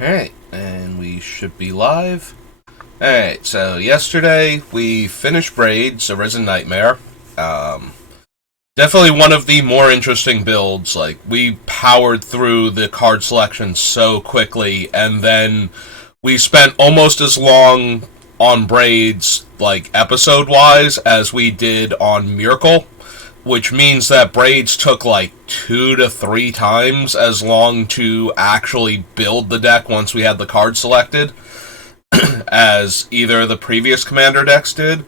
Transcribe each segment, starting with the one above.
Alright, and we should be live. Alright, so yesterday we finished Braids, A Risen Nightmare. Definitely one of the more interesting builds. Like, we powered through the card selection so quickly, and then we spent almost as long on Braids, like, episode-wise, as we did on Miracle, which means that Braids took like 2 to 3 times as long to actually build the deck once we had the card selected as either the previous commander decks did.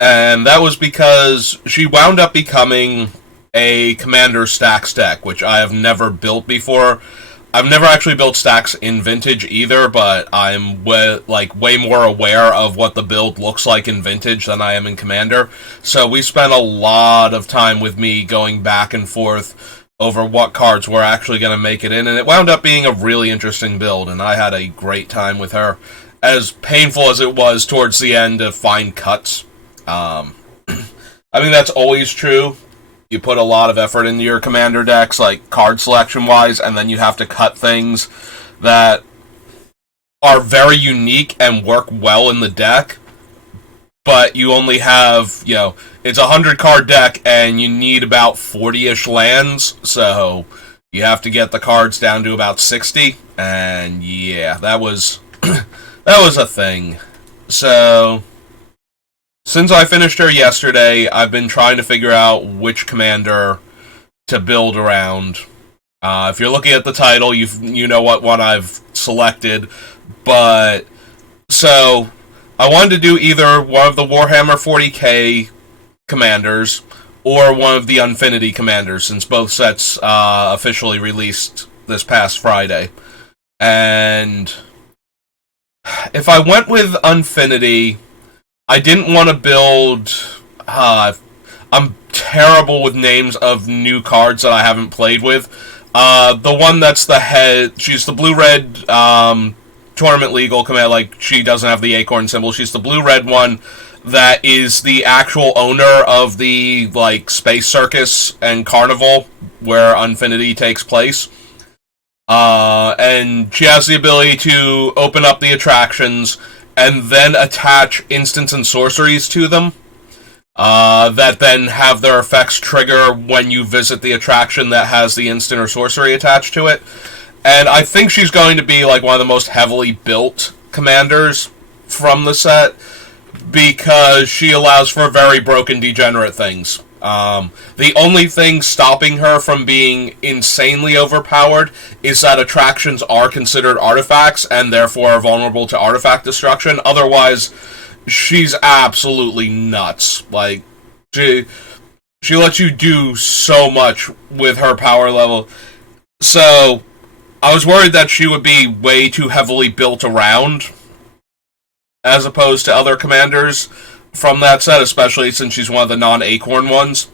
And that was because she wound up becoming a commander stacks deck, which I have never built before. I've never actually built stacks in Vintage either, but I'm way more aware of what the build looks like in Vintage than I am in Commander. So we spent a lot of time with me going back and forth over what cards were actually going to make it in, and it wound up being a really interesting build, and I had a great time with her. As painful as it was towards the end to find cuts. I mean, that's always true. You put a lot of effort into your commander decks, like card selection-wise, and then you have to cut things that are very unique and work well in the deck, but you only have, it's a 100-card deck, and you need about 40-ish lands, so you have to get the cards down to about 60, and yeah, that was, that was a thing. So since I finished her yesterday, I've been trying to figure out which commander to build around. If you're looking at the title, you know what one I've selected. But, so, I wanted to do either one of the Warhammer 40k commanders, or one of the Unfinity commanders, since both sets officially released this past Friday. And if I went with Unfinity, I didn't want to build... I'm terrible with names of new cards that I haven't played with. The one that's the head... She's the blue-red tournament legal command. Like, she doesn't have the acorn symbol. She's the blue-red one that is the actual owner of the, like, Space Circus and Carnival, where Unfinity takes place. And she has the ability to open up the attractions and then attach instants and sorceries to them, that then have their effects trigger when you visit the attraction that has the instant or sorcery attached to it. And I think she's going to be like one of the most heavily built commanders from the set, because she allows for very broken, degenerate things. The only thing stopping her from being insanely overpowered is that attractions are considered artifacts and therefore are vulnerable to artifact destruction. Otherwise, she's absolutely nuts. Like, she lets you do so much with her power level. So, I was worried that she would be way too heavily built around, as opposed to other commanders from that set, especially since she's one of the non-acorn ones.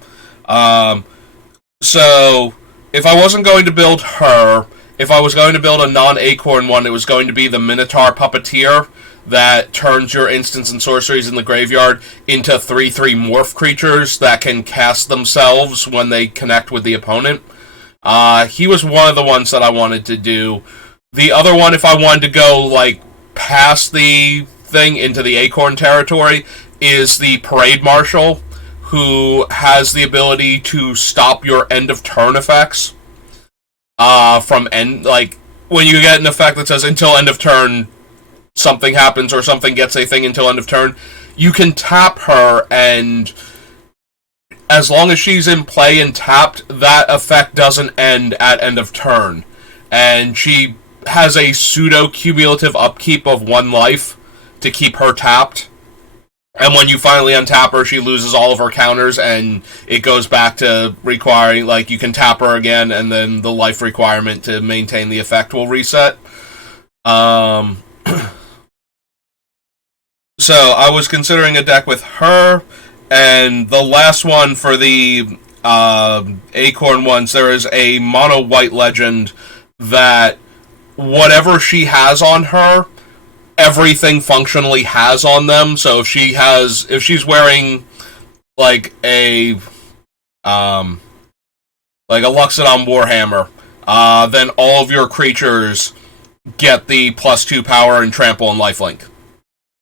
So, if I wasn't going to build her, if I was going to build a non-acorn one, it was going to be the Minotaur Puppeteer that turns your instants and sorceries in the graveyard into 3/3 morph creatures that can cast themselves when they connect with the opponent. He was one of the ones that I wanted to do. The other one, if I wanted to go, like, past the thing into the acorn territory, is the Parade Marshal, who has the ability to stop your end of turn effects. When you get an effect that says until end of turn something happens, or something gets a thing until end of turn, you can tap her, and as long as she's in play and tapped, that effect doesn't end at end of turn. And she has a pseudo-cumulative upkeep of 1 life to keep her tapped. And when you finally untap her, she loses all of her counters, and it goes back to requiring, like, you can tap her again, and then the life requirement to maintain the effect will reset. So, I was considering a deck with her, and the last one for the Acorn ones, there is a mono white legend that whatever she has on her, everything functionally has on them. So if she's wearing like a Luxodon Warhammer, then all of your creatures get the +2 power and trample and lifelink.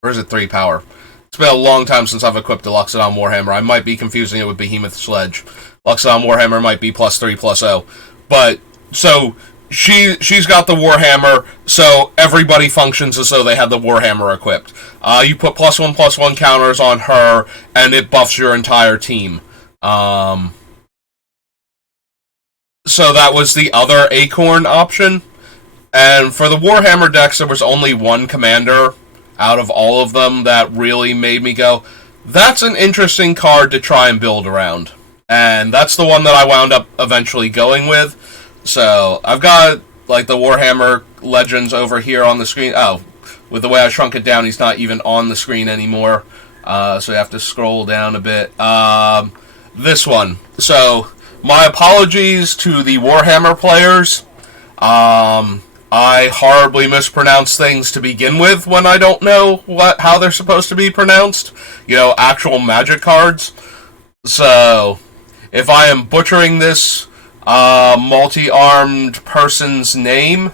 Or is it 3 power? It's been a long time since I've equipped a Luxodon Warhammer. I might be confusing it with Behemoth Sledge. Luxodon Warhammer might be +3/+0. But, so, she's got the Warhammer, so everybody functions as though they had the Warhammer equipped. You put +1/+1 counters on her, and it buffs your entire team. So that was the other Acorn option. And for the Warhammer decks, there was only one commander out of all of them that really made me go, that's an interesting card to try and build around. And that's the one that I wound up eventually going with. So, I've got, like, the Warhammer Legends over here on the screen. Oh, with the way I shrunk it down, he's not even on the screen anymore. So you have to scroll down a bit. This one. So, my apologies to the Warhammer players. I horribly mispronounce things to begin with when I don't know how they're supposed to be pronounced. You know, actual Magic cards. So, if I am butchering this multi-armed person's name,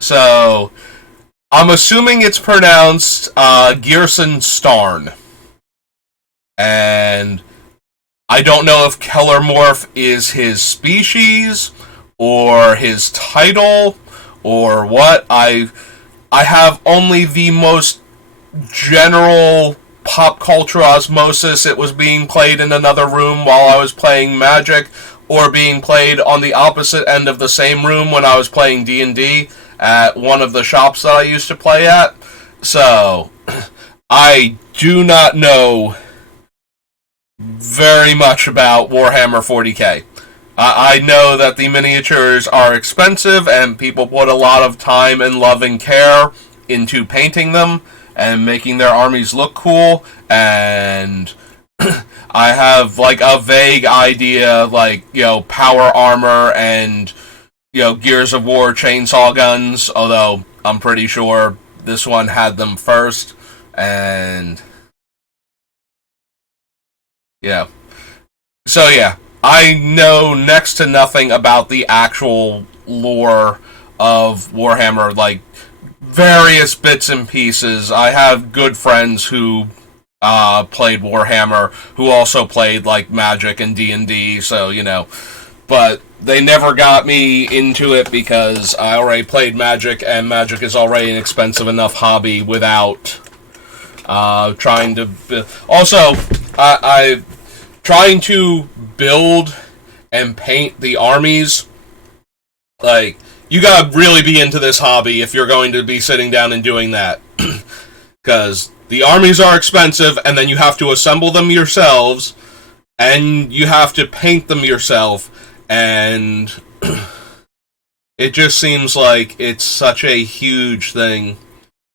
so I'm assuming it's pronounced Ghyrson Starn. And I don't know if Kellermorph is his species or his title or what. I have only the most general pop culture osmosis. It was being played in another room while I was playing Magic, or being played on the opposite end of the same room when I was playing D&D at one of the shops that I used to play at. So, I do not know very much about Warhammer 40k. I know that the miniatures are expensive, and people put a lot of time and love and care into painting them and making their armies look cool, and I have, like, a vague idea, like, you know, power armor and, you know, Gears of War chainsaw guns, although I'm pretty sure this one had them first, and yeah. So, yeah, I know next to nothing about the actual lore of Warhammer, like, various bits and pieces. I have good friends who played Warhammer, who also played, like, Magic and D&D, so, you know, but they never got me into it because I already played Magic, and Magic is already an expensive enough hobby without trying to... Also, I trying to build and paint the armies, like, you gotta really be into this hobby if you're going to be sitting down and doing that. Because the armies are expensive, and then you have to assemble them yourselves, and you have to paint them yourself, and it just seems like it's such a huge thing.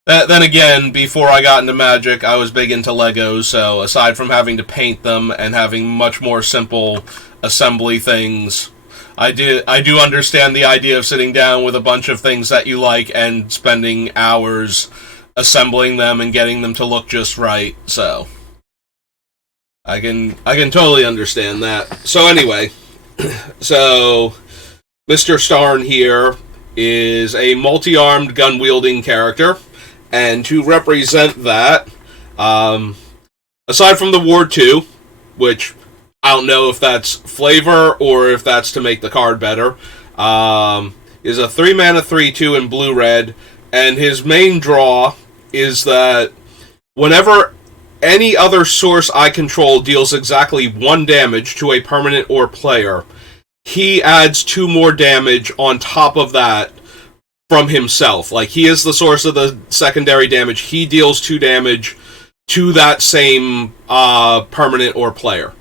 Then again, before I got into Magic, I was big into Legos, so aside from having to paint them and having much more simple assembly things, I do understand the idea of sitting down with a bunch of things that you like and spending hours assembling them and getting them to look just right, so I can totally understand that. So anyway, so Mr. Starn here is a multi-armed gun-wielding character. And to represent that, aside from the Ward 2, which I don't know if that's flavor or if that's to make the card better, is a 3-mana 3/2 in blue-red, and his main draw is that whenever any other source I control deals exactly 1 damage to a permanent or player, he adds 2 more damage on top of that from himself. Like, he is the source of the secondary damage. He deals 2 damage to that same permanent or player.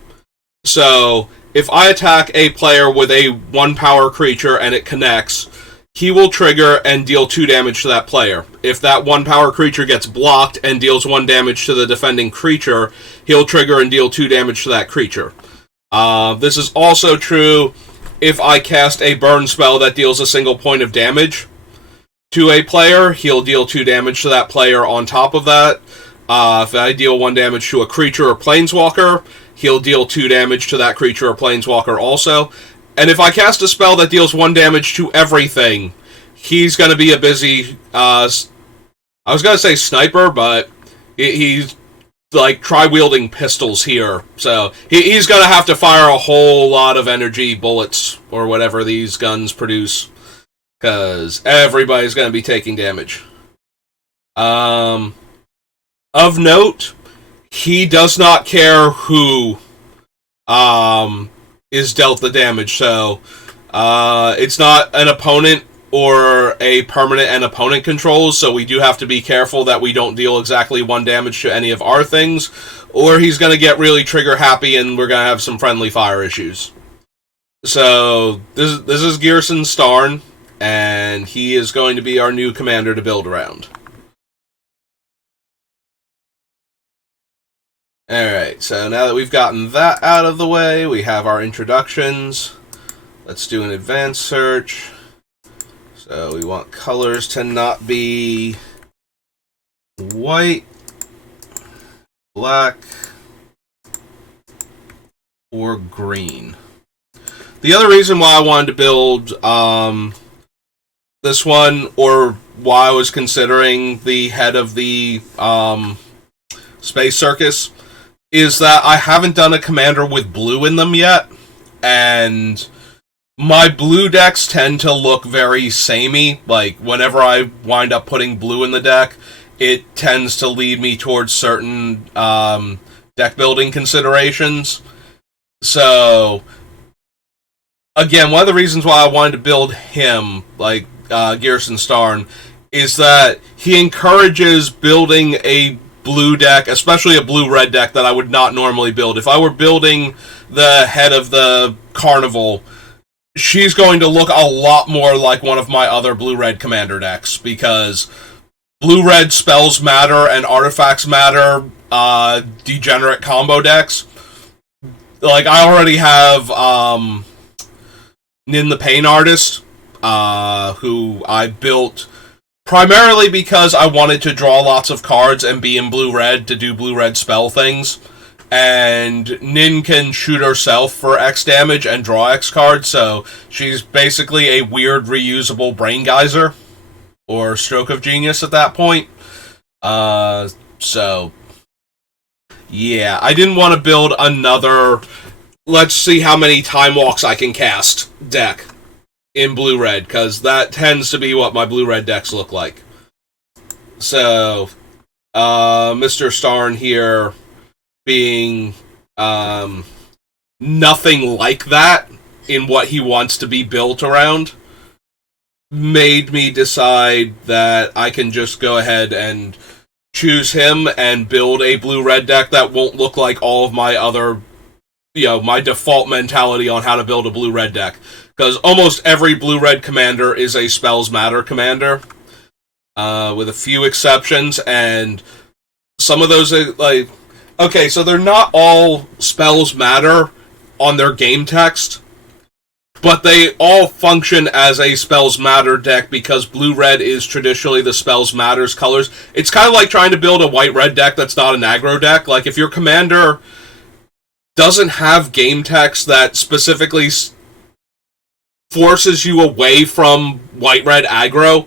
So, if I attack a player with a 1-power creature and it connects, he will trigger and deal 2 damage to that player. If that 1-power creature gets blocked and deals 1 damage to the defending creature, he'll trigger and deal 2 damage to that creature. This is also true if I cast a burn spell that deals a single point of damage to a player. He'll deal 2 damage to that player on top of that. If I deal 1 damage to a creature or planeswalker, he'll deal 2 damage to that creature or planeswalker also. And if I cast a spell that deals 1 damage to everything, he's going to be a busy, I was going to say sniper, but he's like try-wielding pistols here. So he's going to have to fire a whole lot of energy bullets, or whatever these guns produce, because everybody's going to be taking damage. Of note, he does not care who is dealt the damage, so it's not an opponent or a permanent and opponent controls, so we do have to be careful that we don't deal exactly 1 damage to any of our things, or he's going to get really trigger happy and we're going to have some friendly fire issues. So this is Ghyrson Starn, and he is going to be our new commander to build around. Alright, so now that we've gotten that out of the way, we have our introductions. Let's do an advanced search. So we want colors to not be white, black, or green. The other reason why I wanted to build this one, or why I was considering the head of the Space Circus, is that I haven't done a commander with blue in them yet, and my blue decks tend to look very samey. Like, whenever I wind up putting blue in the deck, it tends to lead me towards certain deck building considerations. So, again, one of the reasons why I wanted to build him, like Ghyrson Starn, is that he encourages building a blue deck, especially a blue-red deck that I would not normally build. If I were building the head of the Carnival, she's going to look a lot more like one of my other blue-red commander decks, because blue-red spells matter and artifacts matter, degenerate combo decks. Like, I already have Nin the Pain Artist, who I built primarily because I wanted to draw lots of cards and be in blue-red to do blue-red spell things. And Nin can shoot herself for X damage and draw X cards, so she's basically a weird reusable Brain Geyser, or Stroke of Genius at that point. So, yeah, I didn't want to build another let's see how many Time Walks I can cast deck in blue-red, because that tends to be what my blue-red decks look like. So, Mr. Starn here being nothing like that in what he wants to be built around made me decide that I can just go ahead and choose him and build a blue-red deck that won't look like all of my other, my default mentality on how to build a blue-red deck. Because almost every blue-red commander is a Spells Matter commander, with a few exceptions, and some of those are like... Okay, so they're not all Spells Matter on their game text, but they all function as a Spells Matter deck because blue-red is traditionally the Spells Matters colors. It's kind of like trying to build a white-red deck that's not an aggro deck. Like, if your commander doesn't have game text that specifically forces you away from white-red aggro,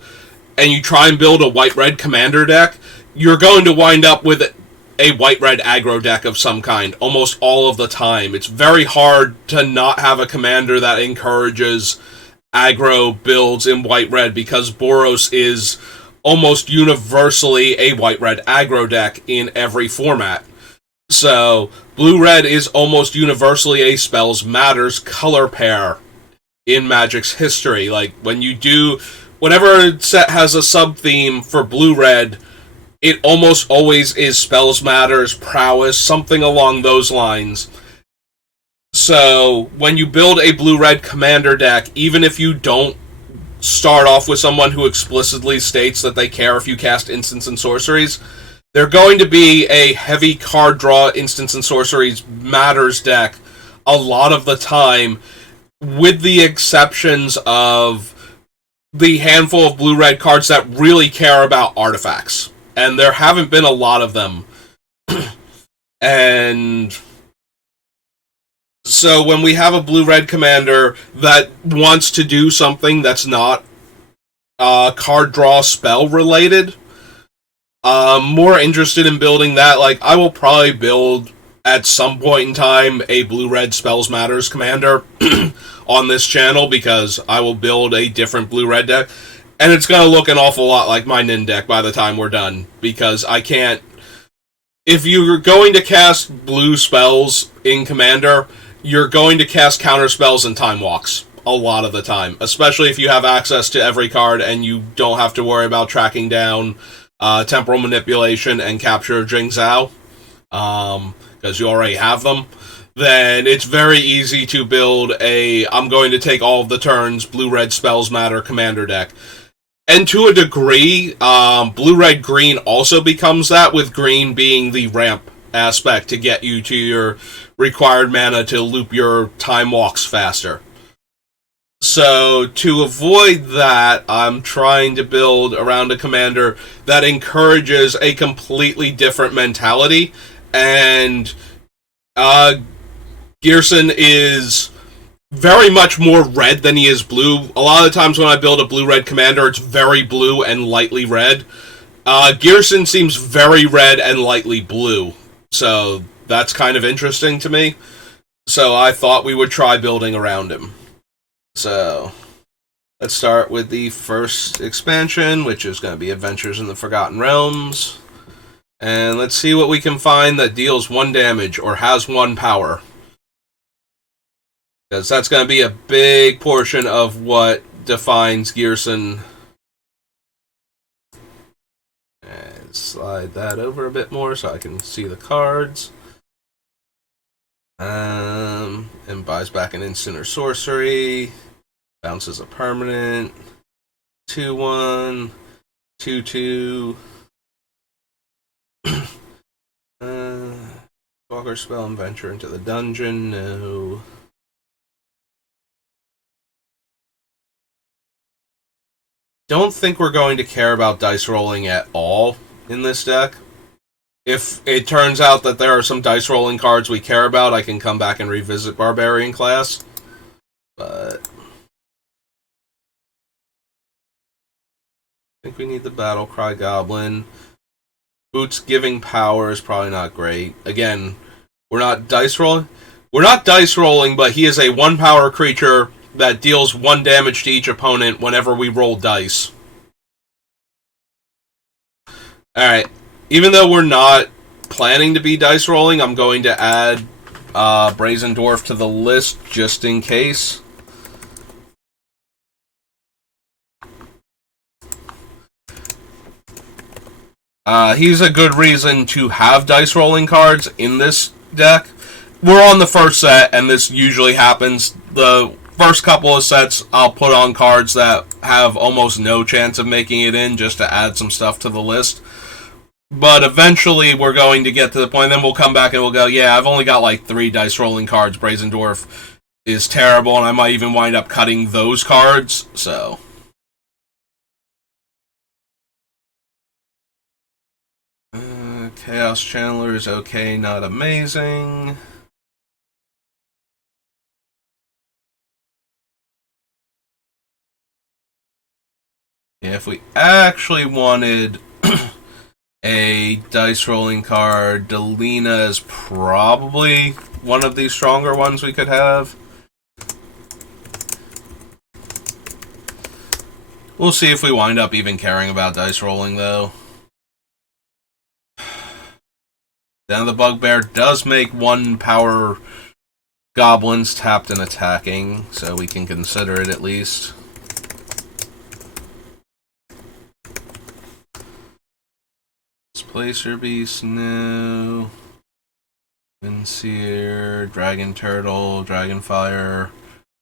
and you try and build a white-red commander deck, you're going to wind up with a white-red aggro deck of some kind, almost all of the time. It's very hard to not have a commander that encourages aggro builds in white-red, because Boros is almost universally a white-red aggro deck in every format. So, blue-red is almost universally a Spells Matters color pair in Magic's history. Like, when you do... Whenever a set has a sub-theme for blue-red, it almost always is Spells Matters, Prowess, something along those lines. So, when you build a blue-red commander deck, even if you don't start off with someone who explicitly states that they care if you cast instants and sorceries, they're going to be a heavy card draw instants and sorceries matters deck a lot of the time, with the exceptions of the handful of blue-red cards that really care about artifacts. And there haven't been a lot of them. And So when we have a blue-red commander that wants to do something that's not card draw spell related, I'm more interested in building that. Like, I will probably build at some point in time a blue-red spells matters commander on this channel, because I will build a different blue-red deck, and it's going to look an awful lot like my Nin deck by the time we're done, because I can't... If you're going to cast blue spells in Commander, you're going to cast counter spells and time walks a lot of the time, especially if you have access to every card and you don't have to worry about tracking down Temporal Manipulation and Capture of Jing Zhao, because you already have them. Then it's very easy to build a I'm going to take all of the turns blue-red spells matter commander deck. And to a degree, blue-red-green also becomes that, with green being the ramp aspect to get you to your required mana to loop your time walks faster. So, to avoid that, I'm trying to build around a commander that encourages a completely different mentality, and Ghyrson is very much more red than he is blue. A lot of the times when I build a blue-red commander, it's very blue and lightly red. Ghyrson seems very red and lightly blue, so that's kind of interesting to me. So I thought we would try building around him. So let's start with the first expansion, which is going to be Adventures in the Forgotten Realms. And let's see what we can find that deals 1 damage or has 1 power, because that's going to be a big portion of what defines Ghyrson. And slide that over a bit more so I can see the cards. And buys back an instant or sorcery. Bounces a permanent. 2/1. 2/2. Walker spell and venture into the dungeon. No. Don't think we're going to care about dice rolling at all in this deck. If it turns out that there are some dice rolling cards we care about, I can come back and revisit Barbarian class. But I think we need the Battlecry Goblin. Boots giving power is probably not great. Again, we're not dice rolling. We're not dice rolling, but he is a 1 power creature that deals 1 damage to each opponent whenever we roll dice. Alright, even though we're not planning to be dice rolling, I'm going to add Brazen Dwarf to the list just in case. He's a good reason to have dice rolling cards in this deck. We're on the first set, and this usually happens. The first couple of sets, I'll put on cards that have almost no chance of making it in, just to add some stuff to the list. But eventually, we're going to get to the point, then we'll come back and we'll go, yeah, I've only got like 3 dice rolling cards. Brazen Dwarf is terrible, and I might even wind up cutting those cards, so... Chaos Channeler is okay, not amazing. Yeah, if we actually wanted a dice rolling card, Delina is probably one of the stronger ones we could have. We'll see if we wind up even caring about dice rolling, though. Then the Bugbear does make 1 power goblins tapped and attacking, so we can consider it at least. Displacer Beast, no. Windseer, Dragon Turtle, Dragonfire,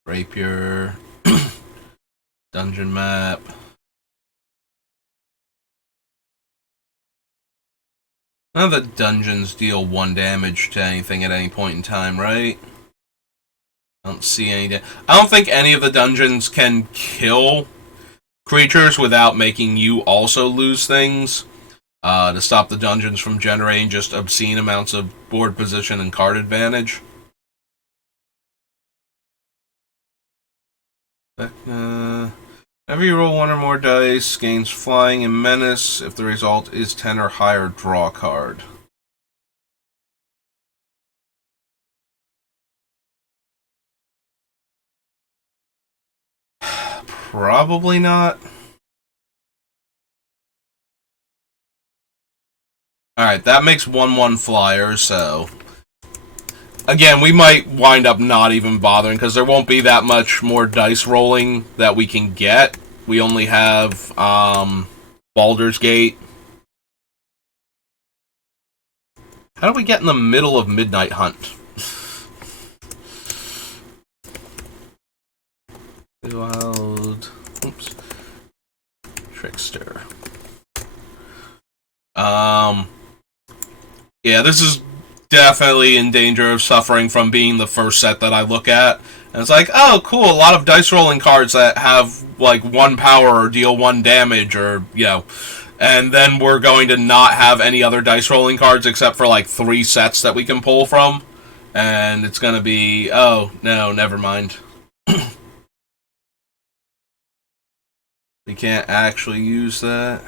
Rapier, Dungeon Map. None of the dungeons deal 1 damage to anything at any point in time, right? I don't see any... I don't think any of the dungeons can kill creatures without making you also lose things. To stop the dungeons from generating just obscene amounts of board position and card advantage. Whenever you roll one or more dice, gains flying and menace. If the result is 10 or higher, draw a card. Probably not. Alright, that makes 1/1 flyer, so... Again, we might wind up not even bothering, because there won't be that much more dice rolling that we can get. We only have, Baldur's Gate. How do we get in the middle of Midnight Hunt? Wild... Oops. Trickster. Yeah, this is definitely in danger of suffering from being the first set that I look at. And it's like, oh, cool, a lot of dice rolling cards that have, like, 1 power or deal 1 damage or, you know. And then we're going to not have any other dice rolling cards except for, like, 3 sets that we can pull from. And it's going to be, oh, no, never mind. We can't actually use that.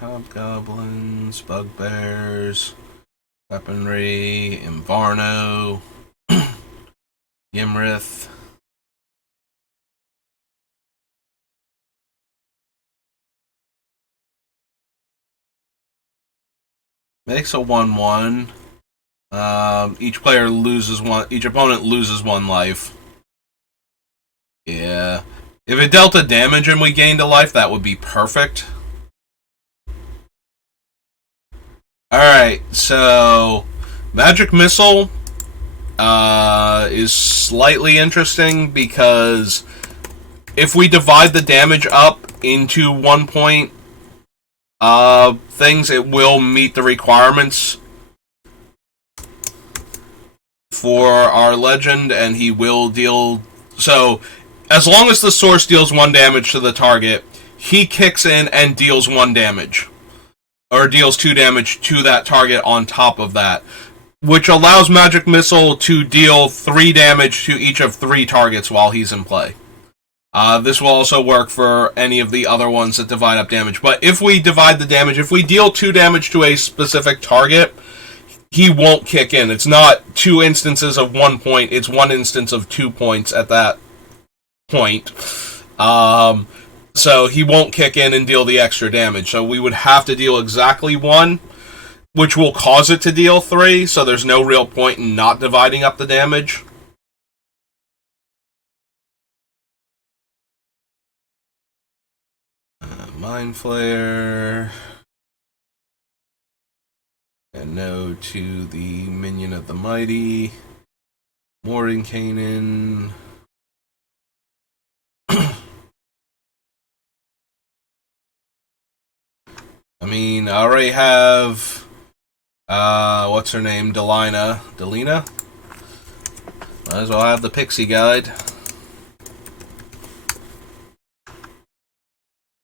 Hobgoblins, bugbears, weaponry, Invarno, Ymrith. Makes a 1/1. Each player loses one. Each opponent loses 1 life. Yeah. If it dealt a damage and we gained a life, that would be perfect. Alright, so... Magic Missile is slightly interesting because if we divide the damage up into 1 point things, it will meet the requirements for our legend, and he will deal... So, as long as the source deals 1 damage to the target, he kicks in and deals 1 damage. Or deals 2 damage to that target on top of that. Which allows Magic Missile to deal 3 damage to each of 3 targets while he's in play. This will also work for any of the other ones that divide up damage. But if we divide the damage, if we deal 2 damage to a specific target, he won't kick in. It's not 2 instances of 1 point, it's 1 instance of 2 points at that point. So he won't kick in and deal the extra damage. So we would have to deal exactly 1, which will cause it to deal 3, so there's no real point in not dividing up the damage. Mind Flayer. And no to the Minion of the Mighty. Mordenkainen. I mean, I already have... what's her name? Delina. Delina? Might as well have the Pixie Guide.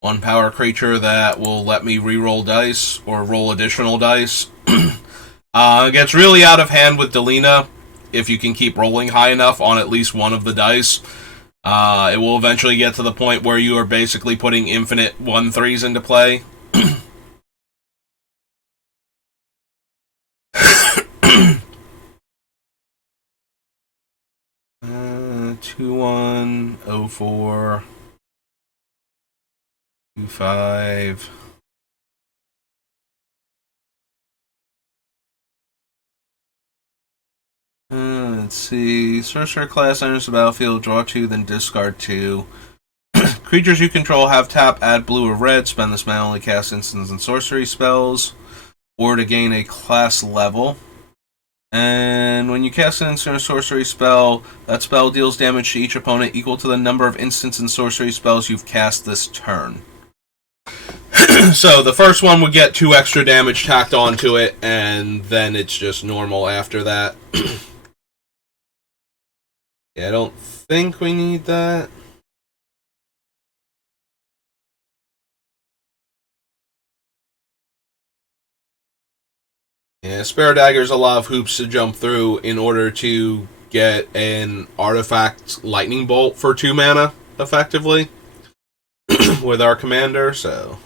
1 power creature that will let me reroll dice, or roll additional dice. It gets really out of hand with Delina if you can keep rolling high enough on at least 1 of the dice. It will eventually get to the point where you are basically putting infinite 1/3s into play. 2/1, 0/4, 2/5. Let's see. Sorcerer class enters the battlefield, draw 2, then discard 2. Creatures you control have tap, add blue or red. Spend this mana only cast instants and sorcery spells, or to gain a class level. And when you cast an instant or sorcery spell, that spell deals damage to each opponent equal to the number of instants and sorcery spells you've cast this turn. So the first one would get 2 extra damage tacked onto it, and then it's just normal after that. Yeah, I don't think we need that. Yeah, Spare Dagger's a lot of hoops to jump through in order to get an artifact lightning bolt for 2 mana, effectively, with our commander, so.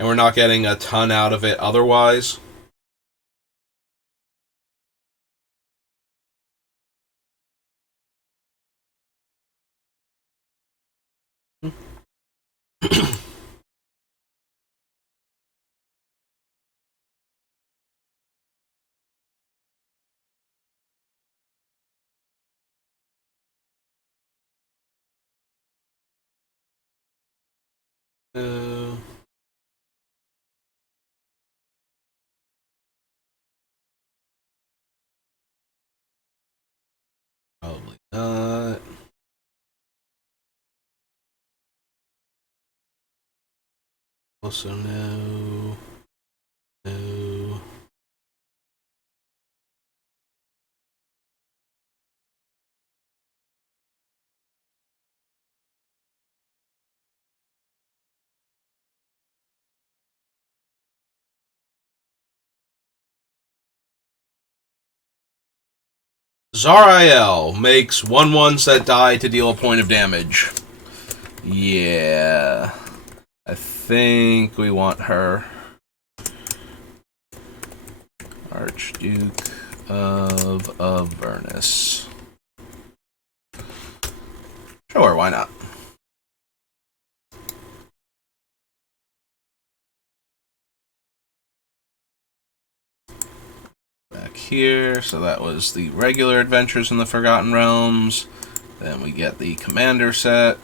And we're not getting a ton out of it otherwise. Uh, Probably not. Also, no. No. Zarael makes 1/1s that die to deal a point of damage. Yeah. I think we want her. Archduke of Avernus. Sure, why not? Back here, so that was the regular Adventures in the Forgotten Realms. Then we get the Commander set.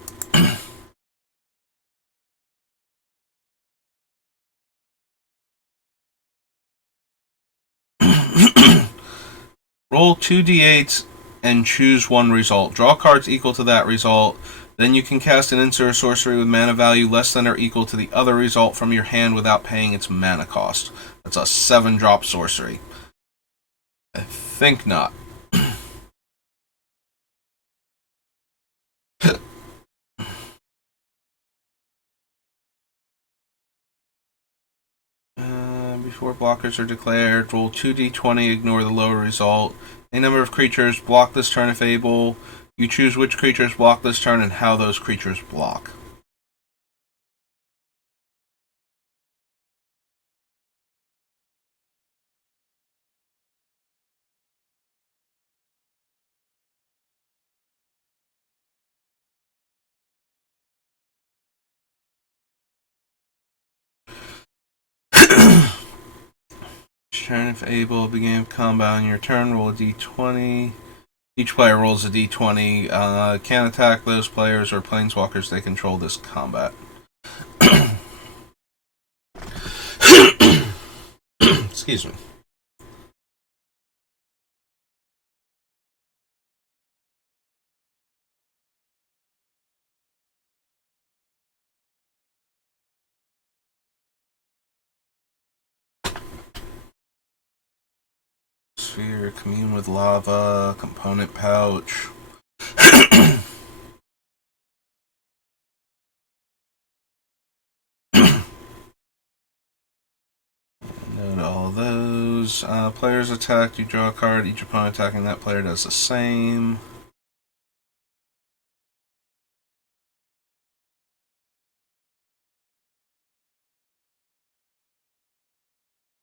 Roll 2d8s and choose one result. Draw cards equal to that result. Then you can cast an instant or sorcery with mana value less than or equal to the other result from your hand without paying its mana cost. That's a 7-drop sorcery. I think not. Before blockers are declared, roll 2d20, ignore the lower result. A number of creatures block this turn if able. You choose which creatures block this turn and how those creatures block. Turn if able, beginning of combat on your turn, roll a d20. Each player rolls a d20. Can't attack those players or planeswalkers they control this combat. Excuse me. Sphere, commune with lava, component pouch. Note all those. Players attacked, you draw a card. Each opponent attacking that player does the same.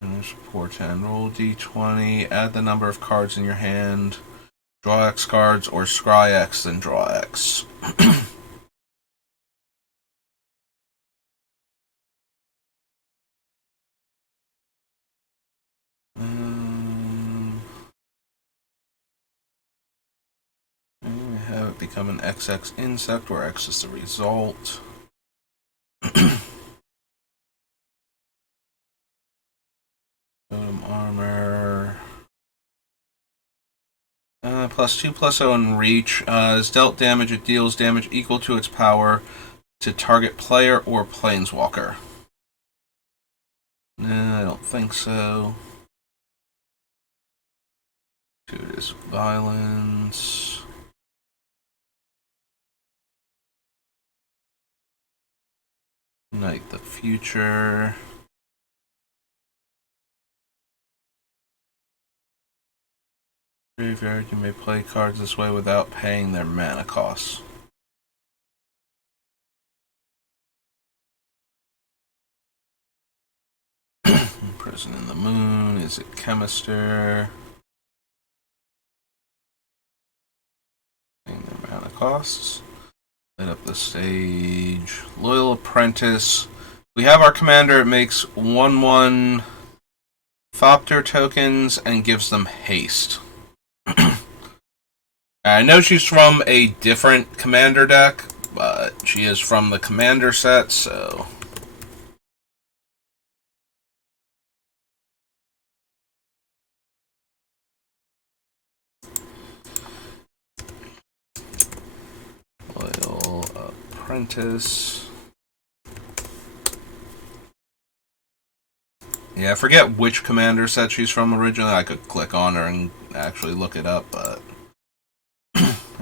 Finish portent. Roll d20. Add the number of cards in your hand. Draw X cards or scry X, then draw X. Have it become an XX insect where X is the result. Totem armor. +2/+0 and reach. As dealt damage, it deals damage equal to its power to target player or planeswalker. Nah, I don't think so. It is violence. Night the future. Graveyard, you may play cards this way without paying their mana costs. Prison in the Moon, is it Chemister? Paying their mana costs. Light up the stage. Loyal Apprentice. We have our commander, it makes 1/1 Thopter tokens and gives them haste. I know she's from a different commander deck, but she is from the commander set, so... Loyal Apprentice. Yeah, I forget which commander set she's from originally. I could click on her and actually look it up, but...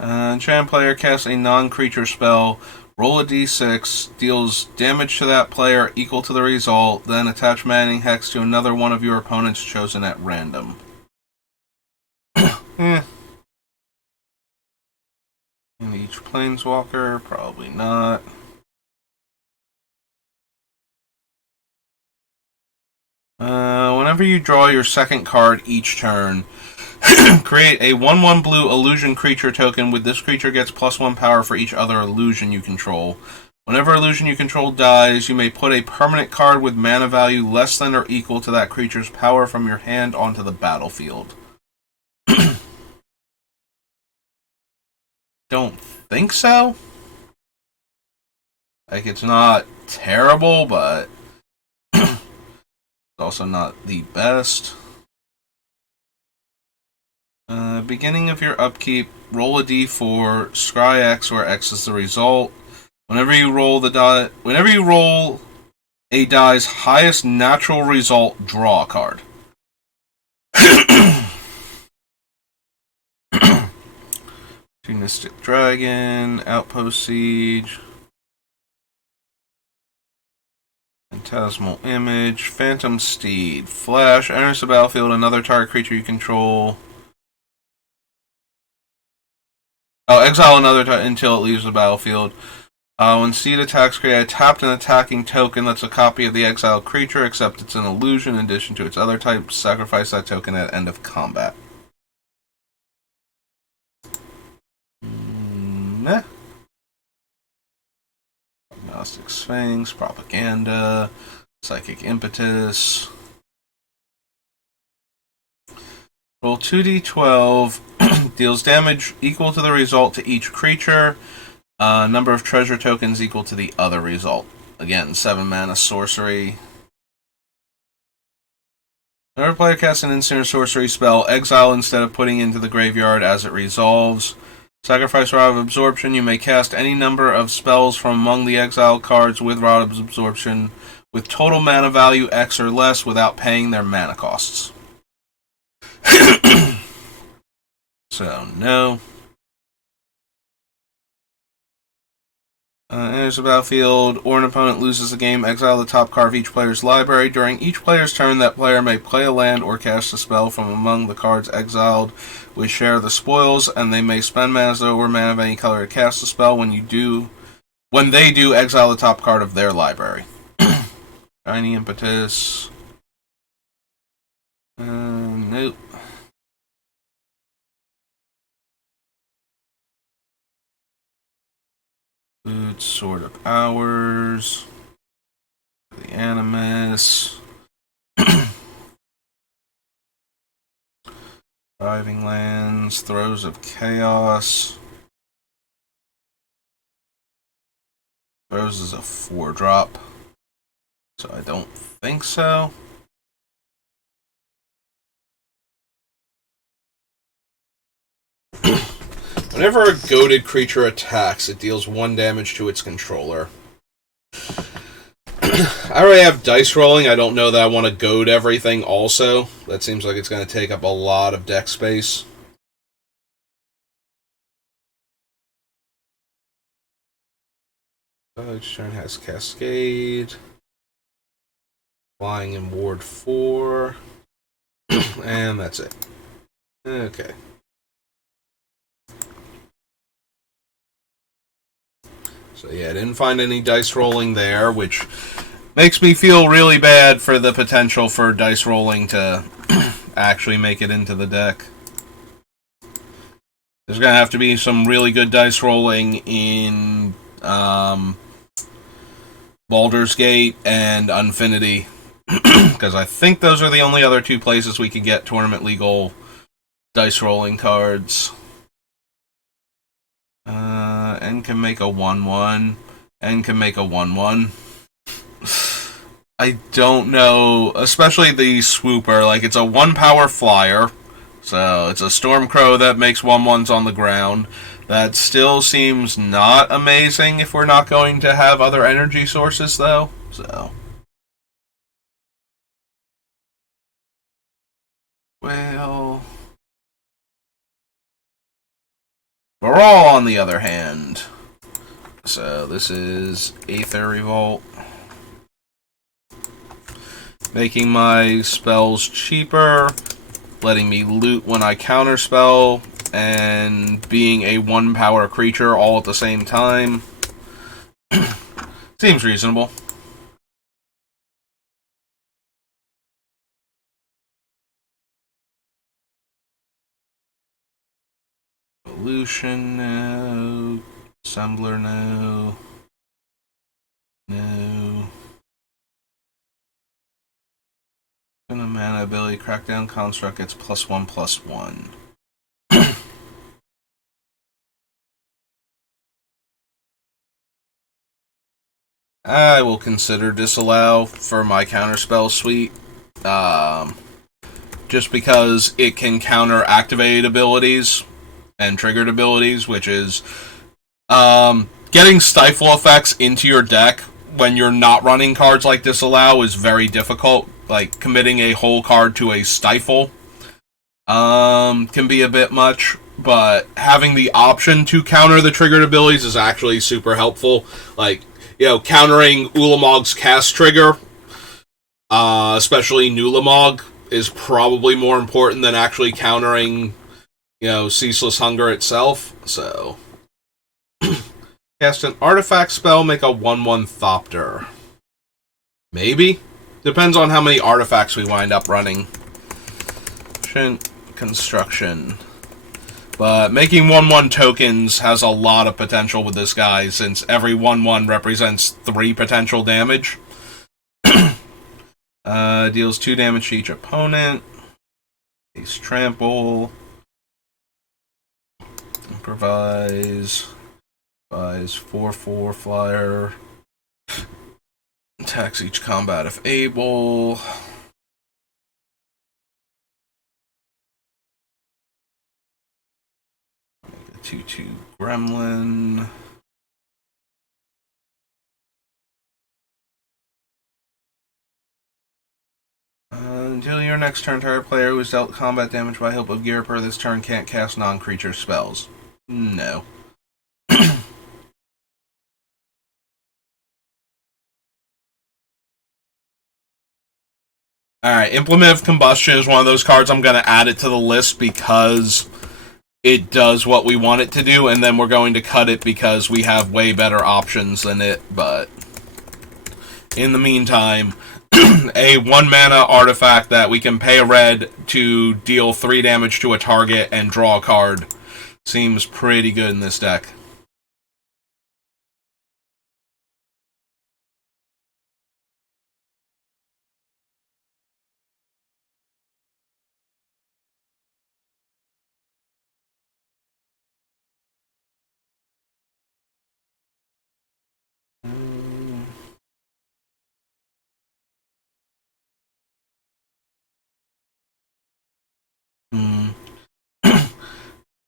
Enchant player casts a non-creature spell, roll a d6, deals damage to that player equal to the result, then attach Manning Hex to another one of your opponents chosen at random. In each planeswalker, probably not. Whenever you draw your second card each turn, create a 1/1 blue illusion creature token with this creature gets +1 power for each other illusion you control. Whenever illusion you control dies, you may put a permanent card with mana value less than or equal to that creature's power from your hand onto the battlefield. Don't think so. Like, it's not terrible, but it's also not the best. Beginning of your upkeep, roll a d4, scry X, where X is the result. Whenever you roll a die's highest natural result, draw a card. Tunistic Dragon, Outpost Siege, Phantasmal Image, Phantom Steed, Flash, enters the battlefield, another target creature you control. Oh, exile another until it leaves the battlefield. When Steed attacks, create a tapped and attacking token that's a copy of the exiled creature, except it's an illusion in addition to its other type. Sacrifice that token at end of combat. Meh. Agnostic Sphinx, Propaganda, Psychic Impetus. Roll 2d12. Deals damage equal to the result to each creature. Number of treasure tokens equal to the other result. Again, 7 mana sorcery. Whenever player casts an instant or sorcery spell, exile instead of putting into the graveyard as it resolves. Sacrifice Rod of Absorption. You may cast any number of spells from among the exiled cards with Rod of Absorption with total mana value X or less without paying their mana costs. So, no. Enters the battlefield, or an opponent loses the game, exile the top card of each player's library. During each player's turn, that player may play a land or cast a spell from among the cards exiled with share the spoils, and they may spend mana or mana of any color to cast a spell. When they do, exile the top card of their library. Shiny Impetus. Nope. Food, Sword of Hours. The Animus. Driving Lands. Throes of Chaos. Throes is a 4-drop. So I don't think so. Whenever a goaded creature attacks, it deals 1 damage to its controller. I already have dice rolling. I don't know that I want to goad everything also. That seems like it's going to take up a lot of deck space. Each turn has Cascade. Flying in Ward 4. And that's it. Okay. So yeah, I didn't find any dice rolling there, which makes me feel really bad for the potential for dice rolling to actually make it into the deck. There's going to have to be some really good dice rolling in Baldur's Gate and Unfinity, because I think those are the only other two places we can get tournament legal dice rolling cards. N can make a 1/1. N can make a 1/1. I don't know, especially the Swooper. Like, it's a 1-power flyer, so it's a Stormcrow that makes 1/1s on the ground. That still seems not amazing if we're not going to have other energy sources, though. So, well, Baral, on the other hand. So this is Aether Revolt, making my spells cheaper, letting me loot when I counterspell, and being a 1-power creature all at the same time. Seems reasonable. Evolution, no. Assembler, no. No. And a mana ability, Crackdown Construct gets +1/+1. I will consider Disallow for my counterspell suite. Just because it can counter activated abilities and triggered abilities, which is getting Stifle effects into your deck when you're not running cards like Disallow is very difficult. Like, committing a whole card to a Stifle can be a bit much, but having the option to counter the triggered abilities is actually super helpful. Like, countering Ulamog's cast trigger, especially Nulamog, is probably more important than actually countering, Ceaseless Hunger itself. So, cast an artifact spell, make a 1/1 Thopter. Maybe? Depends on how many artifacts we wind up running. Construction. But making 1/1 tokens has a lot of potential with this guy, since every 1/1 represents 3 potential damage. Deals 2 damage to each opponent. Ace Trample. Improvise. 4/4 flyer. Attacks each combat if able. Make a 2/2 gremlin. Until your next turn, target player who is dealt combat damage by help of gear per this turn can't cast non-creature spells. No. Alright, Implement of Combustion is one of those cards I'm going to add it to the list because it does what we want it to do, and then we're going to cut it because we have way better options than it, but in the meantime, a 1-mana artifact that we can pay a red to deal 3 damage to a target and draw a card seems pretty good in this deck.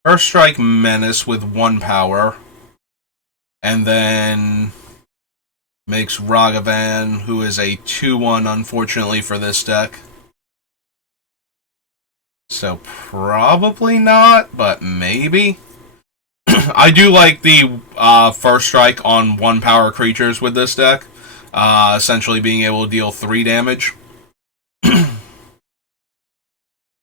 First Strike Menace with 1 power, and then makes Ragavan, who is a 2/1, unfortunately, for this deck. So probably not, but maybe. I do like the First Strike on 1 power creatures with this deck, essentially being able to deal 3 damage.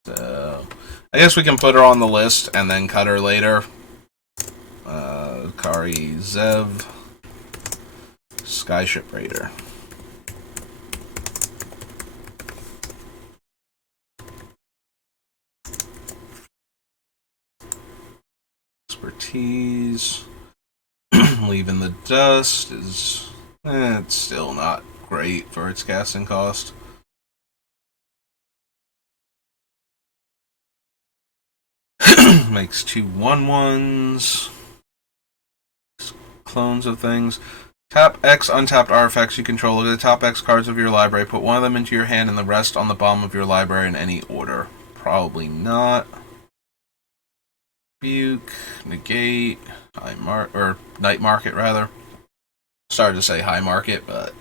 So I guess we can put her on the list and then cut her later. Kari Zev. Skyship Raider. Expertise. Leaving the Dust is... it's still not great for its casting cost. Makes 2 1/1s. Clones of things. Tap X untapped artifacts you control. Look at the top X cards of your library. Put one of them into your hand and the rest on the bottom of your library in any order. Probably not. Buke, negate, night market rather. Started to say high market, but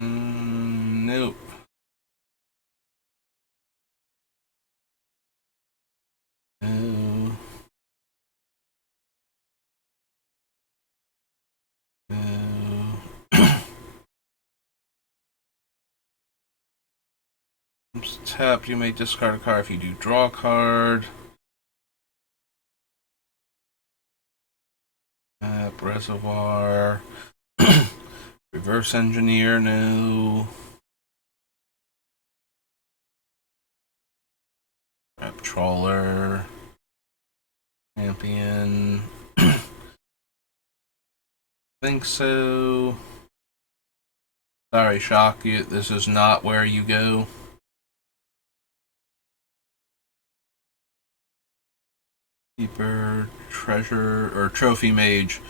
nope. No. No. Tap, you may discard a card if you do draw a card. Tap, Reservoir. Reverse Engineer, no. Trap Trawler. Champion. Think so. Sorry, Shock, this is not where you go. Keeper, Treasure, or Trophy Mage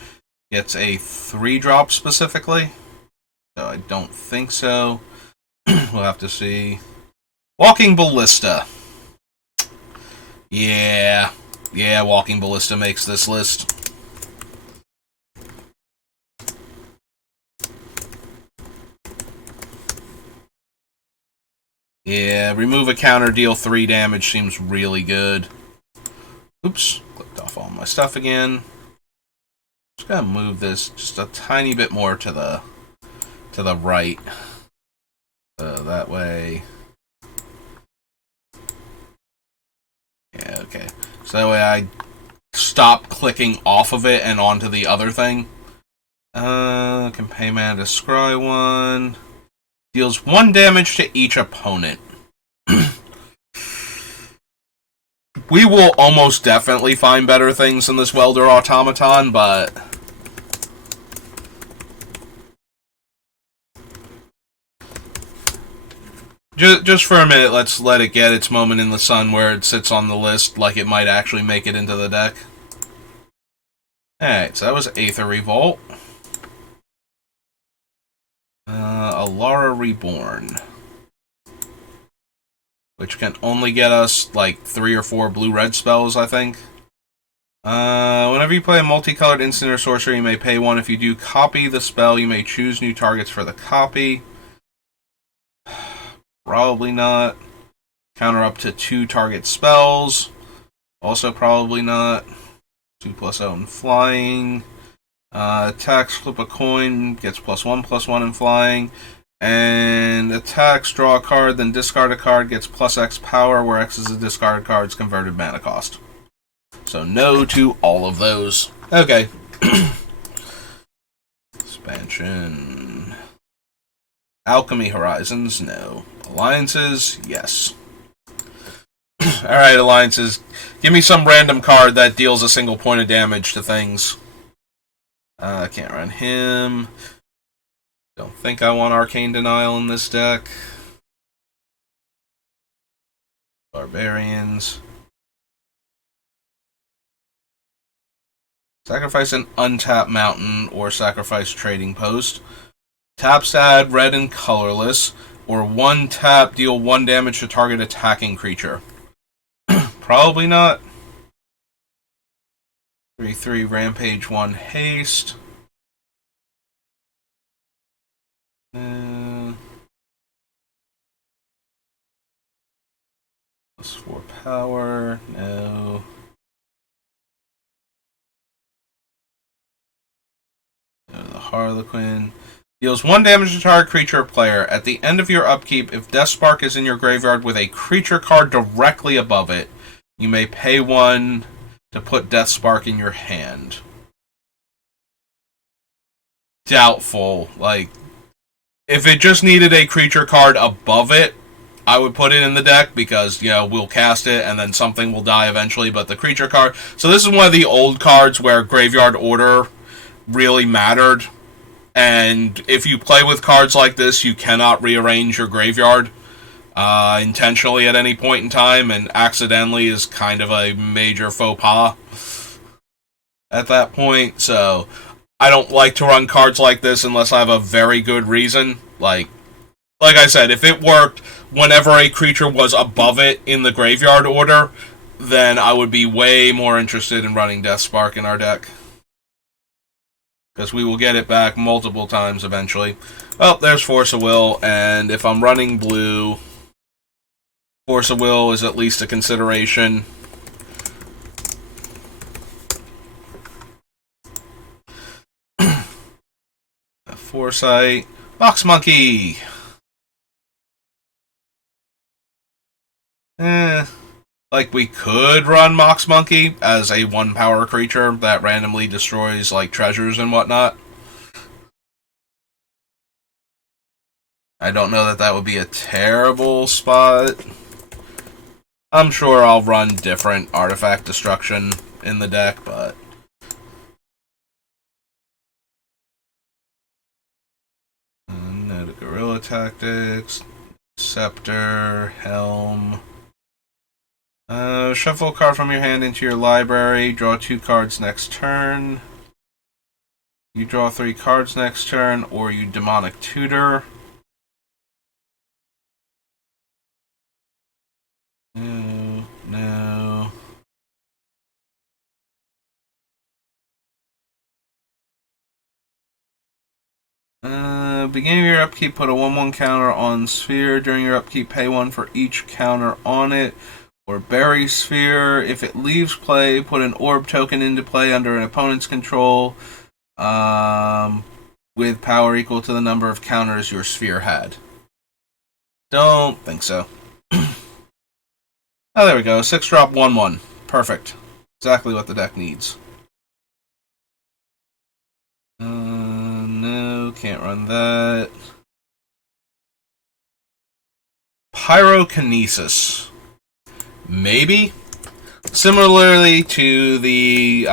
gets a 3-drop specifically. So I don't think so. We'll have to see. Walking Ballista. Yeah, Walking Ballista makes this list. Yeah, remove a counter, deal 3 damage seems really good. Oops, clicked off all my stuff again. Just gotta move this just a tiny bit more to the right. So that way. Yeah, okay. So that way I stop clicking off of it and onto the other thing. Can pay mana to scry 1. Deals 1 damage to each opponent. We will almost definitely find better things than this Welder Automaton, but... Just for a minute, let's let it get its moment in the sun where it sits on the list like it might actually make it into the deck. Alright, so that was Aether Revolt. Alara Reborn. Which can only get us, like, 3 or 4 blue-red spells, I think. Whenever you play a multicolored instant or sorcery, you may pay 1. If you do copy the spell, you may choose new targets for the copy. Probably not. Counter up to 2 target spells. Also probably not. 2+0 in flying. Attacks, flip a coin, gets +1/+1 in flying. And attacks, draw a card, then discard a card, gets +X power, where X is a discarded card's converted mana cost. So no to all of those. Okay. Expansion. Alchemy Horizons, no. Alliances, yes. Alright, Alliances. Give me some random card that deals a single point of damage to things. I can't run him. Don't think I want Arcane Denial in this deck. Barbarians. Sacrifice an untapped mountain or sacrifice trading post. Taps to add red and colorless, or 1 tap, deal 1 damage to target attacking creature. Probably not. 3/3 Rampage, 1 haste. +4 power, no. Go to the Harlequin. Deals 1 damage to target creature or player. At the end of your upkeep, if Deathspark is in your graveyard with a creature card directly above it, you may pay 1 to put Deathspark in your hand. doubtful. Like, if it just needed a creature card above it, I would put it in the deck because, we'll cast it and then something will die eventually, but the creature card... So this is one of the old cards where Graveyard Order really mattered, and if you play with cards like this, you cannot rearrange your graveyard intentionally at any point in time, and accidentally is kind of a major faux pas at that point, so I don't like to run cards like this unless I have a very good reason. Like I said, if it worked whenever a creature was above it in the graveyard order, then I would be way more interested in running Deathspark in our deck. Because we will get it back multiple times eventually. Oh, there's Force of Will, and if I'm running blue, Force of Will is at least a consideration. Foresight. Box Monkey! Like, we could run Mox Monkey as a 1-power creature that randomly destroys, like, treasures and whatnot. I don't know that that would be a terrible spot. I'm sure I'll run different artifact destruction in the deck, but... No to Guerrilla Tactics, Scepter, Helm... shuffle a card from your hand into your library. Draw 2 cards next turn. You draw 3 cards next turn, or you Demonic Tutor. No. Beginning of your upkeep, put a 1/1 counter on Sphere. During your upkeep, pay 1 for each counter on it. Or bury Sphere. If it leaves play, put an orb token into play under an opponent's control with power equal to the number of counters your Sphere had. Don't think so. Oh, there we go. 6-drop 1/1. Perfect. Exactly what the deck needs. No, can't run that. Pyrokinesis. Maybe. Similarly to the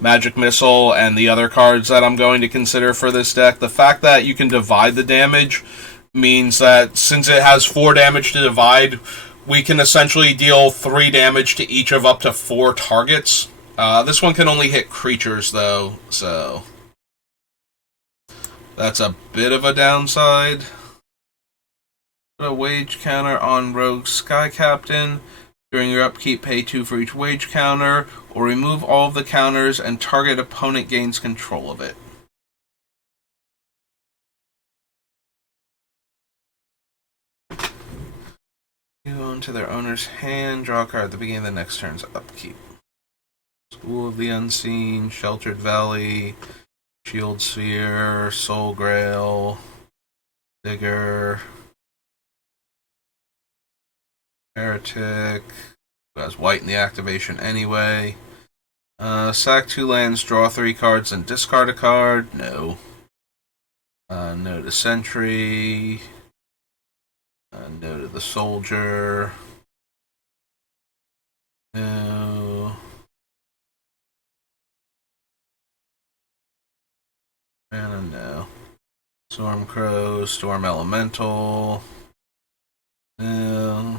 Magic Missile and the other cards that I'm going to consider for this deck, the fact that you can divide the damage means that since it has 4 damage to divide, we can essentially deal 3 damage to each of up to 4 targets. This one can only hit creatures, though, so that's a bit of a downside. Put a wage counter on Rogue Sky Captain. During your upkeep, pay 2 for each wage counter, or remove all of the counters and target opponent gains control of it. You go into their owner's hand, draw a card at the beginning of the next turn's upkeep. School of the Unseen, Sheltered Valley, Shield Sphere, Soul Grail, Digger, Heretic, who has white in the activation anyway. Sack 2 lands, draw 3 cards, and discard a card. No. No to Sentry. No to the Soldier. No. And no. Stormcrow, Storm Elemental. No.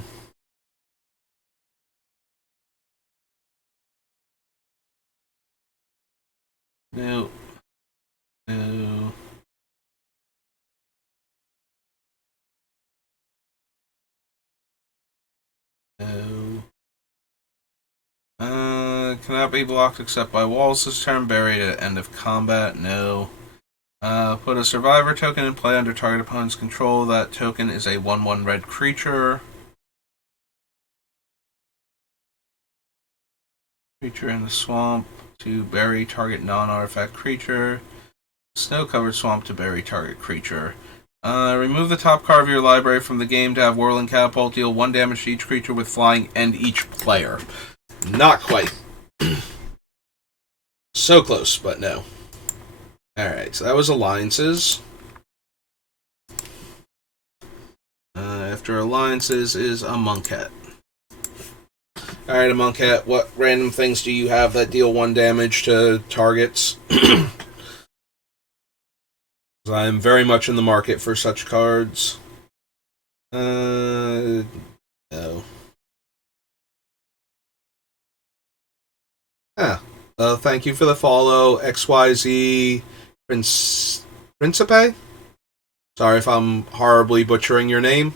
No. No. No. Cannot be blocked except by walls this turn. Buried at end of combat. No. Put a survivor token in play under target opponent's control. That token is a 1/1 red creature. Creature in the swamp to bury target non-artifact creature. Snow-covered swamp to bury target creature. Remove the top card of your library from the game to have Whirling Catapult. Deal 1 damage to each creature with flying and each player. Not quite. So close, but no. Alright, so that was alliances. After alliances is a monkette. Alright, a monkette, what random things do you have that deal 1 damage to targets? I'm very much in the market for such cards. No. Thank you for the follow, XYZ Principe? Sorry if I'm horribly butchering your name.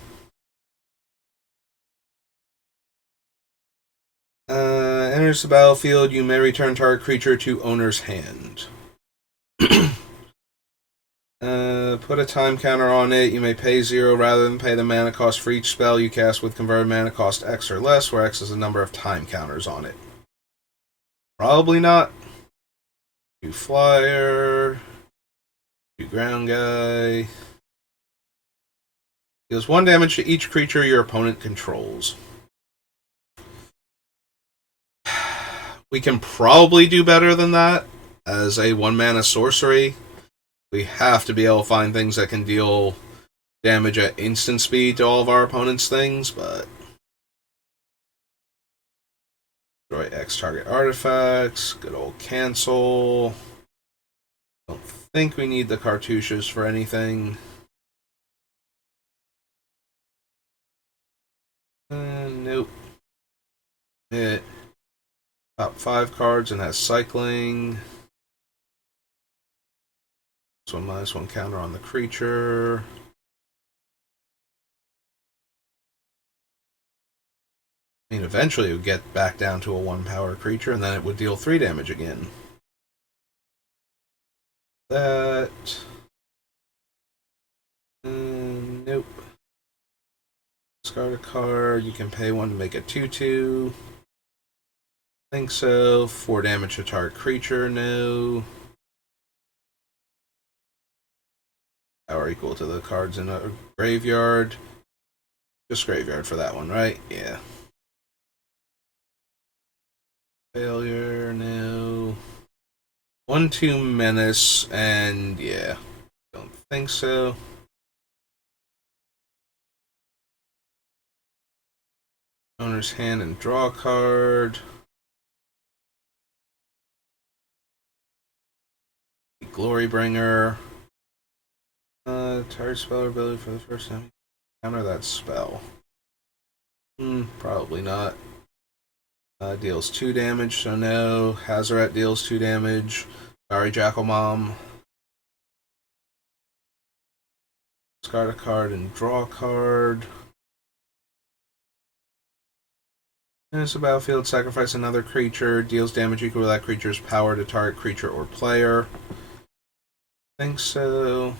Enters the battlefield, you may return target creature to owner's hand. Put a time counter on it. You may pay 0 rather than pay the mana cost for each spell you cast with converted mana cost X or less, where X is the number of time counters on it. Probably not. 2 flyer. 2 ground guy. Deals 1 damage to each creature your opponent controls. We can probably do better than that as a 1 mana sorcery. We have to be able to find things that can deal damage at instant speed to all of our opponent's things, but... Destroy X target artifacts. Good old cancel. Don't think we need the cartouches for anything. Nope. It top 5 cards and has cycling. So -1 counter on the creature. I mean, eventually it would get back down to a 1 power creature, and then it would deal 3 damage again. That. Nope. Discard a card. You can pay 1 to make a 2/2. Think so. 4 damage to target creature. No. Power equal to the cards in a graveyard. Just graveyard for that one, right? Yeah. Failure, no. 1/2 menace, and yeah. Don't think so. Owner's hand and draw a card. Glorybringer. Target spell or ability for the first time. Counter that spell. Probably not. Deals 2 damage, so no. Hazaret deals 2 damage. Sorry, Jackal Mom. Discard a card and draw a card. Enters the battlefield, sacrifice another creature. Deals damage equal to that creature's power to target creature or player. Think so.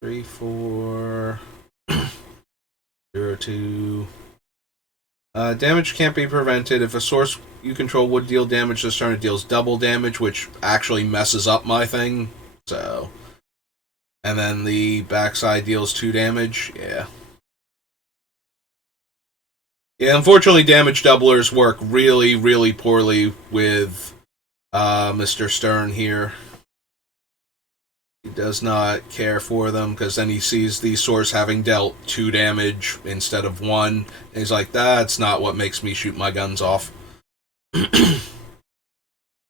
Three, 4, 0, 2. Damage can't be prevented. If a source you control would deal damage this turn, it deals double damage, which actually messes up my thing. So, and then the backside deals 2 damage. Yeah. Yeah, unfortunately, damage doublers work really, really poorly with Mr. Starn here. He does not care for them because then he sees the source having dealt 2 damage instead of 1. And he's like, that's not what makes me shoot my guns off. Put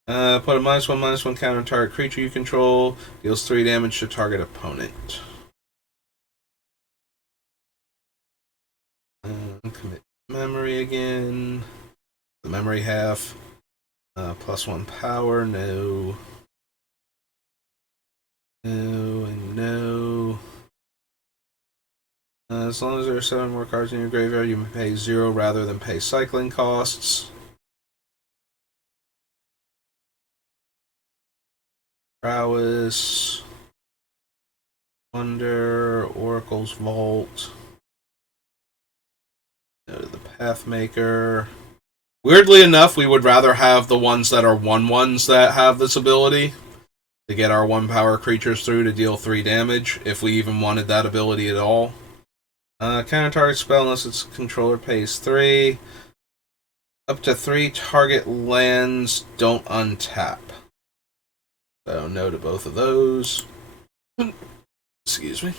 a -1/-1 counter on target creature you control. Deals 3 damage to target opponent. Commit memory again. The memory half. +1 power, no. No and no. As long as there are 7 more cards in your graveyard, you may pay 0 rather than pay cycling costs. Prowess. Wonder. Oracle's Vault. Go to the Pathmaker. Weirdly enough, we would rather have the ones that are 1/1s that have this ability to get our 1 power creatures through to deal 3 damage, if we even wanted that ability at all. Counter target spell unless its controller pays 3. Up to 3 target lands don't untap. So no to both of those. Excuse me.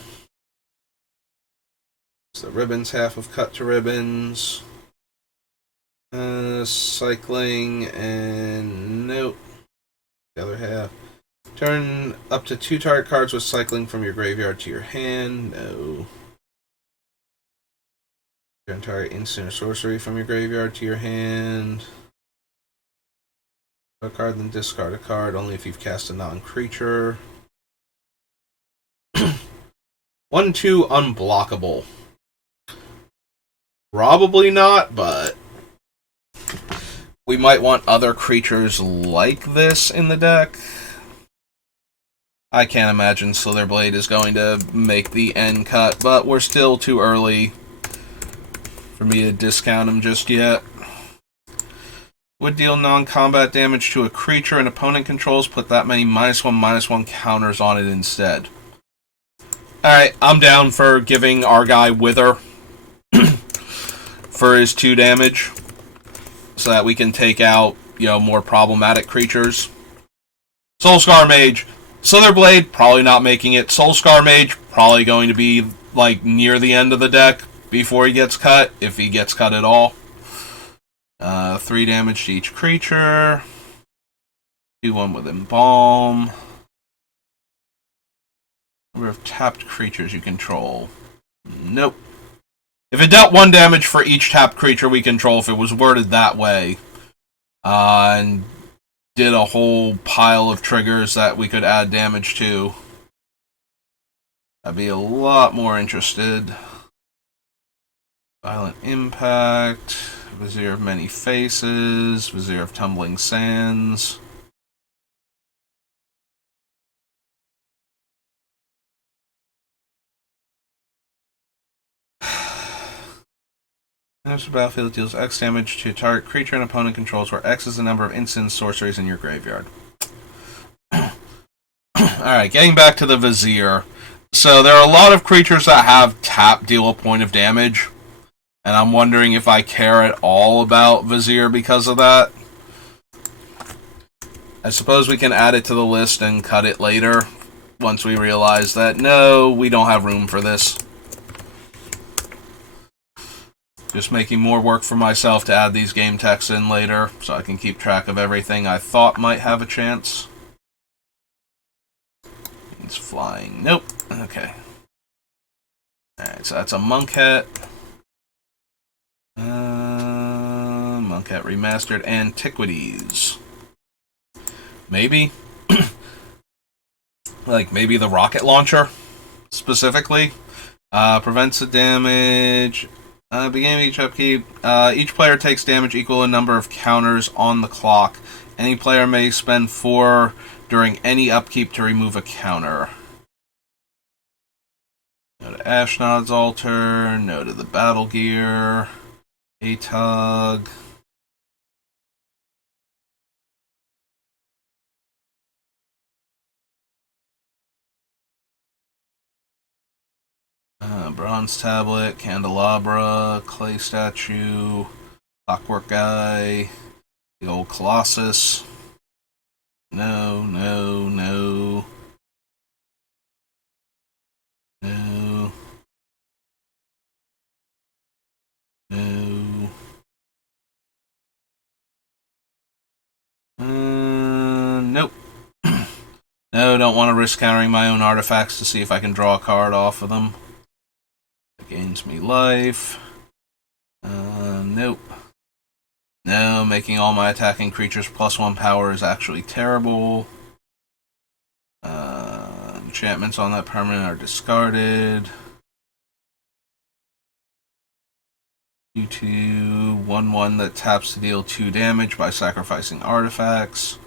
So the ribbons half of cut to ribbons. Cycling and nope. The other half. Turn up to 2 target cards with cycling from your graveyard to your hand. No. Turn target instant or sorcery from your graveyard to your hand. A card, then discard a card only if you've cast a non-creature. 1/2 unblockable. Probably not, but we might want other creatures like this in the deck. I can't imagine Slitherblade is going to make the end cut, but we're still too early for me to discount him just yet. Would deal non-combat damage to a creature an opponent controls. Put that many -1/-1 counters on it instead. Alright, I'm down for giving our guy Wither for his 2 damage, so that we can take out, more problematic creatures. Soulscar Mage. Slitherblade, probably not making it. Soulscar Mage, probably going to be, near the end of the deck before he gets cut, if he gets cut at all. 3 damage to each creature. Do 1 with Embalm. Number of tapped creatures you control. Nope. If it dealt 1 damage for each tapped creature we control, if it was worded that way, and did a whole pile of triggers that we could add damage to, I'd be a lot more interested. Violent Impact, Vizier of Many Faces, Vizier of Tumbling Sands. After battlefield deals X damage to target creature an opponent controls, where X is the number of instant sorceries in your graveyard. Alright, getting back to the Vizier. So there are a lot of creatures that have tap deal a point of damage, and I'm wondering if I care at all about Vizier because of that. I suppose we can add it to the list and cut it later, once we realize that, no, we don't have room for this. Just making more work for myself to add these game texts in later, so I can keep track of everything I thought might have a chance. It's flying. Nope. Okay. Alright, so that's a Monkhet. Monkhet Remastered Antiquities. Maybe. Maybe the rocket launcher, specifically. Prevents the damage. Beginning of each upkeep, each player takes damage equal to a number of counters on the clock. Any player may spend 4 during any upkeep to remove a counter. No to Ashnod's Altar, no to the Battle Gear, Atug. Bronze Tablet, Candelabra, Clay Statue, Clockwork Guy, the old Colossus. No, no, no. No. No. Nope. No, don't want to risk countering my own artifacts to see if I can draw a card off of them. It gains me life. Nope. No, making all my attacking creatures +1 power is actually terrible. Enchantments on that permanent are discarded. U2, 1/1 that taps to deal 2 damage by sacrificing artifacts.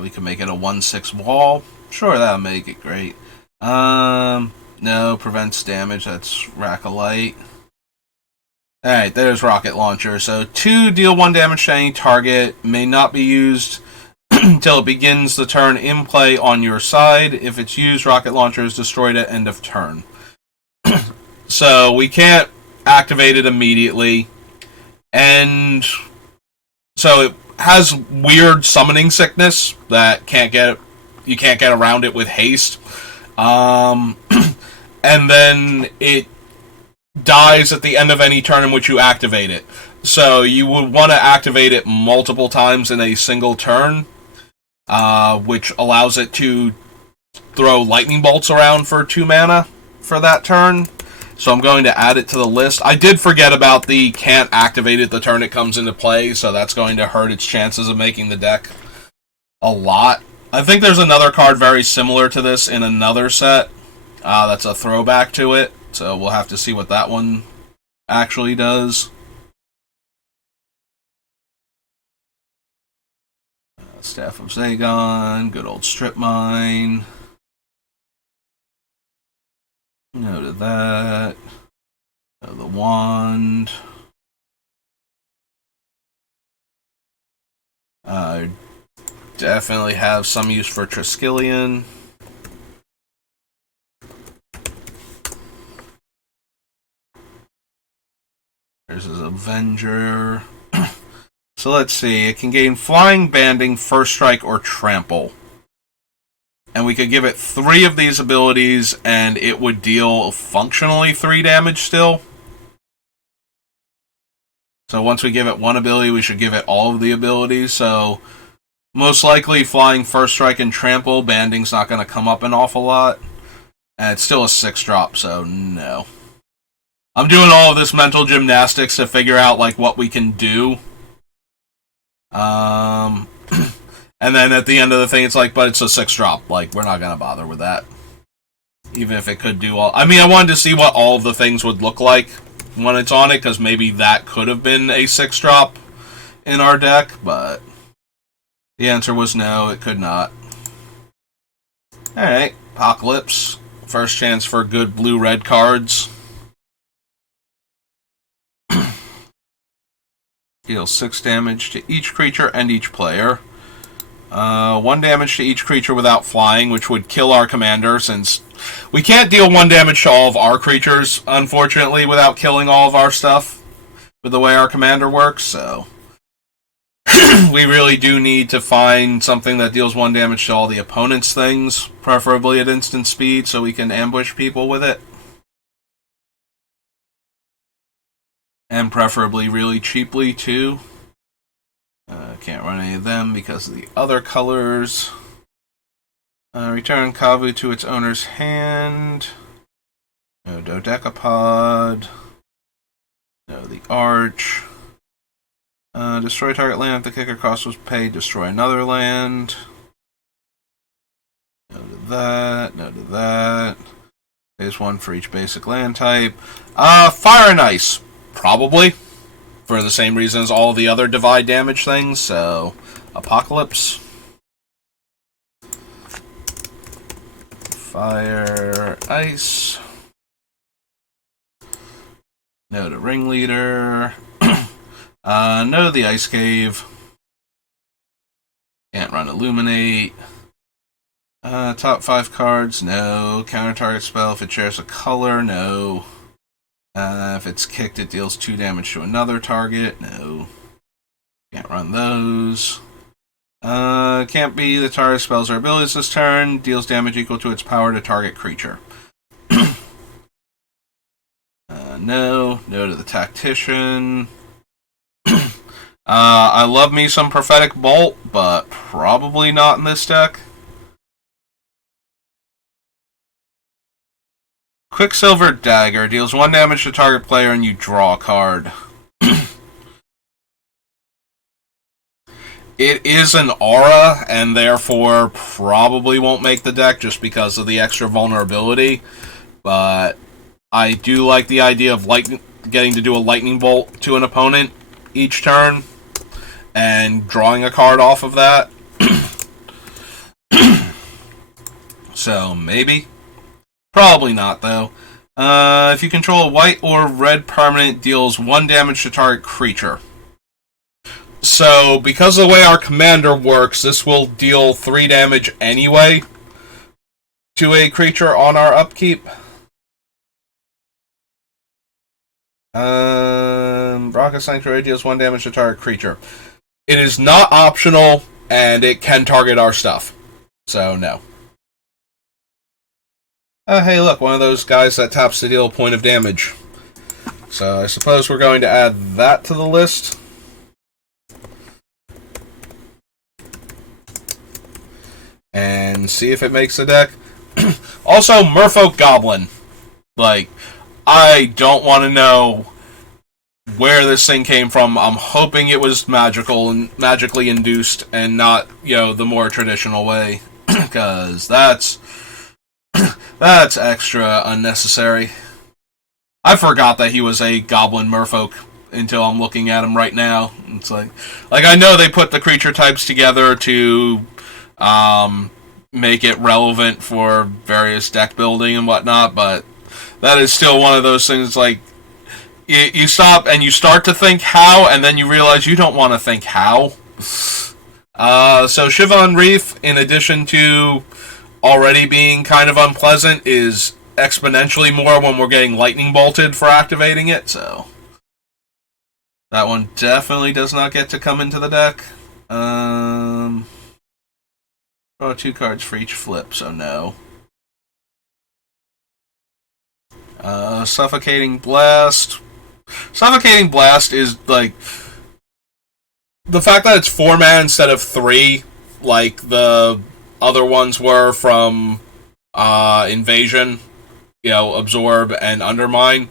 We can make it a 1/6 wall. Sure, that'll make it great. No, prevents damage. That's Rack of Light. Alright, there's Rocket Launcher. So 2 deal 1 damage to any target. May not be used until it begins the turn in play on your side. If it's used, Rocket Launcher is destroyed at end of turn. So we can't activate it immediately. And so it has weird summoning sickness that you can't get around it with haste. Um, and then it dies at the end of any turn in which you activate it. So you would want to activate it multiple times in a single turn, which allows it to throw lightning bolts around for 2 mana for that turn. So I'm going to add it to the list. I did forget about the can't activate it the turn it comes into play, so that's going to hurt its chances of making the deck a lot. I think there's another card very similar to this in another set that's a throwback to it, so we'll have to see what that one actually does. Staff of Zagon, good old Strip Mine. Noted that. The Wand. Definitely have some use for Triskelion. There's his Avenger. So let's see. It can gain Flying, Banding, First Strike, or Trample. And we could give it 3 of these abilities, and it would deal functionally 3 damage still. So once we give it 1 ability, we should give it all of the abilities. So most likely Flying, First Strike, and Trample. Banding's not going to come up an awful lot. And it's still a 6-drop, so no. I'm doing all of this mental gymnastics to figure out like what we can do. And then at the end of the thing, it's like, but it's a 6-drop. Like, we're not going to bother with that. Even if it could do all... I mean, I wanted to see what all of the things would look like when it's on it, because maybe that could have been a 6-drop in our deck, but the answer was no, it could not. Alright, Apocalypse. First chance for good blue-red cards. Deals 6 damage to each creature and each player. 1 damage to each creature without flying, which would kill our commander, since we can't deal 1 damage to all of our creatures, unfortunately, without killing all of our stuff with the way our commander works, so we really do need to find something that deals 1 damage to all the opponent's things, preferably at instant speed, so we can ambush people with it. And preferably really cheaply, too. Can't run any of them because of the other colors. Return Kavu to its owner's hand. No Dodecapod. No the Arch. Destroy target land if the kicker cost was paid. Destroy another land. No to that. No to that. There's 1 for each basic land type. Fire and Ice. Probably. For the same reason as all the other divide damage things, so Apocalypse. Fire, Ice. No to Ringleader. No to the Ice Cave. Can't run Illuminate. Top 5 cards, no. Counter target spell if it shares a color, no. If it's kicked, it deals 2 damage to another target. No. Can't run those. Can't be the target spells or abilities this turn. Deals damage equal to its power to target creature. No. No to the Tactician. I love me some Prophetic Bolt, but probably not in this deck. Quicksilver Dagger deals 1 damage to target player and you draw a card. It is an aura, and therefore probably won't make the deck just because of the extra vulnerability. But I do like the idea of getting to do a lightning bolt to an opponent each turn and drawing a card off of that. So maybe. Probably not, though. If you control a white or red permanent, deals 1 damage to target creature. So, because of the way our commander works, this will deal 3 damage anyway to a creature on our upkeep. Rocket Sanctuary deals 1 damage to target creature. It is not optional, and it can target our stuff. So, no. Hey, look, one of those guys that taps to deal a point of damage. So, I suppose we're going to add that to the list. And see if it makes the deck. Also, Merfolk Goblin. Like, I don't want to know where this thing came from. I'm hoping it was magical and magically induced and not, the more traditional way. Because that's extra unnecessary. I forgot that he was a goblin merfolk until I'm looking at him right now. It's like I know they put the creature types together to make it relevant for various deck building and whatnot, but that is still one of those things like you stop and you start to think how, and then you realize you don't want to think how. So Shivon Reef, in addition to already being kind of unpleasant, is exponentially more when we're getting lightning bolted for activating it, so that one definitely does not get to come into the deck. Draw 2 cards for each flip, so no. Suffocating Blast. Suffocating Blast is like the fact that it's 4 mana instead of 3, like the other ones were from Invasion, Absorb and Undermine,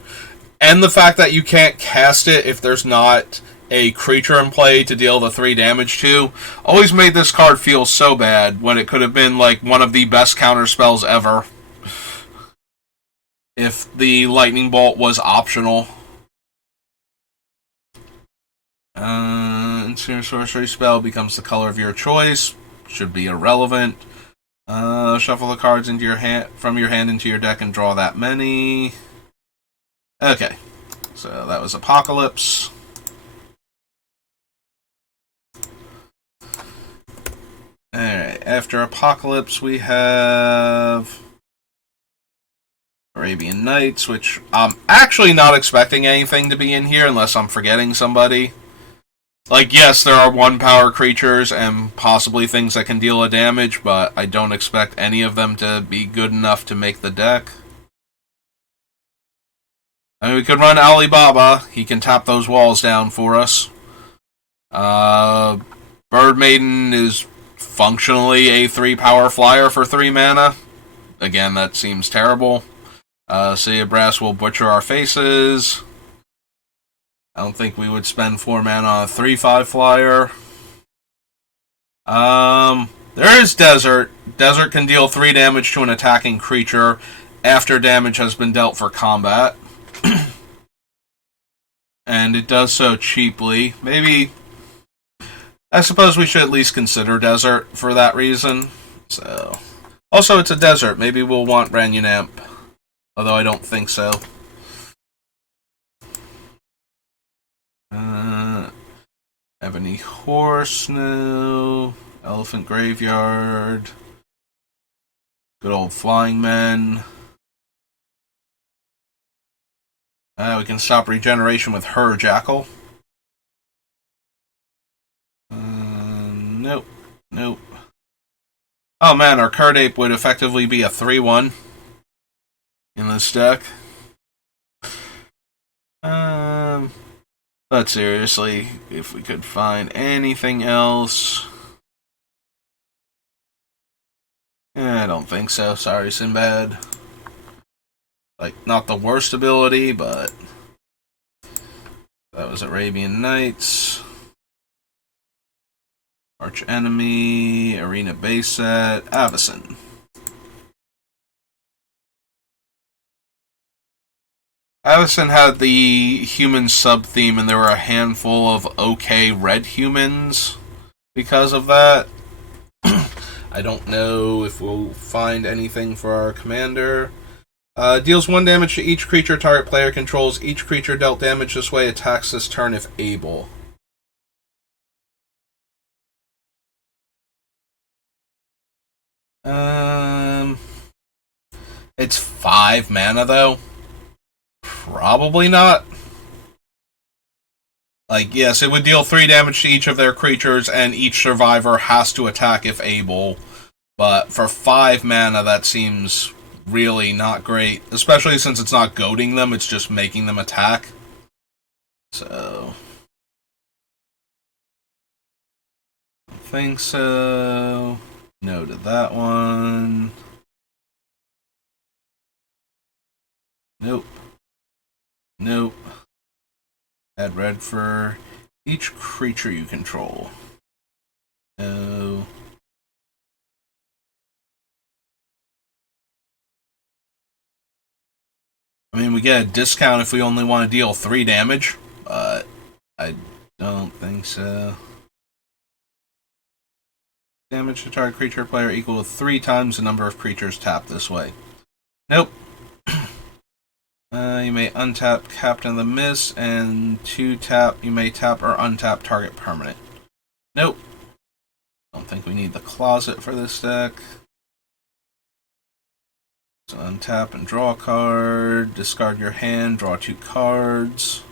and the fact that you can't cast it if there's not a creature in play to deal the 3 damage to, always made this card feel so bad when it could have been like one of the best counter spells ever if the Lightning Bolt was optional. Instant sorcery spell becomes the color of your choice. Should be irrelevant. Shuffle the cards into your hand from your hand into your deck and draw that many. Okay, so that was Apocalypse. Alright, after Apocalypse we have Arabian Nights, which I'm actually not expecting anything to be in here unless I'm forgetting somebody. Like, yes, there are 1-power creatures and possibly things that can deal a damage, but I don't expect any of them to be good enough to make the deck. I mean, we could run Alibaba. He can tap those walls down for us. Bird Maiden is functionally a 3-power flyer for 3 mana. Again, that seems terrible. City of Brass will butcher our faces. I don't think we would spend 4 mana on a 3/5 flyer. There is Desert. Desert can deal 3 damage to an attacking creature after damage has been dealt for combat. And it does so cheaply. Maybe, I suppose we should at least consider Desert for that reason. So, also it's a desert. Maybe we'll want Ranunamp. Although I don't think so. Ebony Horse, no. Elephant Graveyard. Good old Flying Men. We can stop regeneration with Her Jackal. Nope. Nope. Oh man, our Card Ape would effectively be a 3/1 in this deck. But seriously, if we could find anything else... I don't think so. Sorry, Sinbad. Like, not the worst ability, but... That was Arabian Nights. Arch Enemy, Arena Base Set, Avacyn. Avacyn had the human sub-theme, and there were a handful of okay red humans because of that. I don't know if we'll find anything for our commander. Deals 1 damage to each creature target player controls. Each creature dealt damage this way attacks this turn if able. It's 5 mana, though. Probably not. Like, yes, it would deal 3 damage to each of their creatures, and each survivor has to attack if able. But for 5 mana, that seems really not great. Especially since it's not goading them, it's just making them attack. So... I think so. No to that one. Nope. Nope. Add red for each creature you control. No. I mean, we get a discount if we only want to deal 3 damage, but I don't think so. Damage to target creature player equal to 3 times the number of creatures tapped this way. Nope. You may untap Captain of the Mist, and 2 tap, you may tap or untap target permanent. Nope. Don't think we need the closet for this deck. So untap and draw a card, discard your hand, draw 2 cards.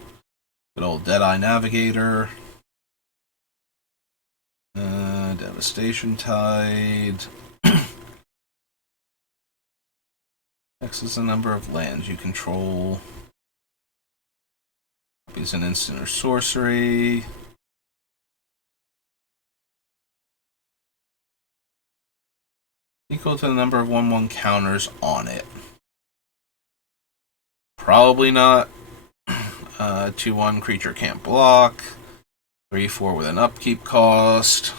Good old Deadeye Navigator. Devastation Tide. X is the number of lands you control. Is an instant or sorcery. Equal to the number of 1/1 counters on it. Probably not. 2/1 creature can't block. 3/4 with an upkeep cost.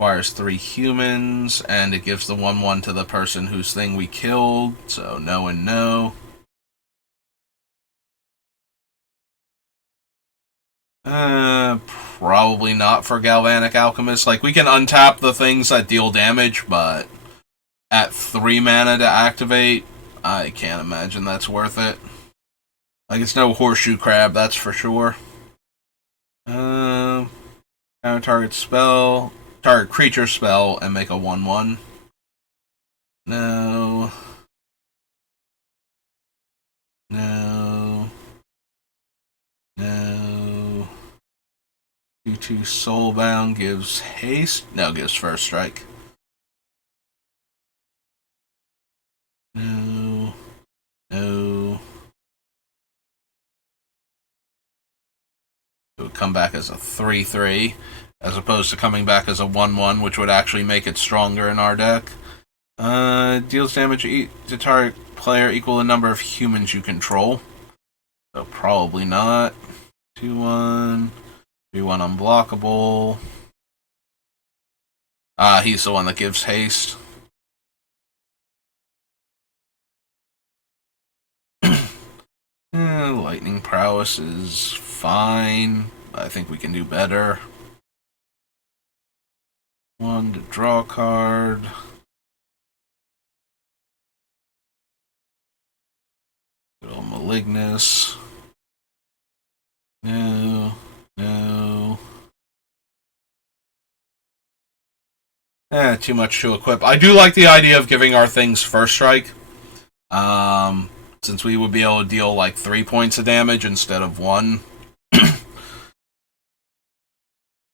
Requires 3 humans, and it gives the 1/1 to the person whose thing we killed, so no and no. Probably not for Galvanic Alchemist. Like, we can untap the things that deal damage, but at 3 mana to activate, I can't imagine that's worth it. Like, it's no Horseshoe Crab, that's for sure. Counter target spell, target creature spell, and make a 1/1. No. No. No. 2/2 Soulbound gives haste. No, gives first strike. No. No. It would come back as a 3/3, as opposed to coming back as a 1/1, which would actually make it stronger in our deck. Deals damage to target player equal to the number of humans you control. So probably not. 2/1. 3/1 unblockable. He's the one that gives haste. Lightning Prowess is fine. I think we can do better. 1 to draw a card. Little Malignus. No. No. Too much to equip. I do like the idea of giving our things first strike. Since we would be able to deal like 3 points of damage instead of 1.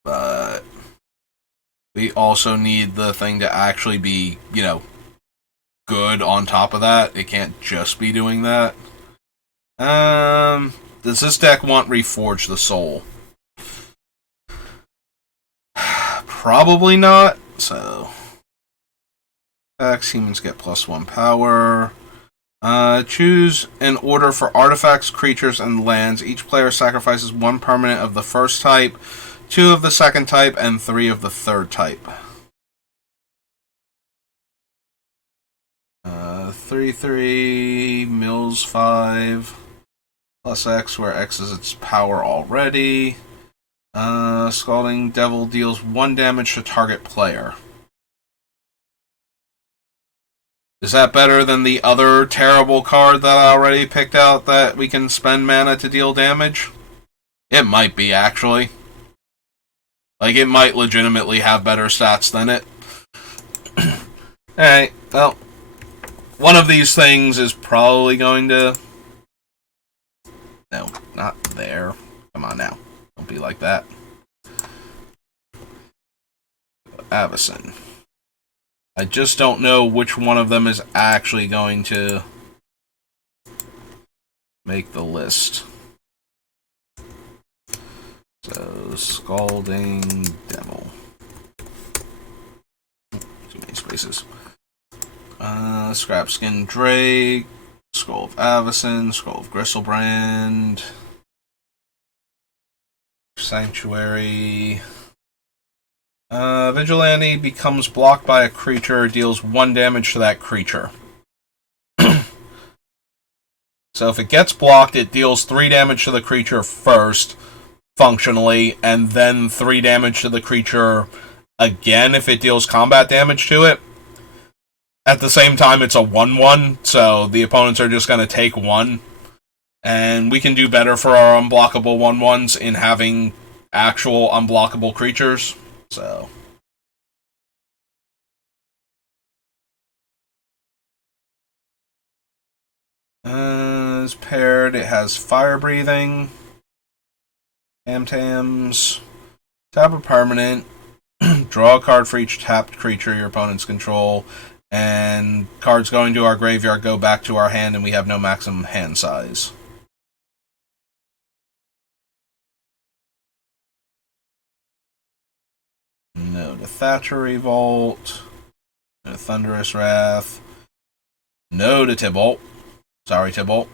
But we also need the thing to actually be, good on top of that. It can't just be doing that. Does this deck want Reforge the Soul? Probably not. So, humans get +1 power. Choose an order for artifacts, creatures, and lands. Each player sacrifices 1 permanent of the first type, 2 of the second type, and 3 of the third type. 3/3, mills 5, plus X, where X is its power already. Scalding Devil deals 1 damage to target player. Is that better than the other terrible card that I already picked out that we can spend mana to deal damage? It might be, actually. Like, it might legitimately have better stats than it. Alright, well, one of these things is probably going to... No, not there. Come on now. Don't be like that. Evanescent. I just don't know which one of them is actually going to make the list. So, Scalding Devil. Too many spaces. Scrapskin Drake, Scroll of Evanescent, Scroll of Gristlebrand, Sanctuary. Vigilante becomes blocked by a creature, deals 1 damage to that creature. So if it gets blocked, it deals 3 damage to the creature first, functionally, and then 3 damage to the creature again if it deals combat damage to it. At the same time, it's a 1/1, so the opponents are just going to take 1. And we can do better for our unblockable 1/1s in having actual unblockable creatures. So. It's paired. It has Fire Breathing, Tam-Tams, tap a permanent, draw a card for each tapped creature your opponents control, and cards going to our graveyard go back to our hand, and we have no maximum hand size. No to Thatcher Revolt. No to Thunderous Wrath. No to Tybalt. Sorry, Tybalt.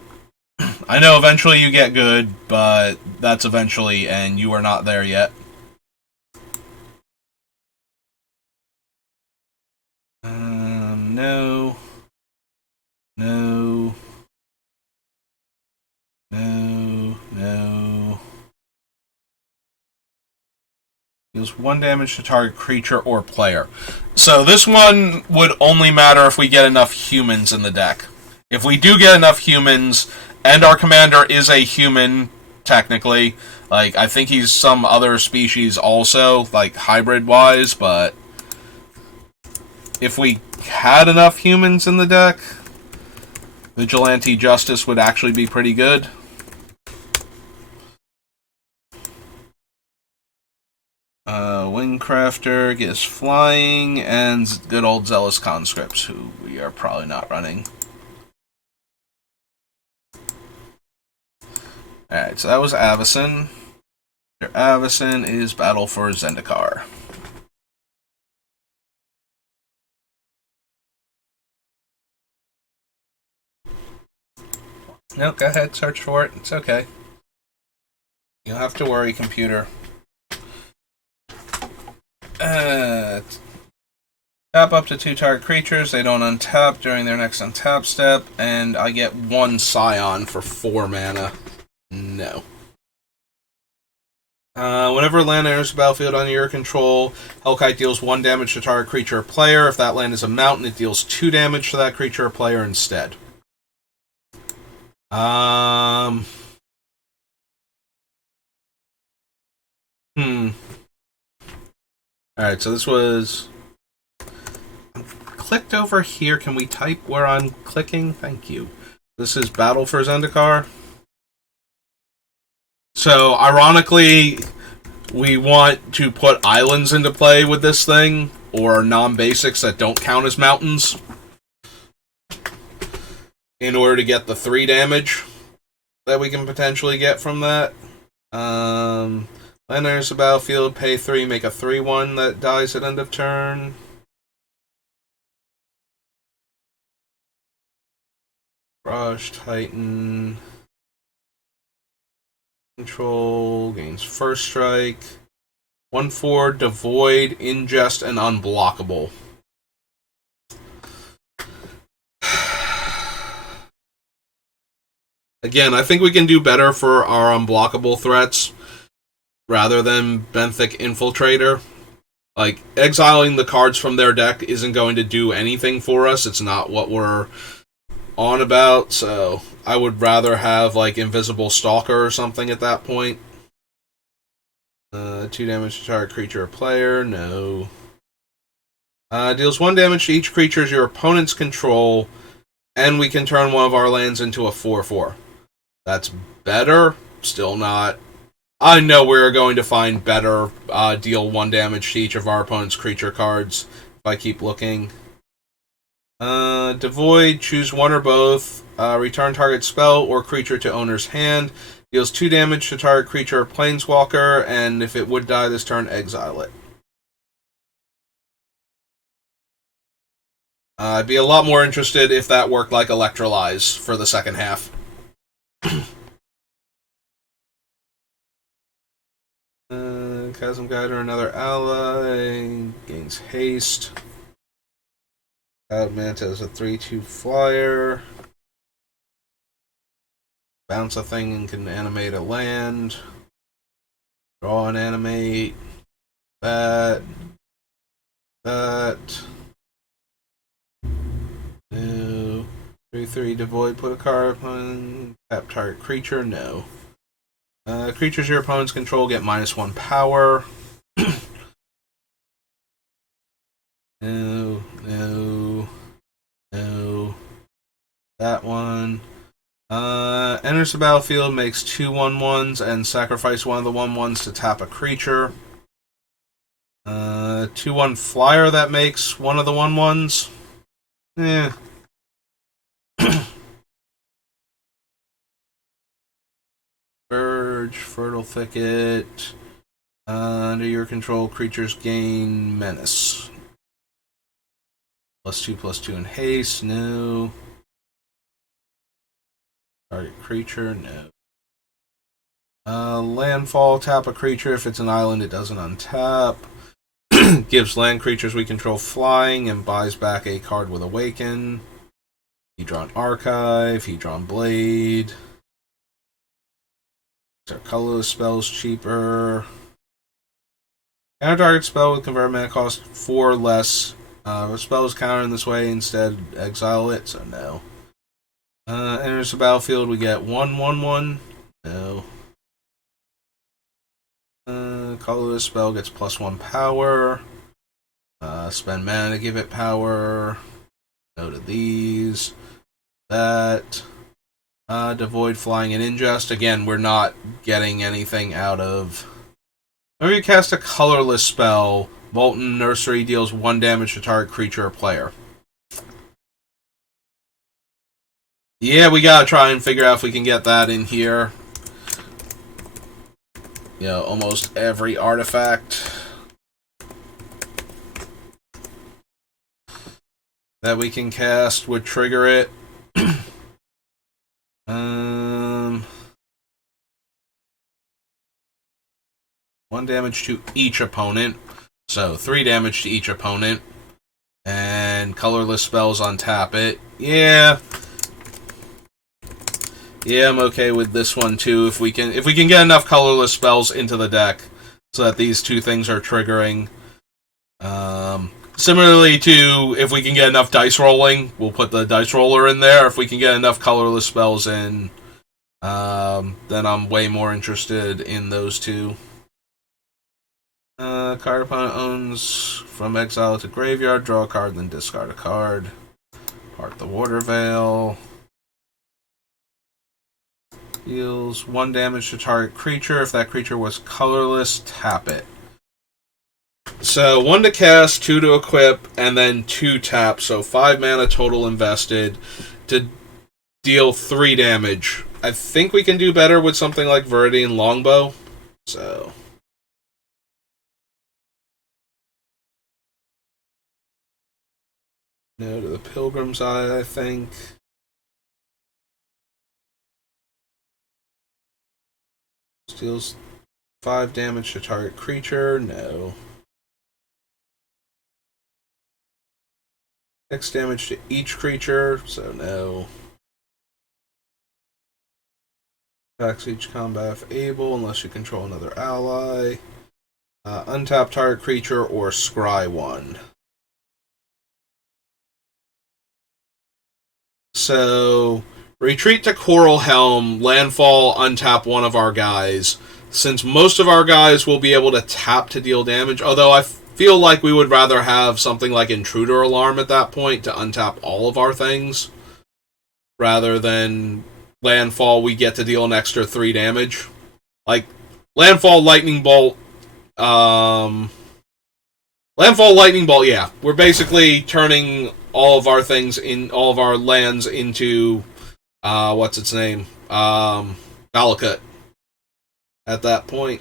I know eventually you get good, but that's eventually, and you are not there yet. No. No. No. No. Deals 1 damage to target creature or player. So this one would only matter if we get enough humans in the deck. If we do get enough humans, and our commander is a human, technically, like, I think he's some other species also, like, hybrid-wise, but if we had enough humans in the deck, Vigilante Justice would actually be pretty good. Wingcrafter gets flying, and good old Zealous Conscripts, who we are probably not running. Alright, so that was Evanescent. Your Evanescent is Battle for Zendikar. No, go ahead, search for it. It's okay. You don't have to worry, computer. Tap up to 2 target creatures. They don't untap during their next untap step, and I get 1 Scion for 4 mana. No. Whenever land enters the battlefield under your control, Hellkite deals 1 damage to target creature or player. If that land is a mountain, it deals 2 damage to that creature or player instead. Alright, so this was... I'm clicked over here. Can we type where I'm clicking? Thank you. This is Battle for Zendikar. So, ironically, we want to put islands into play with this thing, or non-basics that don't count as mountains, in order to get the 3 damage that we can potentially get from that. Land enters the battlefield, pay 3, make a 3/1 that dies at end of turn. Rush, Titan. Control, gains first strike. 1/4, devoid, ingest, and unblockable. Again, I think we can do better for our unblockable threats rather than Benthic Infiltrator. Like, exiling the cards from their deck isn't going to do anything for us. It's not what we're on about, so I would rather have, like, Invisible Stalker or something at that point. 2 damage to target creature or player, no. Deals 1 damage to each creature as your opponent's control, and we can turn one of our lands into a 4/4. That's better, still not I know we're going to find better deal 1 damage to each of our opponent's creature cards if I keep looking. Devoid, choose one or both. Return target spell or creature to owner's hand. Deals 2 damage to target creature or planeswalker, and if it would die this turn, exile it. I'd be a lot more interested if that worked like Electrolyze for the second half. Chasm Guider, another ally, gains haste. Manta is a 3/2 flyer. Bounce a thing and can animate a land. Draw and animate. That. No. 3/3 Devoid, put a card upon tap target creature. No. Creatures your opponents control get -1 power. No. That one. Enters the battlefield, makes 2 1/1s, and sacrifice one of the 1/1s to tap a creature. 2/1 flyer that makes one of the 1/1s. Verge, Fertile Thicket. Under your control, creatures gain Menace. +2/+2 in haste, no. Target creature, no. Landfall, tap a creature. If it's an island, it doesn't untap. Gives land creatures we control flying and buys back a card with Awaken. Hedron Archive, Hedron Blade. These are colorless spells, cheaper. Counter target spell with convert mana cost 4 less. The spell is countered in this way, instead exile it, so no. Enters the battlefield, we get 1/1/1. No. Colorless spell gets +1 power. Spend mana to give it power. No to these. That. Devoid, Flying, and Ingest. Again, we're not getting anything out of... Whenever you cast a colorless spell, Molten Nursery deals 1 damage to target creature or player. Yeah, we gotta try and figure out if we can get that in here. You know, almost every artifact that we can cast would trigger it. 1 damage to each opponent. So 3 damage to each opponent. And colorless spells untap it. Yeah, I'm okay with this one too. If we can get enough colorless spells into the deck so that these two things are triggering. Similarly to if we can get enough dice rolling, we'll put the dice roller in there. If we can get enough colorless spells in, then I'm way more interested in those two. Card opponent owns from exile to graveyard, draw a card, then discard a card. Part the Water Veil. Deals 1 damage to target creature. If that creature was colorless, tap it. So 1 to cast, 2 to equip, and then 2 tap. So 5 mana total invested to deal 3 damage. I think we can do better with something like Viridian Longbow. So... No to the Pilgrim's Eye, I think. Deals 5 damage to target creature, no. 6 damage to each creature, so no. Attacks each combat if able, unless you control another ally. Untap target creature or scry 1. So, retreat to Coral Helm, landfall, untap one of our guys. Since most of our guys will be able to tap to deal damage, although I feel like we would rather have something like Intruder Alarm at that point to untap all of our things, rather than landfall, we get to deal an extra 3 damage. Like, Landfall, lightning bolt. Landfall, lightning bolt. Yeah, we're basically turning all of our things in all of our lands into what's its name? Valakut. At that point.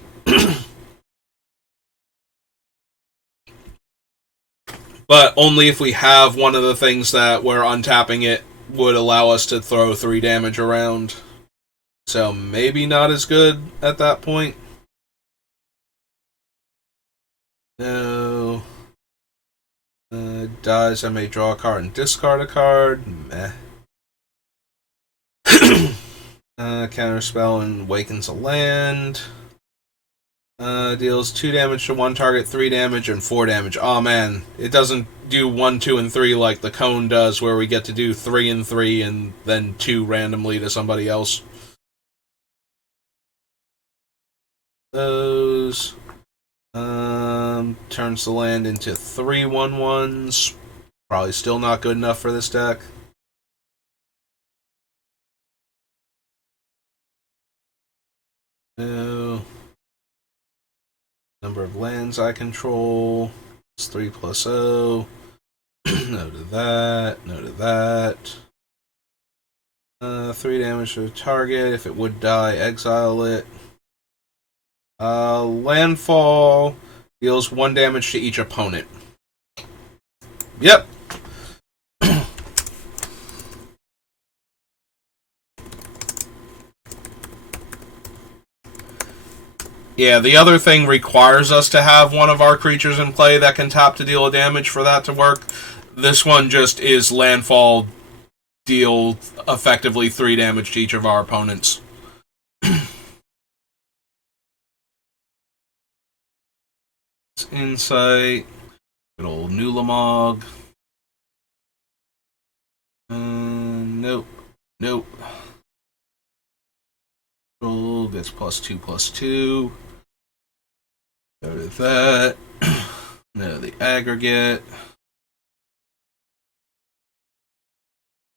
But only if we have one of the things that we're untapping it would allow us to throw 3 damage around. So maybe not as good at that point. No. Dies, I may draw a card and discard a card. Meh. Counterspell and wakens a land. Deals 2 damage to one target, 3 damage, and 4 damage. Oh man, it doesn't do 1, 2, and 3 like the cone does, where we get to do 3 and 3 and then 2 randomly to somebody else. Those. Turns the land into 3 1/1s. Probably still not good enough for this deck. No. Number of lands I control is 3 + 0. No to that. No to that. 3 damage to the target. If it would die, exile it. Landfall deals 1 damage to each opponent. Yep. Yeah, the other thing requires us to have one of our creatures in play that can tap to deal damage for that to work. This one just is landfall, deal effectively 3 damage to each of our opponents. Insight. Good old Nulamog. Nope. Nope. Roll gets +2/+2. Go to that. No, the aggregate.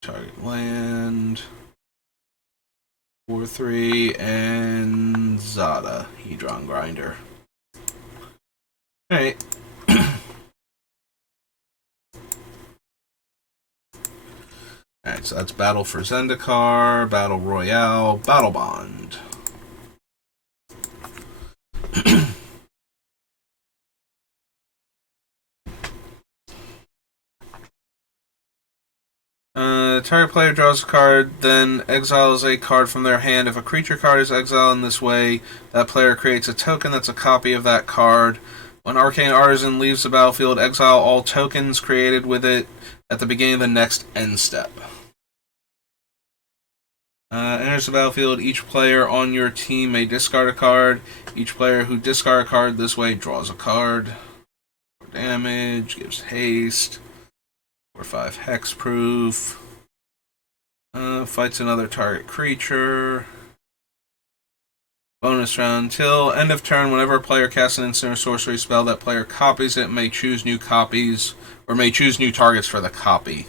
Target land. 4/3 and Zada, Hedron Grinder. Alright. Alright, so that's Battle for Zendikar, Battle Royale, Battle Bond. Target player draws a card, then exiles a card from their hand. If a creature card is exiled in this way, that player creates a token that's a copy of that card. When Arcane Artisan leaves the battlefield, exile all tokens created with it at the beginning of the next end step. Enters the battlefield, each player on your team may discard a card. Each player who discards a card this way draws a card. 4 damage, gives haste. 4/5 hexproof. Fights another target creature. Bonus round. Till end of turn, whenever a player casts an instant or sorcery spell, that player copies it, may choose new copies, or may choose new targets for the copy.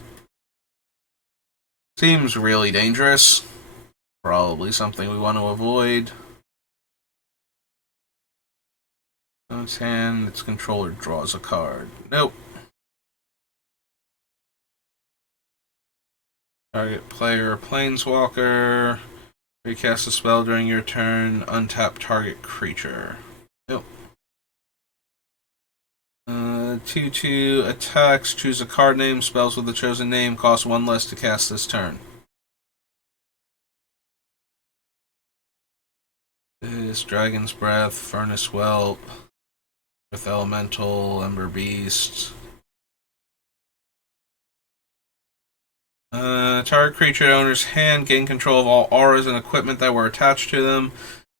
Seems really dangerous. Probably something we want to avoid. On its hand, its controller draws a card. Nope. Target player, Planeswalker. Recast a spell during your turn. Untap target creature. Nope. 2/2 attacks. Choose a card name. Spells with the chosen name cost 1 less to cast this turn. This Dragon's Breath, Furnace Whelp, Earth Elemental, Ember Beast. Target creature owner's hand gain control of all auras and equipment that were attached to them,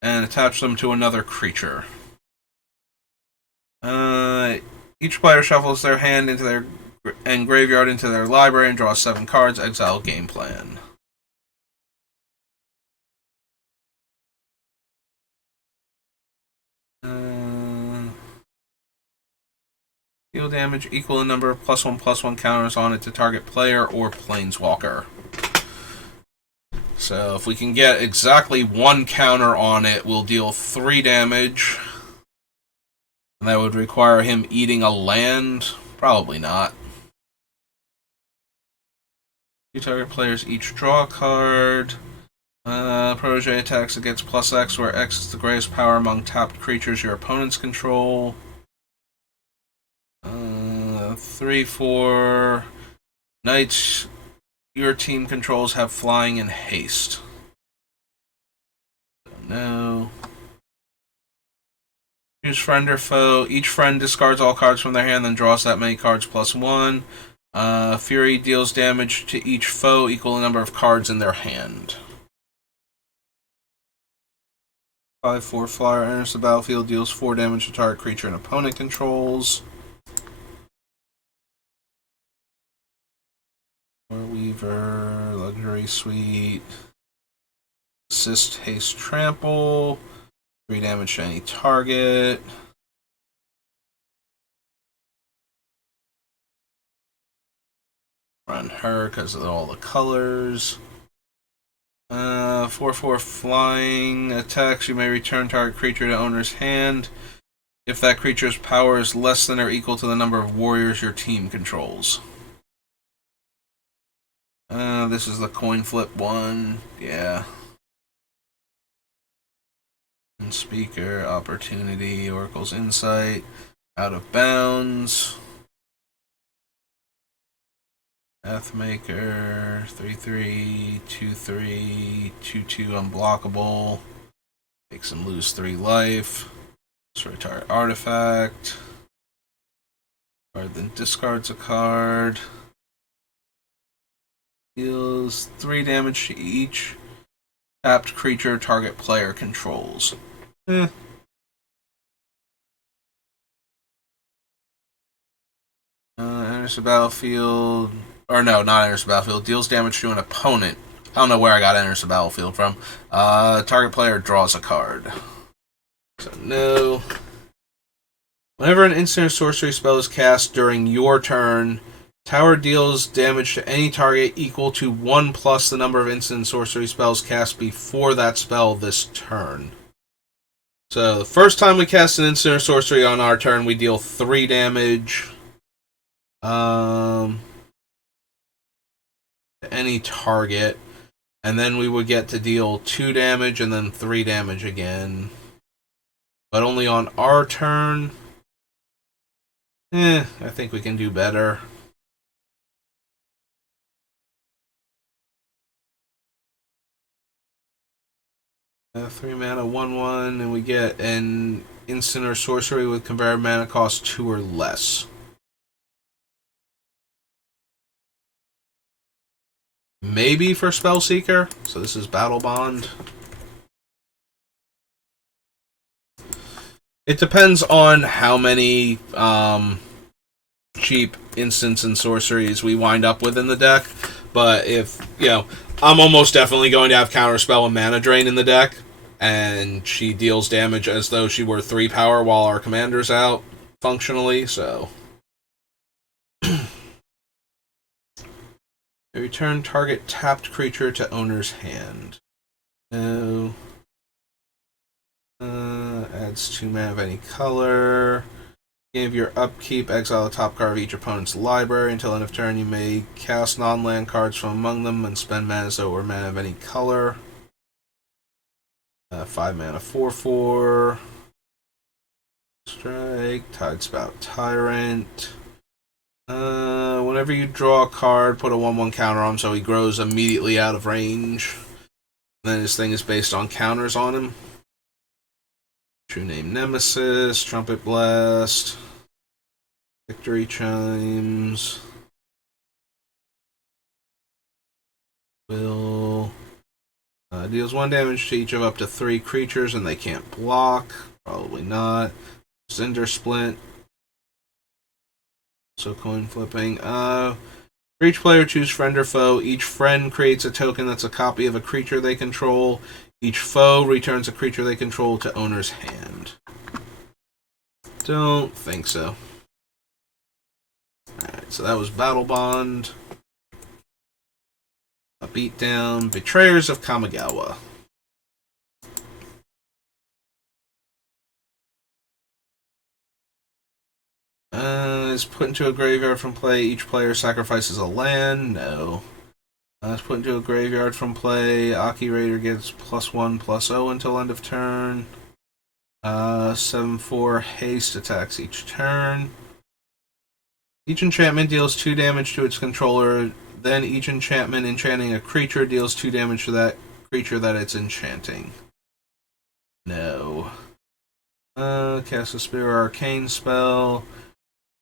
and attach them to another creature. Each player shuffles their hand into their graveyard into their library and draws 7 cards. Exile game plan. Deal damage equal in number of +1/+1 counters on it to target player or planeswalker. So if we can get exactly one counter on it, we'll deal 3 damage. And that would require him eating a land. Probably not. 2 target players each draw a card. Protege attacks against +X, where X is the greatest power among tapped creatures your opponents control. 3/4 knights your team controls have flying and haste. No. Choose friend or foe. Each friend discards all cards from their hand, then draws that many cards +1. Fury deals damage to each foe equal the number of cards in their hand. 5/4 flyer enters the battlefield, deals 4 damage to target creature and opponent controls. Weaver, Luxury Suite, Assist, Haste, Trample, 3 damage to any target. Run her because of all the colors. 4/4 flying attacks. You may return target creature to owner's hand if that creature's power is less than or equal to the number of warriors your team controls. This is the coin flip one. Yeah. And Speaker, Opportunity, Oracle's Insight, Out of Bounds. Pathmaker, 3/3, 2/3, 2/2 unblockable. Makes him lose 3 life. Destroy target artifact. Card then discards a card. Deals 3 damage to each tapped creature target player controls. Enters the battlefield. Or no, not enters the battlefield. Deals damage to an opponent. I don't know where I got enters the battlefield from. Target player draws a card. So no. Whenever an instant or sorcery spell is cast during your turn, tower deals damage to any target equal to 1 plus the number of instant and sorcery spells cast before that spell this turn. So the first time we cast an instant or sorcery on our turn, we deal 3 damage. To any target. And then we would get to deal 2 damage and then 3 damage again. But only on our turn. I think we can do better. 3 mana, 1/1, and we get an instant or sorcery with converted mana cost 2 or less. Maybe for Spellseeker. So this is Battle Bond. It depends on how many cheap instants and sorceries we wind up with in the deck. But if, I'm almost definitely going to have Counterspell and Mana Drain in the deck. And she deals damage as though she were 3 power while our commander's out, functionally, so. Return target tapped creature to owner's hand. No. Adds 2 mana of any color. Beginning of your upkeep, exile the top card of each opponent's library. Until end of turn, you may cast non-land cards from among them and spend mana as though it were mana of any color. 5 mana, 4/4. Strike, Tidespout Tyrant. Whenever you draw a card, put a 1/1 counter on him so he grows immediately out of range. And then his thing is based on counters on him. True Name Nemesis, Trumpet Blast, Victory Chimes. Will. Deals 1 damage to each of up to 3 creatures and they can't block. Probably not. Cinder Splint. So coin flipping. For each player, choose friend or foe. Each friend creates a token that's a copy of a creature they control. Each foe returns a creature they control to owner's hand. Don't think so. Alright, so that was Battle Bond. Beat down Betrayers of Kamigawa. Is put into a graveyard from play. Each player sacrifices a land. No. It's put into a graveyard from play. Aki Raider gets +1/+0 until end of turn. 7/4 haste attacks each turn. Each enchantment deals 2 damage to its controller. Then each enchantment enchanting a creature deals 2 damage to that creature that it's enchanting. No. Cast a Spirit Arcane spell.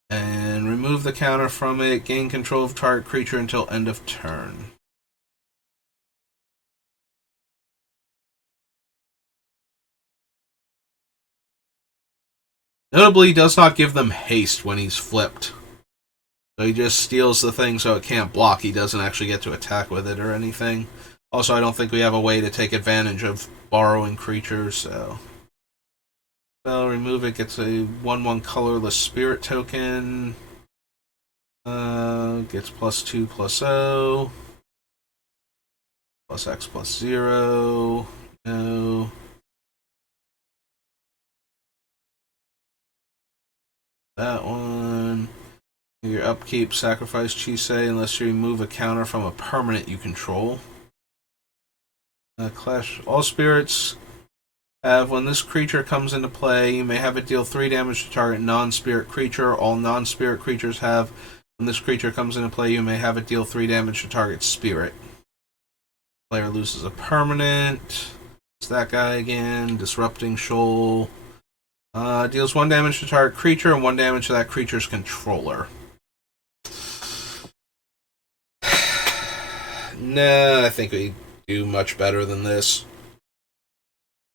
And remove the counter from it. Gain control of target creature until end of turn. Notably, he does not give them haste when he's flipped. So he just steals the thing so it can't block. He doesn't actually get to attack with it or anything. Also, I don't think we have a way to take advantage of borrowing creatures, so... Spell, remove it, gets a 1/1 colorless spirit token. Gets +2/+0. +X/+0. No. That one. Your upkeep, sacrifice Chisei unless you remove a counter from a permanent you control. Clash. All spirits have, when this creature comes into play, you may have it deal 3 damage to target non-spirit creature. All non-spirit creatures have, when this creature comes into play, you may have it deal 3 damage to target spirit. Player loses a permanent. It's that guy again. Disrupting Shoal. Deals 1 damage to target creature and 1 damage to that creature's controller. Nah, I think we do much better than this.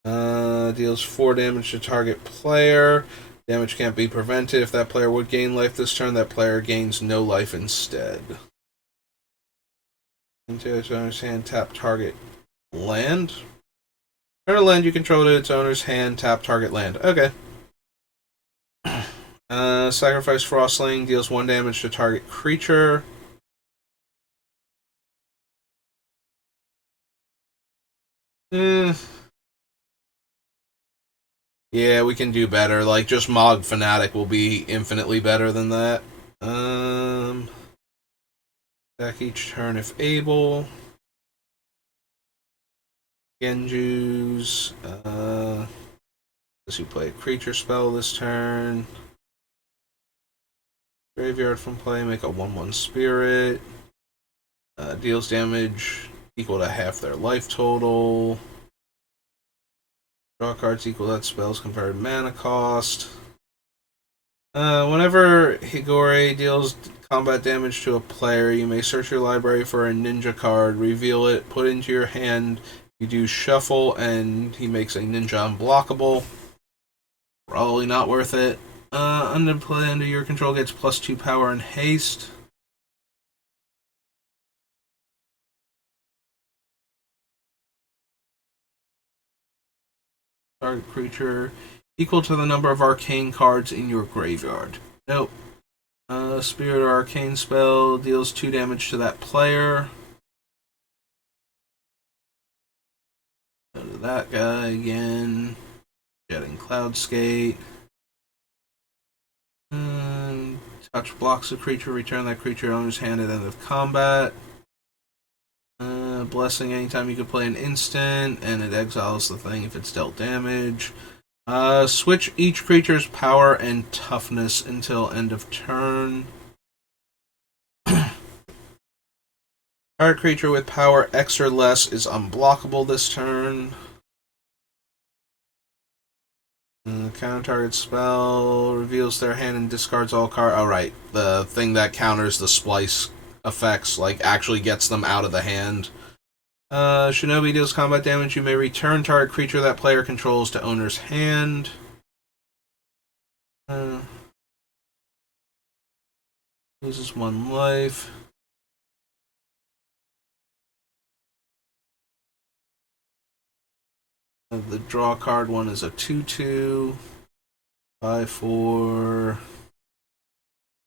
Deals 4 damage to target player. Damage can't be prevented. If that player would gain life this turn, that player gains no life instead. Into its owner's hand, tap target land. Turn a land you control to its owner's hand, tap target land. Okay. Sacrifice Frostling, deals 1 damage to target creature. Yeah, we can do better. Like, just Mog Fanatic will be infinitely better than that. Attack each turn if able. Genjus. Unless you play a creature spell this turn. Graveyard from play, make a 1/1 spirit. Deals damage equal to half their life total. Draw cards equal to that spell's converted mana cost. Whenever Higure deals combat damage to a player, you may search your library for a ninja card, reveal it, put it into your hand. You do shuffle, and he makes a ninja unblockable. Probably not worth it. Under play under your control gets +2 power and haste. Target creature equal to the number of arcane cards in your graveyard. Nope. Spirit or arcane spell deals 2 damage to that player. Go to that guy again. Jetting Cloudskate. Touch blocks a creature, return that creature owner's hand at end of combat. Blessing, anytime you can play an instant, and it exiles the thing if it's dealt damage. Switch each creature's power and toughness until end of turn. Target creature with power X or less is unblockable this turn. Counter target spell reveals their hand and discards all cards. Oh, right. The thing that counters the splice effects, like, actually gets them out of the hand. Shinobi deals combat damage. You may return target creature that player controls to owner's hand. Loses 1 life. The draw card one is a 2/2. 5/4.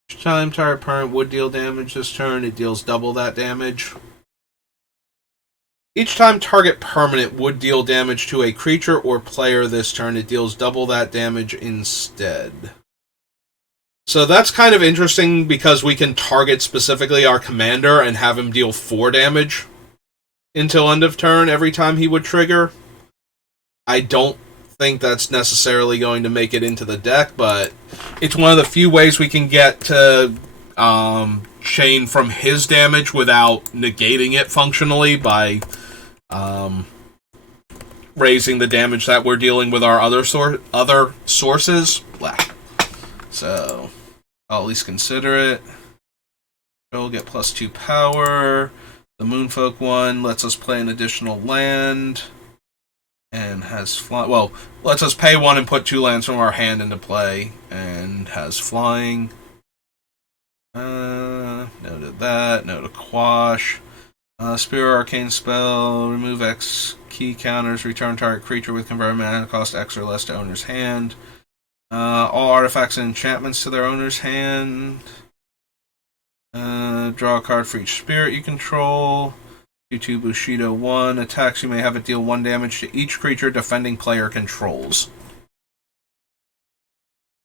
Each time target permanent would deal damage this turn, it deals double that damage. Each time target permanent would deal damage to a creature or player this turn, it deals double that damage instead. So that's kind of interesting because we can target specifically our commander and have him deal 4 damage until end of turn every time he would trigger. I don't think that's necessarily going to make it into the deck, but it's one of the few ways we can get to chain from his damage without negating it functionally by raising the damage that we're dealing with our other sources. Blah. So I'll at least consider it. We'll get +2 power. The Moonfolk one lets us play an additional land and has fly. Well, lets us pay 1 and put 2 lands from our hand into play and has flying. Noted that. Noted Quash. Spear Arcane Spell. Remove X key counters. Return target creature with converted mana cost X or less to owner's hand. All artifacts and enchantments to their owner's hand. Draw a card for each spirit you control. 2/2 Bushido 1. Attacks, you may have it deal 1 damage to each creature defending player controls.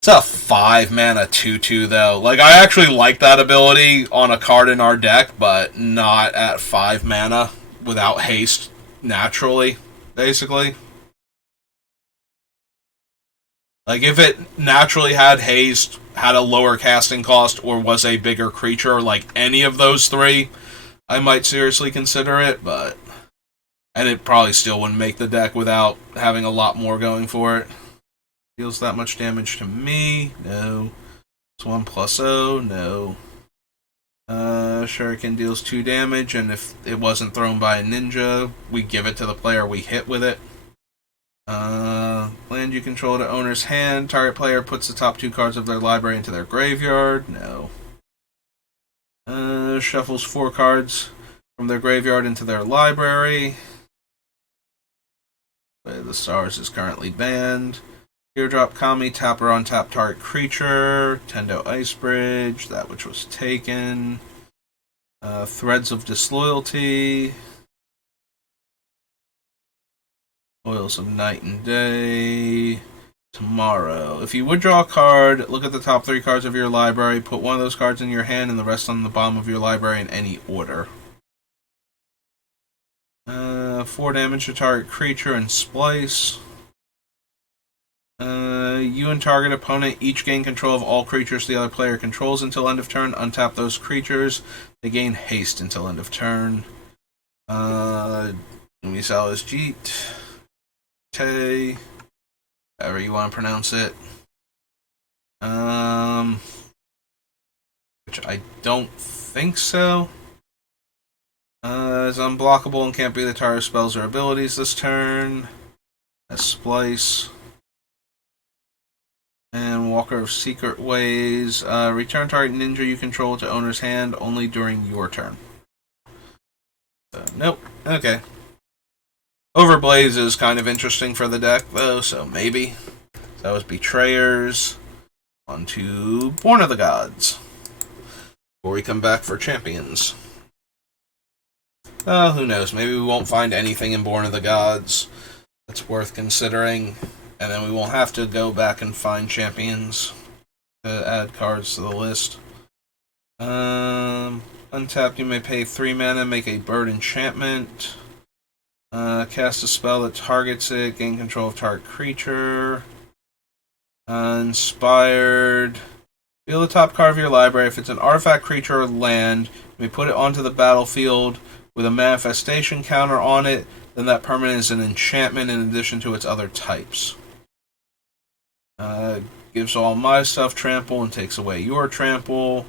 It's a 5 mana 2/2 though. Like, I actually like that ability on a card in our deck, but not at 5 mana without haste naturally, basically. Like, if it naturally had haste, had a lower casting cost, or was a bigger creature, like any of those 3, I might seriously consider it, but... And it probably still wouldn't make the deck without having a lot more going for it. Deals that much damage to me? No. It's 1/0? No. Shuriken deals 2 damage, and if it wasn't thrown by a ninja, we give it to the player we hit with it. Land you control to owner's hand. Target player puts the top 2 cards of their library into their graveyard. No. Shuffles 4 cards from their graveyard into their library. Play of the Stars is currently banned. Teardrop Kami, tapper on tap target creature. Tendo Icebridge, that which was taken. Threads of Disloyalty. Oils of Night and Day. Tomorrow. If you would draw a card, look at the top 3 cards of your library, put 1 of those cards in your hand and the rest on the bottom of your library in any order. 4 damage to target creature and Splice. You and target opponent each gain control of all creatures the other player controls until end of turn. Untap those creatures. They gain haste until end of turn. Misalas Jeet. Tay. However you want to pronounce it. Which I don't think so. Is unblockable and can't be the target spells or abilities this turn. Has Splice. And Walker of Secret Ways. Return target ninja you control to owner's hand only during your turn. Nope. Okay. Overblaze is kind of interesting for the deck, though, so maybe. That was Betrayers. On to Born of the Gods. Before we come back for Champions. Who knows? Maybe we won't find anything in Born of the Gods that's worth considering. And then we won't have to go back and find Champions to add cards to the list. Untapped, you may pay 3 mana, make a bird enchantment. Cast a spell that targets it, gain control of target creature. Inspired. Deal the top card of your library. If it's an artifact, creature, or land, you may put it onto the battlefield with a manifestation counter on it. Then that permanent is an enchantment in addition to its other types. Gives all my stuff trample and takes away your trample.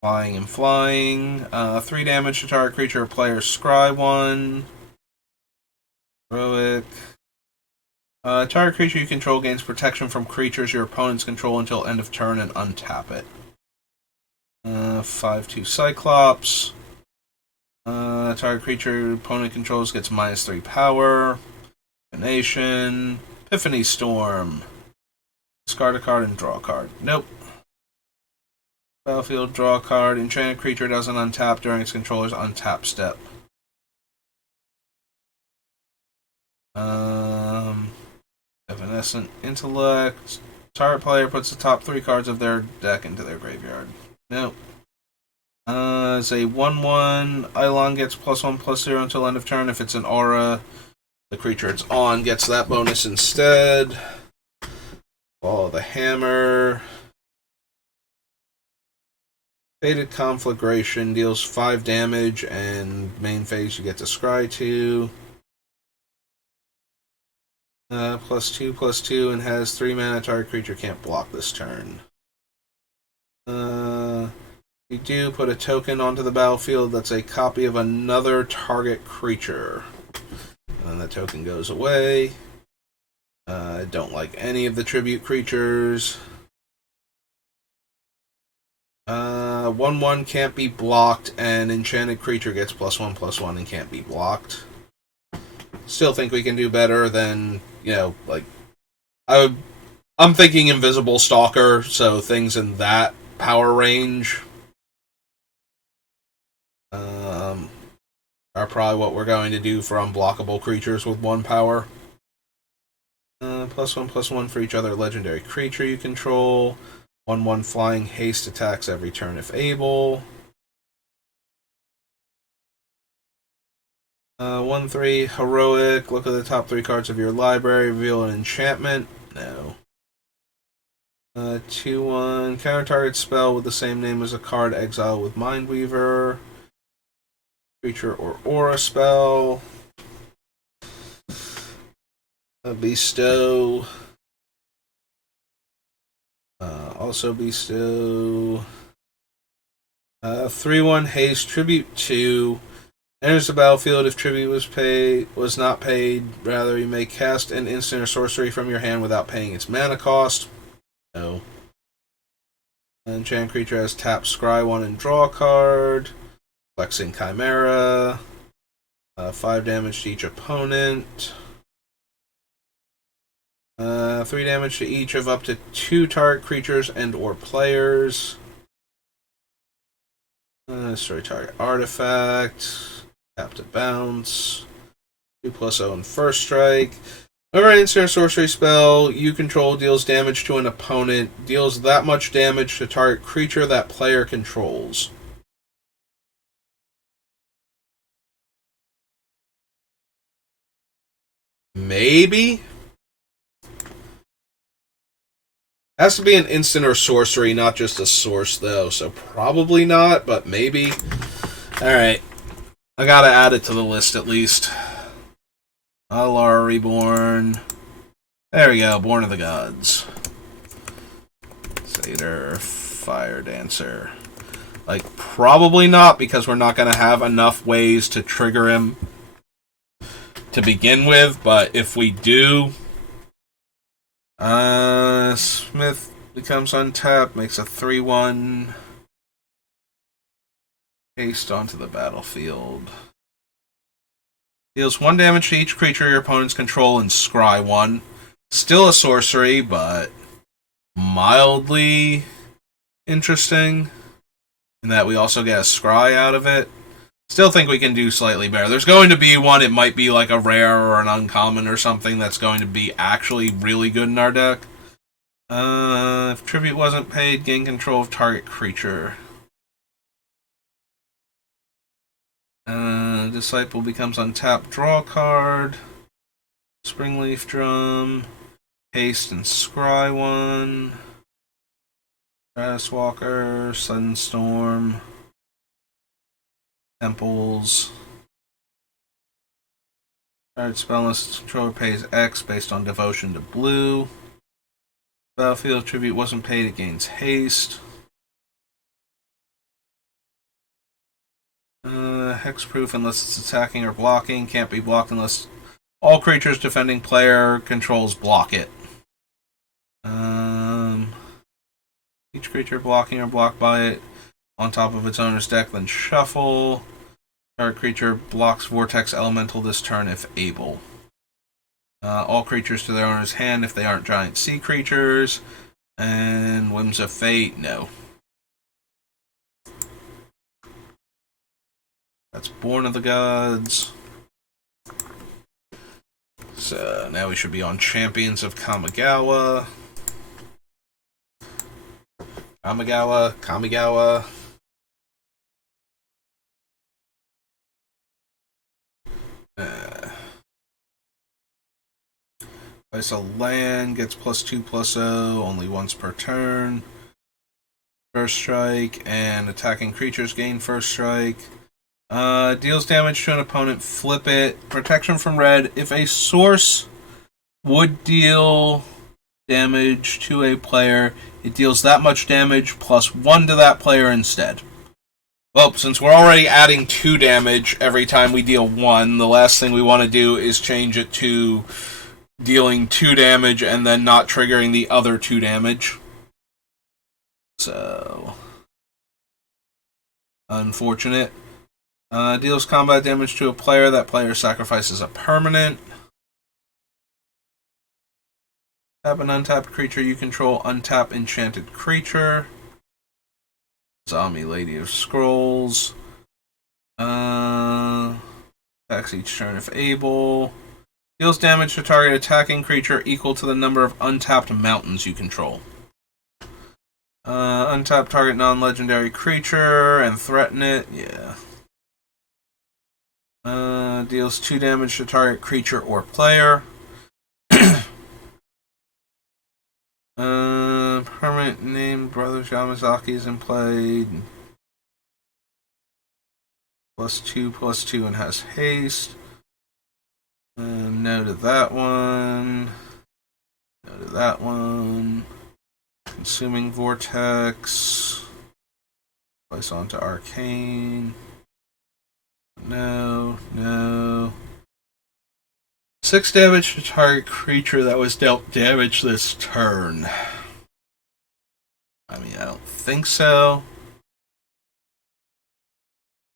Flying and flying. 3 damage to target creature or player. Scry 1. Heroic. Target creature you control gains protection from creatures your opponents control until end of turn and untap it. 5/2 Cyclops. Target creature your opponent controls gets -3 power. Nation. Epiphany Storm. Discard a card and draw a card. Nope. Battlefield, draw a card. Enchanted creature doesn't untap during its controller's untap step. Evanescent Intellect. Target player puts the top 3 cards of their deck into their graveyard. Nope. It's a 1/1. Eidolon gets +1/+0 until end of turn. If it's an aura, the creature it's on gets that bonus instead. Follow the hammer. Fated Conflagration deals 5 damage, and main phase you get to scry 2. +2/+2, and has 3 mana. Target creature can't block this turn. You do put a token onto the battlefield that's a copy of another target creature. And then the token goes away. I don't like any of the tribute creatures. 1/1 can't be blocked, and enchanted creature gets +1/+1 and can't be blocked. Still think we can do better than, like, I'm thinking Invisible Stalker, so things in that power range are probably what we're going to do for unblockable creatures with 1 power. +1/+1 for each other legendary creature you control. 1/1 flying haste attacks every turn if able. 1/3 heroic. Look at the top 3 cards of your library. Reveal an enchantment. No. 2/1 counter target spell with the same name as a card. Exile with Mindweaver. Creature or aura spell. Bestow. Also bestow. 3/1 haste. Tribute 2. Enters the battlefield if tribute was not paid. Rather, you may cast an instant or sorcery from your hand without paying its mana cost. No. Enchant creature has tap, scry 1 and draw a card. Flexing Chimera. 5 damage to each opponent. 3 damage to each of up to 2 target creatures and or players. Destroy target artifact. Tap to bounce. 2/0 and first strike. Whenever an instant or sorcery spell you control deals damage to an opponent, deals that much damage to target creature that player controls. Maybe? Has to be an instant or sorcery, not just a source, though, so probably not, but maybe. Alright. I gotta add it to the list, at least. Alara Reborn. There we go, Born of the Gods. Satyr, Fire Dancer. Like, probably not, because we're not gonna have enough ways to trigger him to begin with, but if we do... Smith becomes untapped, makes a 3/1 haste onto the battlefield. Deals 1 damage to each creature your opponents control and scry 1. Still a sorcery, but mildly interesting in that we also get a scry out of it. Still think we can do slightly better. There's going to be one, it might be like a rare or an uncommon or something that's going to be actually really good in our deck. If tribute wasn't paid, gain control of target creature. Disciple becomes untapped, draw a card. Springleaf Drum. Haste and scry 1. Grasswalker, Sudden Storm. Temples. Card spell unless controller pays X based on devotion to blue. Battlefield tribute wasn't paid, it gains haste. Hexproof unless it's attacking or blocking. Can't be blocked unless all creatures defending player controls block it. Each creature blocking or blocked by it on top of its owner's deck, then shuffle. Target creature blocks Vortex Elemental this turn if able. All creatures to their owner's hand if they aren't giant sea creatures. And Whims of Fate, no. That's Born of the Gods. So now we should be on Champions of Kamigawa. Kamigawa. Place a land, gets +2/+0, only once per turn. First strike, and attacking creatures gain first strike. Deals damage to an opponent, flip it. Protection from red. If a source would deal damage to a player, it deals that much damage +1 to that player instead. Well, since we're already adding 2 damage every time we deal 1, the last thing we want to do is change it to dealing 2 damage and then not triggering the other 2 damage. So, unfortunate. Deals combat damage to a player. That player sacrifices a permanent. Tap an untapped creature you control. Untap enchanted creature. Zombie Lady of Scrolls. Attacks each turn if able. Deals damage to target attacking creature equal to the number of untapped mountains you control. Untap target non-legendary creature and threaten it. Yeah. Deals 2 damage to target creature or player. Permanent named Brothers Yamazaki is in play. +2/+2 and has haste. No to that one. No to that one. Consuming Vortex. Place onto Arcane. No. 6 damage to target creature that was dealt damage this turn. I mean, I don't think so.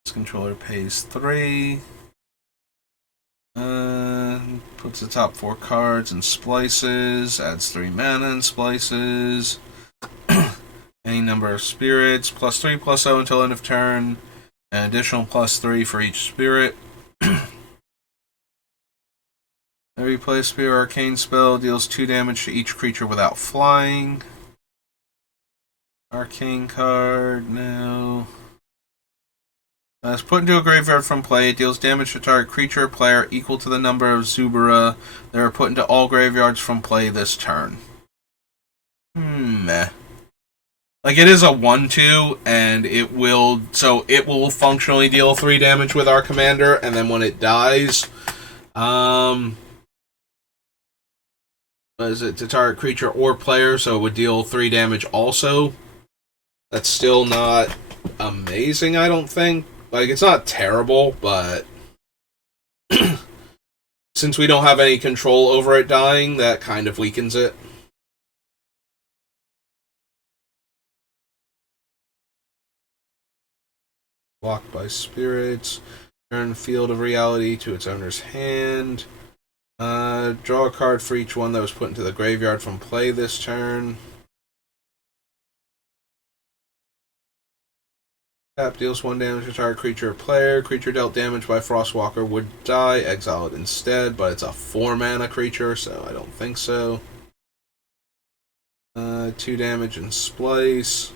This controller pays 3. Puts the top 4 cards in splices. Adds 3 mana and splices. Any number of spirits. +3/+0 until end of turn. An additional +3 for each spirit. Every play Spear Arcane spell deals 2 damage to each creature without flying. Arcane card, no. It's put into a graveyard from play. It deals damage to target creature or player equal to the number of Zubara that are put into all graveyards from play this turn. Meh. Like, it is a 1/2, and it will functionally deal 3 damage with our commander, and then when it dies, is it to target creature or player, so it would deal 3 damage also. That's still not amazing, I don't think. Like, it's not terrible, but since we don't have any control over it dying, that kind of weakens it. Blocked by spirits. Turn Field of Reality to its owner's hand. Draw a card for each one that was put into the graveyard from play this turn. Tap deals 1 damage to target creature or player. Creature dealt damage by Frostwalker would die. Exile it instead, but it's a 4 mana creature, so I don't think so. 2 damage and splice.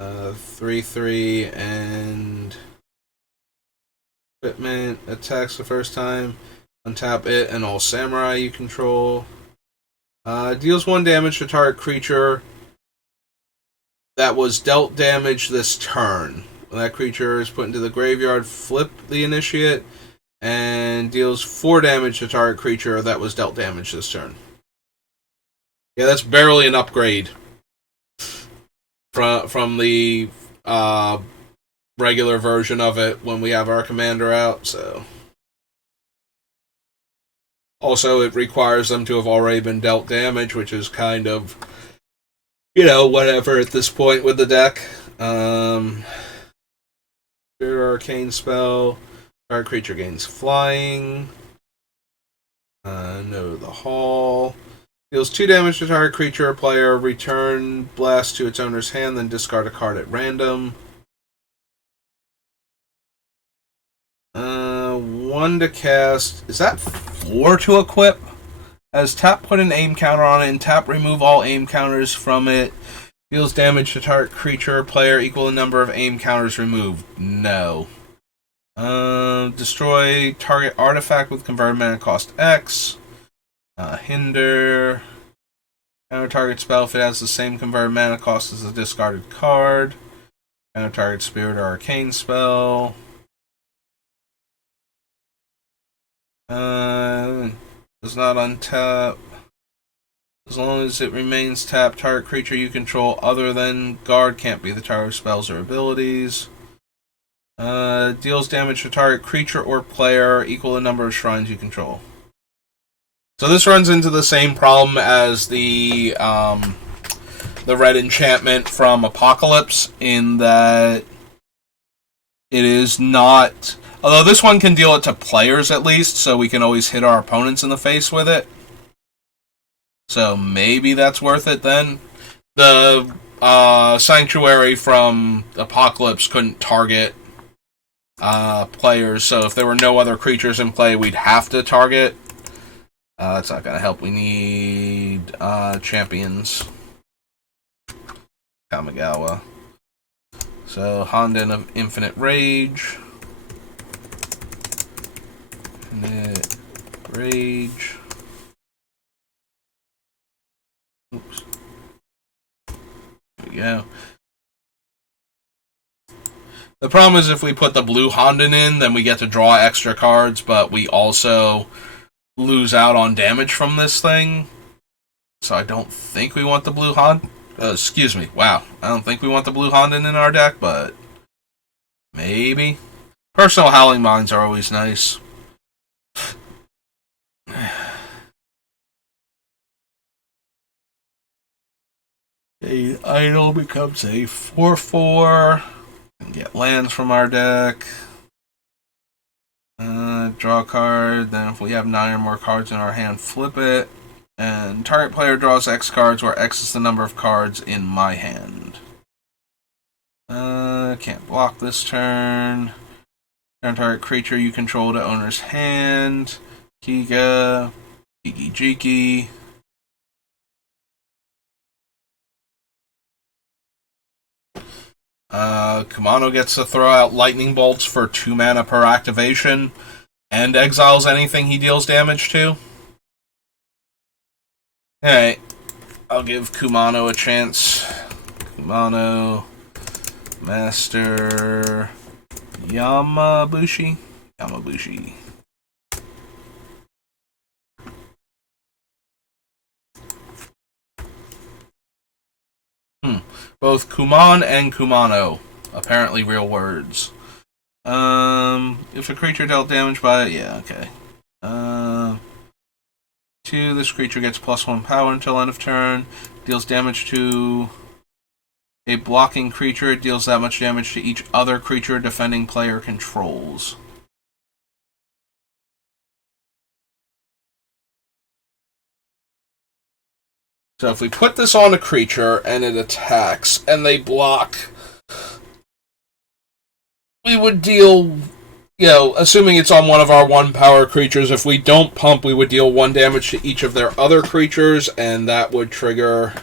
3/3 and equipment. Attacks the first time. Untap it and all samurai you control. Deals 1 damage to target creature that was dealt damage this turn. When that creature is put into the graveyard, flip the initiate and deals 4 damage to target creature that was dealt damage this turn. Yeah, that's barely an upgrade from the regular version of it when we have our commander out, so. Also, it requires them to have already been dealt damage, which is kind of, whatever at this point with the deck. Spirit Arcane spell. Target creature gains flying. No to the Hall. Deals 2 damage to target creature or player. Return Blast to its owner's hand, then discard a card at random. 1 to cast. Is that 4 to equip? As tap, put an aim counter on it, and tap, remove all aim counters from it. Deals damage to target creature or player equal to the number of aim counters removed. No. Destroy target artifact with converted mana cost X. Hinder. Counter target spell if it has the same converted mana cost as the discarded card. Counter target spirit or arcane spell. Does not untap. As long as it remains tapped, target creature you control other than guard can't be the target of spells or abilities. Deals damage to target creature or player equal to the number of shrines you control. So this runs into the same problem as the red enchantment from Apocalypse, in that it is not... Although this one can deal it to players at least, so we can always hit our opponents in the face with it. So maybe that's worth it then. The Sanctuary from Apocalypse couldn't target players, so if there were no other creatures in play, we'd have to target. That's not going to help. We need champions. Kamigawa. So, Honden of Infinite Rage. Infinite Rage. Oops. There we go. The problem is if we put the blue Honden in, then we get to draw extra cards, but we also lose out on damage from this thing. So I don't think we want the blue Honden. Excuse me. Wow. I don't think we want the blue Honden in our deck, but maybe. Personal Howling Mines are always nice. The idol becomes a 4/4. Get lands from our deck. Draw a card. Then if we have 9 or more cards in our hand, flip it. And target player draws X cards, where X is the number of cards in my hand. Can't block this turn. Turn target creature you control to owner's hand. Kiga. Jiki Jiki. Kumano gets to throw out lightning bolts for 2 mana per activation, and exiles anything he deals damage to. Alright, I'll give Kumano a chance. Kumano, Master, Yamabushi. Both Kuman and Kumano. Apparently real words. If a creature dealt damage by it, yeah, okay. 2, this creature gets +1 power until end of turn. Deals damage to a blocking creature. It deals that much damage to each other creature defending player controls. So if we put this on a creature and it attacks and they block, we would deal, assuming it's on one of our 1 power creatures, if we don't pump, we would deal 1 damage to each of their other creatures, and that would trigger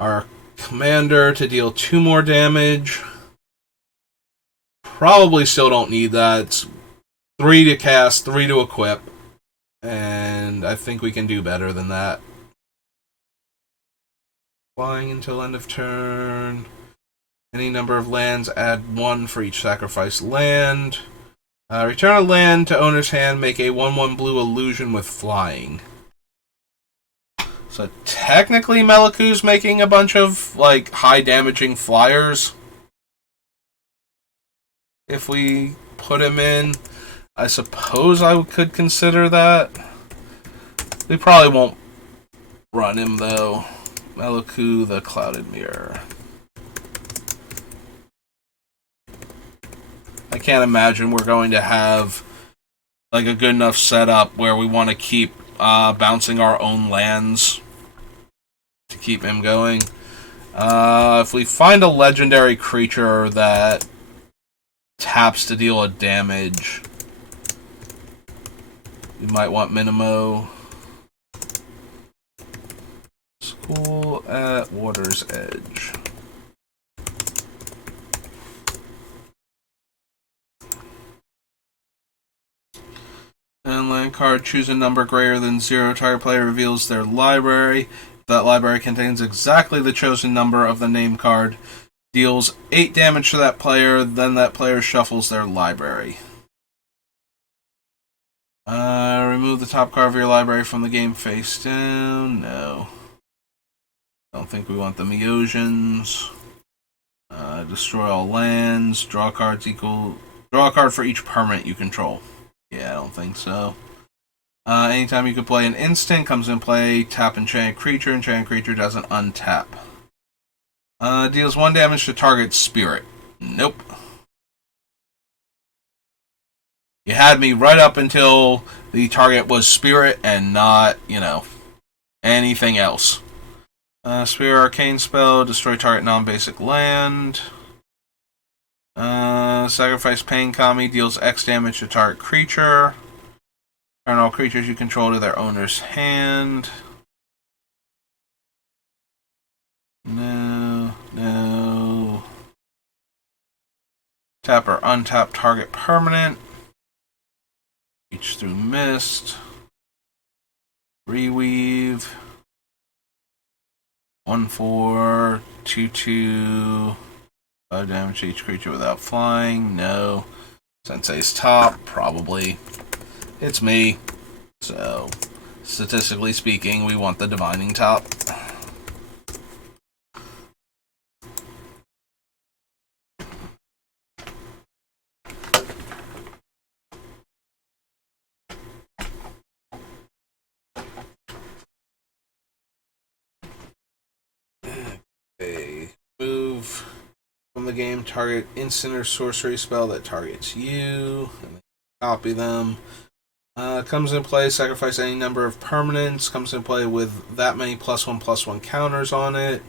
our commander to deal 2 more damage. Probably still don't need that. It's 3 to cast, 3 to equip, and I think we can do better than that. Flying until end of turn. Any number of lands, add 1 for each sacrificed land. Return a land to owner's hand, make a 1/1 blue illusion with flying. So technically Meliku's making a bunch of, high damaging flyers. If we put him in, I suppose I could consider that. We probably won't run him, though. Meliku, the Clouded Mirror. I can't imagine we're going to have a good enough setup where we want to keep bouncing our own lands to keep him going. If we find a legendary creature that taps to deal a damage, we might want Minimo. Pool at Water's Edge. And land card, choose a number greater than 0. Target player reveals their library. That library contains exactly the chosen number of the name card. Deals 8 damage to that player, then that player shuffles their library. Remove the top card of your library from the game face down. No. Don't think we want the Meosians. Destroy all lands. Draw cards equal. Draw a card for each permanent you control. Yeah, I don't think so. Anytime you can play an instant, comes in play, tap enchanted creature. Enchanted creature doesn't untap. Deals 1 damage to target spirit. Nope. You had me right up until the target was spirit and not, anything else. Spirit Arcane spell, destroy target non-basic land. Sacrifice Pain Kami, deals X damage to target creature. Turn all creatures you control to their owner's hand. No. Tap or untap target permanent. Reach through mist. Reweave. 1/4, 2/2. 5 damage to each creature without flying. No. Sensei's top. Probably. It's me. So, statistically speaking, we want the divining top. Okay. Move from the game, target instant or sorcery spell that targets you. And copy them. Comes in play, sacrifice any number of permanents. Comes in play with that many +1/+1 counters on it.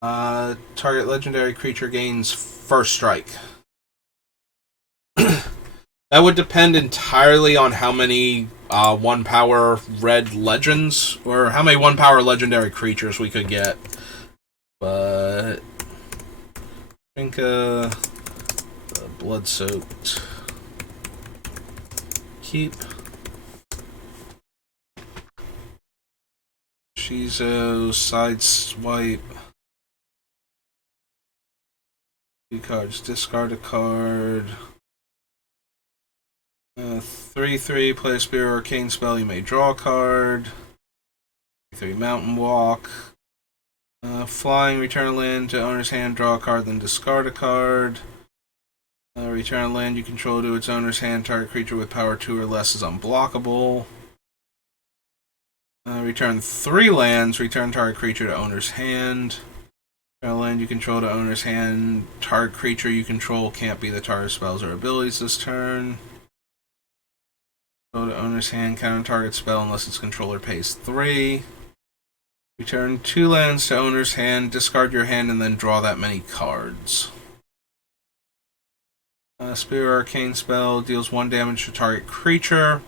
Target legendary creature gains first strike. That would depend entirely on how many 1-power red legends, or how many 1-power legendary creatures we could get. But I think blood-soaked keep. Shizo, sideswipe. 2 cards, discard a card. 3/3, play a Spirit Arcane spell, you may draw a card. 3 Mountain Walk. Flying, return a land to owner's hand, draw a card, then discard a card. Return a land you control to its owner's hand, target creature with power 2 or less is unblockable. Return 3 lands, return target creature to owner's hand. Return a land you control to owner's hand, target creature you control can't be the target spells or abilities this turn. Go to owner's hand, counter target spell unless its controller pays 3. Return 2 lands to owner's hand, discard your hand, and then draw that many cards. Spirit Arcane spell deals 1 damage to target creature.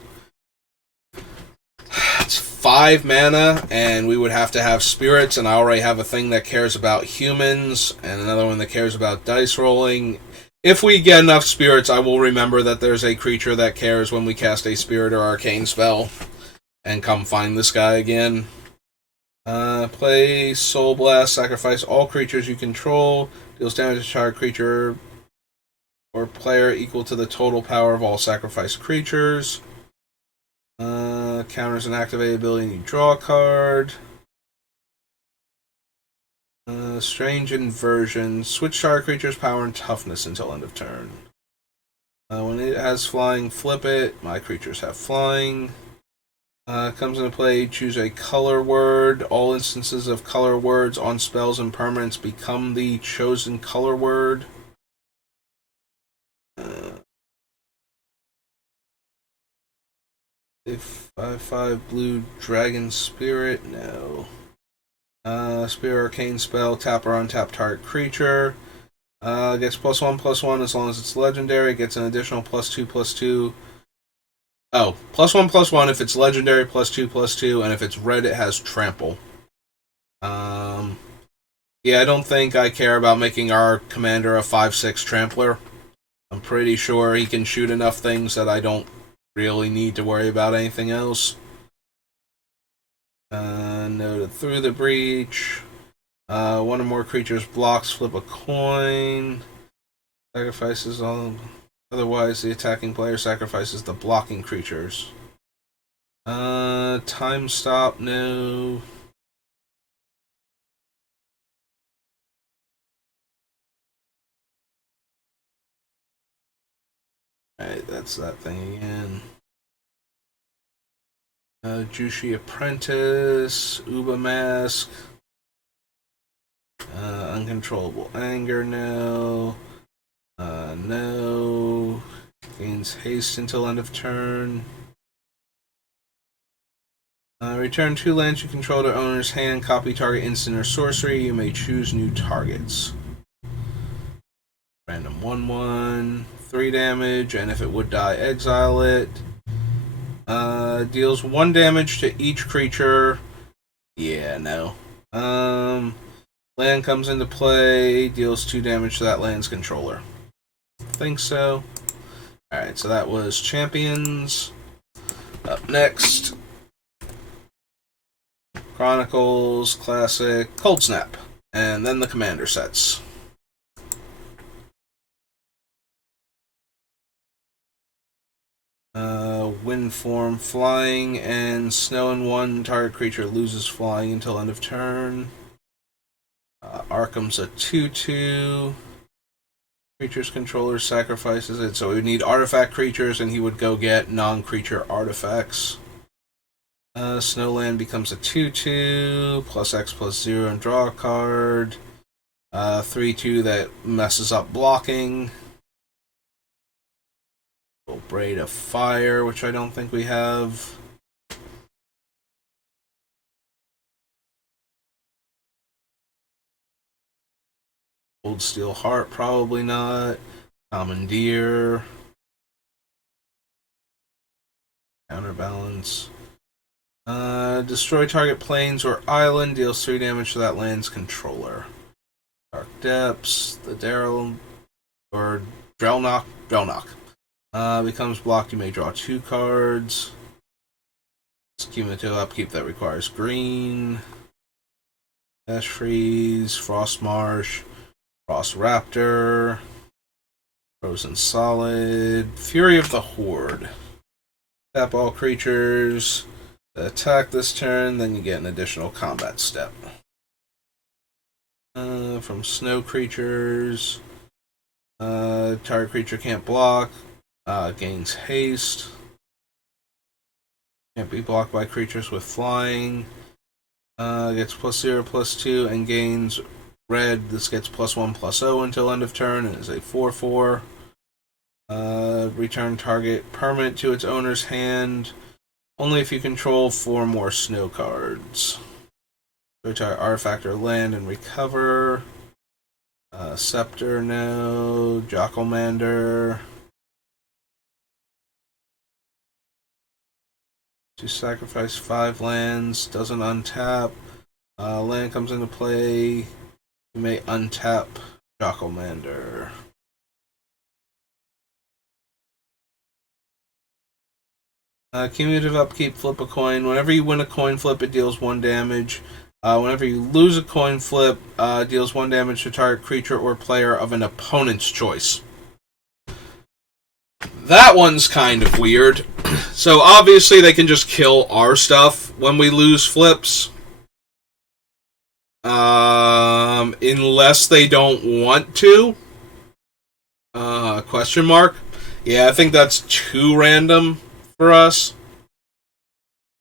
It's 5 mana, and we would have to have spirits, and I already have a thing that cares about humans, and another one that cares about dice rolling. If we get enough spirits, I will remember that there's a creature that cares when we cast a spirit or arcane spell, and come find this guy again. Play Soul Blast, sacrifice all creatures you control, deals damage to target creature or player equal to the total power of all sacrificed creatures. Counters an activated ability and you draw a card. Strange Inversion. Switch target creature's power and toughness until end of turn. When it has flying, flip it. My creatures have flying. Comes into play, choose a color word. All instances of color words on spells and permanents become the chosen color word. If 5/5 blue dragon spirit, no. Spirit Arcane spell, tap or untap target creature. Gets +1/+1 as long as it's legendary. Gets an additional +2/+2. Oh, +1/+1 if it's legendary, +2/+2, and if it's red, it has trample. Yeah, I don't think I care about making our commander a 5/6 trampler. I'm pretty sure he can shoot enough things that I don't really need to worry about anything else. No, through the breach. One or more creatures blocks, flip a coin. Sacrifices all. Otherwise, the attacking player sacrifices the blocking creatures. Time stop, no. Alright, that's that thing again. Jushi Apprentice, Uba Mask. Uncontrollable Anger, no. No. Gains haste until end of turn. Return 2 lands you control to owner's hand. Copy target instant or sorcery. You may choose new targets. Random 1/1. 3 damage, and if it would die, exile it. Deals 1 damage to each creature. Yeah, no. Land comes into play, deals 2 damage to that land's controller. Think so. Alright, so that was Champions. Up next, Chronicles, Classic, Cold Snap, and then the Commander sets. Wind form, flying, and snow in 1. Target creature loses flying until end of turn. Arkham's a 2/2. Creature's controller sacrifices it, so we would need artifact creatures, and he would go get non-creature artifacts. Snowland becomes a 2/2, plus X plus 0 and draw a card. 3/2 that messes up blocking. Braid of Fire, which I don't think we have. Old Steel Heart, probably not. Commandeer. Counterbalance. Destroy target plains or island, deals 3 damage to that land's controller. Dark Depths, the Daryl, or Drellnock. Becomes blocked, you may draw 2 cards. It's cumulative upkeep that requires green. Ash Freeze, Frost Marsh, Frost Raptor, Frozen Solid, Fury of the Horde. Tap all creatures that attack this turn, then you get an additional combat step. From Snow Creatures, target creature can't block. Gains haste. Can't be blocked by creatures with flying. Gets +0/+2 and gains red. This gets +1/+0 until end of turn and is a 4/4. Return target permanent to its owner's hand only if you control 4 more snow cards. Retire artifact or land and recover. Scepter, no. Jockelmander. To sacrifice 5 lands, doesn't untap. Land comes into play, you may untap Jockelmander. Cumulative upkeep, flip a coin. Whenever you win a coin flip, it deals 1 damage. Whenever you lose a coin flip, deals 1 damage to target creature or player of an opponent's choice. That one's kind of weird. So obviously they can just kill our stuff when we lose flips. Unless they don't want to. Question mark. Yeah, I think that's too random for us.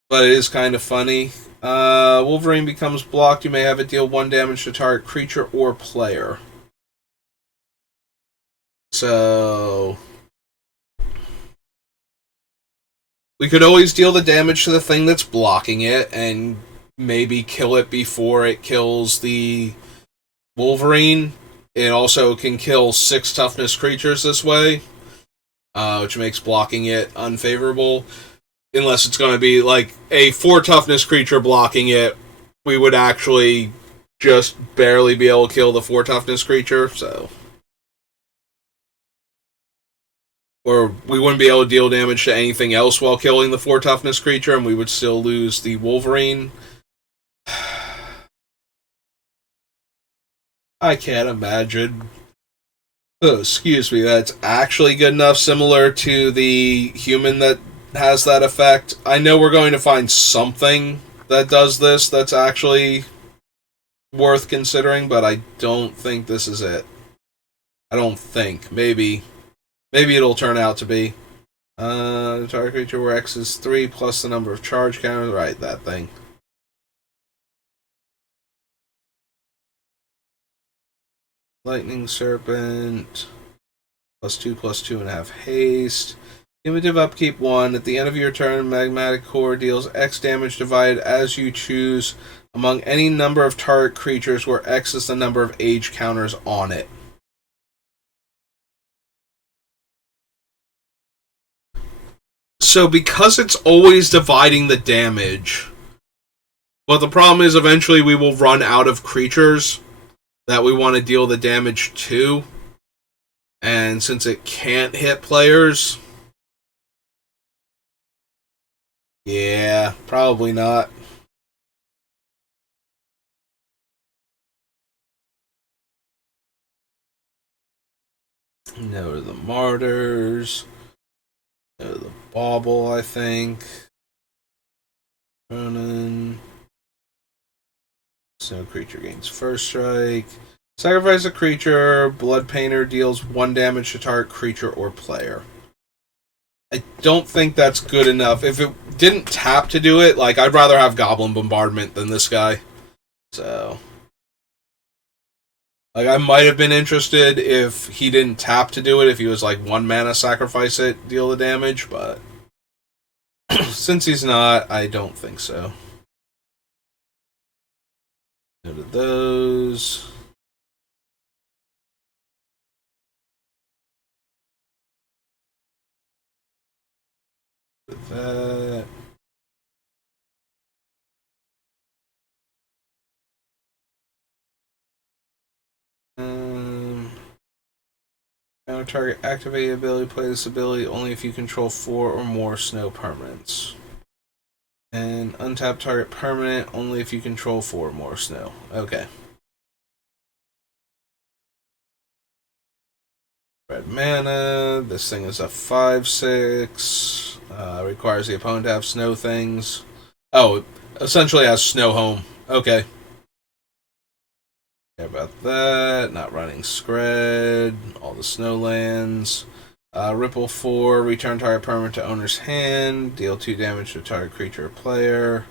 But it is kind of funny. Wolverine becomes blocked. You may have it deal 1 damage to target creature or player. So we could always deal the damage to the thing that's blocking it and maybe kill it before it kills the Wolverine. It also can kill 6 toughness creatures this way, which makes blocking it unfavorable. Unless it's going to be like a 4 toughness creature blocking it, we would actually just barely be able to kill the 4 toughness creature, so. Or we wouldn't be able to deal damage to anything else while killing the 4 toughness creature, and we would still lose the Wolverine. I can't imagine. Oh, excuse me, that's actually good enough, similar to the human that has that effect. I know we're going to find something that does this that's actually worth considering, but I don't think this is it. I don't think. Maybe it'll turn out to be. The target creature where X is 3 plus the number of charge counters. Right, that thing. Lightning Serpent. +2, +2.5 haste. Cumulative upkeep 1. At the end of your turn, Magmatic Core deals X damage divided as you choose among any number of target creatures where X is the number of age counters on it. So because it's always dividing the damage, but the problem is eventually we will run out of creatures that we want to deal the damage to. And since it can't hit players, yeah, probably not. No to the Martyrs. No to the Bauble, I think. Ronan. Snow creature gains first strike. Sacrifice a creature. Blood Painter deals 1 damage to target creature or player. I don't think that's good enough. If it didn't tap to do it, like, I'd rather have Goblin Bombardment than this guy. So, like, I might have been interested if he didn't tap to do it, if he was like 1 mana, sacrifice it, deal the damage, but since he's not, I don't think so. Go to those. With that. Counter target activate ability, play this ability only if you control 4 or more snow permanents. And untap target permanent only if you control 4 or more snow. Okay. Red mana. This thing is a 5/6. Requires the opponent to have snow things. Oh, it essentially has snow home. Okay. Care about that. Not running Scred. All the snow lands. Ripple 4. Return target permanent to owner's hand. Deal 2 damage to target creature or player.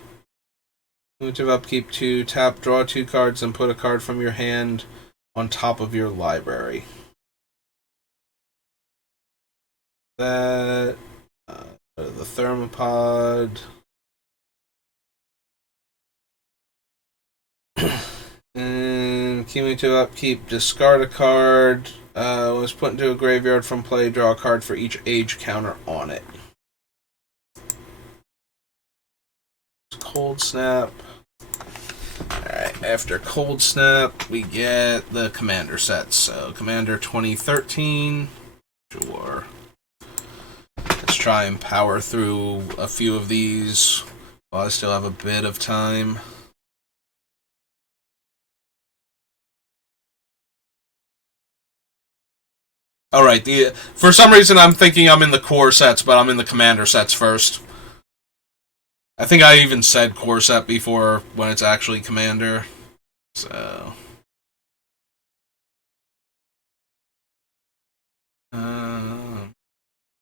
Cumulative upkeep 2. Tap, draw 2 cards, and put a card from your hand on top of your library. That. The Thermopod. And cumulative upkeep, discard a card. Was put into a graveyard from play, draw a card for each age counter on it. Cold Snap. Alright, after Cold Snap, we get the Commander sets. So, Commander 2013. Sure. Let's try and power through a few of these while I still have a bit of time. Alright, for some reason I'm thinking I'm in the core sets, but I'm in the Commander sets first. I think I even said core set before when it's actually Commander. So.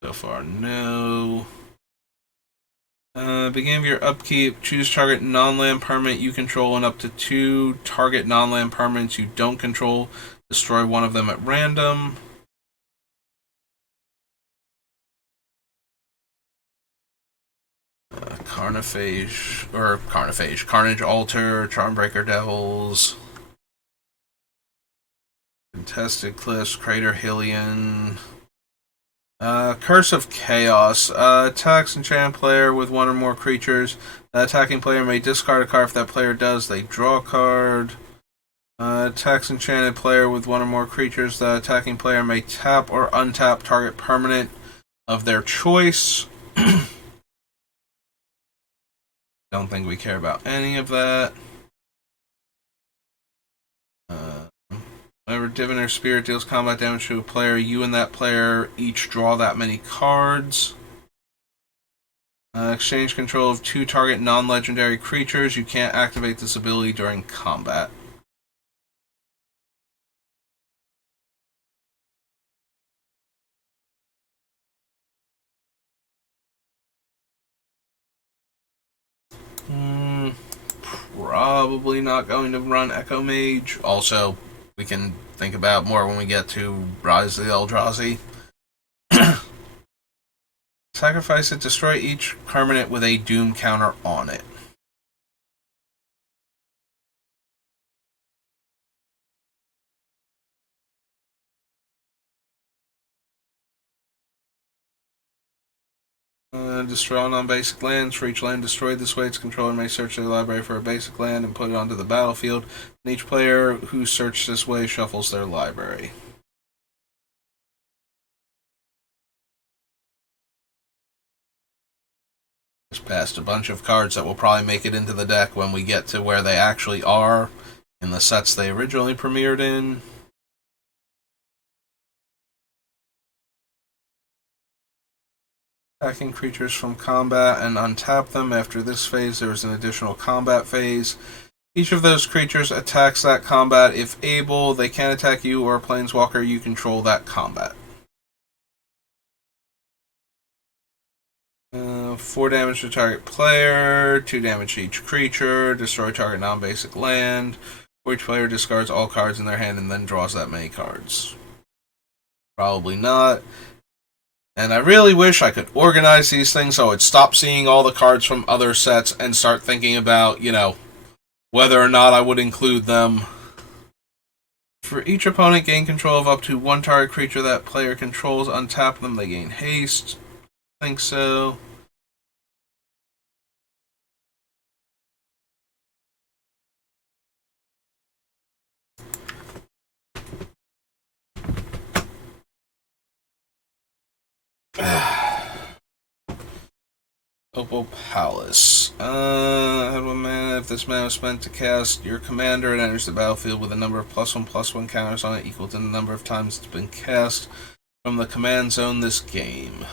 So far, no. Beginning of your upkeep, choose target non-land permanent you control and up to 2 target non-land permanents you don't control. Destroy one of them at random. Carnage Altar, Charmbreaker Devils, Contested Cliffs, Crater Hillian, Curse of Chaos. Attacks enchant player with 1 or more creatures. The attacking player may discard a card. If that player does, they draw a card. Attacks enchanted player with one or more creatures. The attacking player may tap or untap target permanent of their choice. Don't think we care about any of that. Whenever Diviner Spirit deals combat damage to a player, you and that player each draw that many cards. Exchange control of 2 target non-legendary creatures. You can't activate this ability during combat. Probably not going to run Echo Mage. Also, we can think about more when we get to Rise of the Eldrazi. Sacrifice it, destroy each permanent with a Doom counter on it. Destroy all non-basic lands. For each land destroyed this way, its controller may search their library for a basic land and put it onto the battlefield. And each player who searched this way shuffles their library. Just passed a bunch of cards that will probably make it into the deck when we get to where they actually are in the sets they originally premiered in. Attacking creatures from combat and untap them. After this phase, there is an additional combat phase. Each of those creatures attacks that combat. If able, they can attack you or a planeswalker you control that combat. 4 damage to target player, 2 damage to each creature, destroy target non-basic land, or each player discards all cards in their hand and then draws that many cards. Probably not. And I really wish I could organize these things so I'd stop seeing all the cards from other sets and start thinking about, whether or not I would include them. For each opponent, gain control of up to 1 target creature that player controls. Untap them, they gain haste. I think so. Opal Palace. Add 1 mana. If this mana is spent to cast your commander, it enters the battlefield with a number of +1/+1 counters on it equal to the number of times it's been cast from the command zone this game.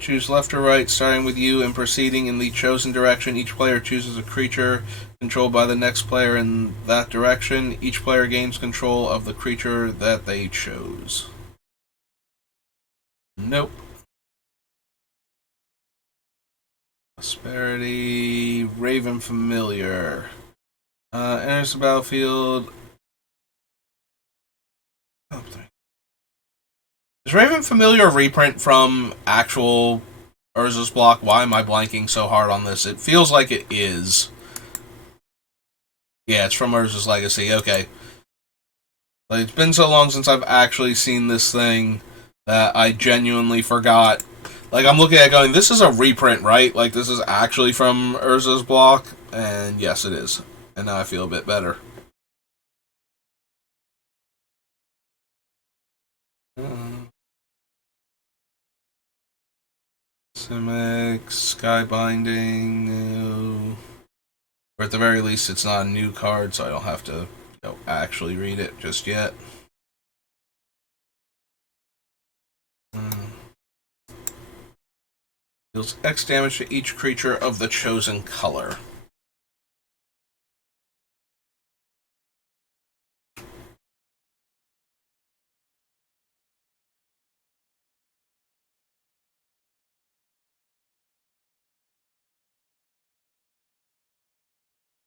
Choose left or right, starting with you and proceeding in the chosen direction. Each player chooses a creature controlled by the next player in that direction. Each player gains control of the creature that they chose. Nope. Prosperity, Raven Familiar. Enters the battlefield. Oh, is Raven Familiar a reprint from actual Urza's block? Why am I blanking so hard on this? It feels like it is. Yeah, it's from Urza's Legacy. Okay. Like, it's been so long since I've actually seen this thing that I genuinely forgot. Like, I'm looking at it going, this is a reprint, right? Like, this is actually from Urza's block? And yes, it is. And now I feel a bit better. Simic, Skybinding, no. Or at the very least, it's not a new card, so I don't have to actually read it just yet. Deals X damage to each creature of the chosen color.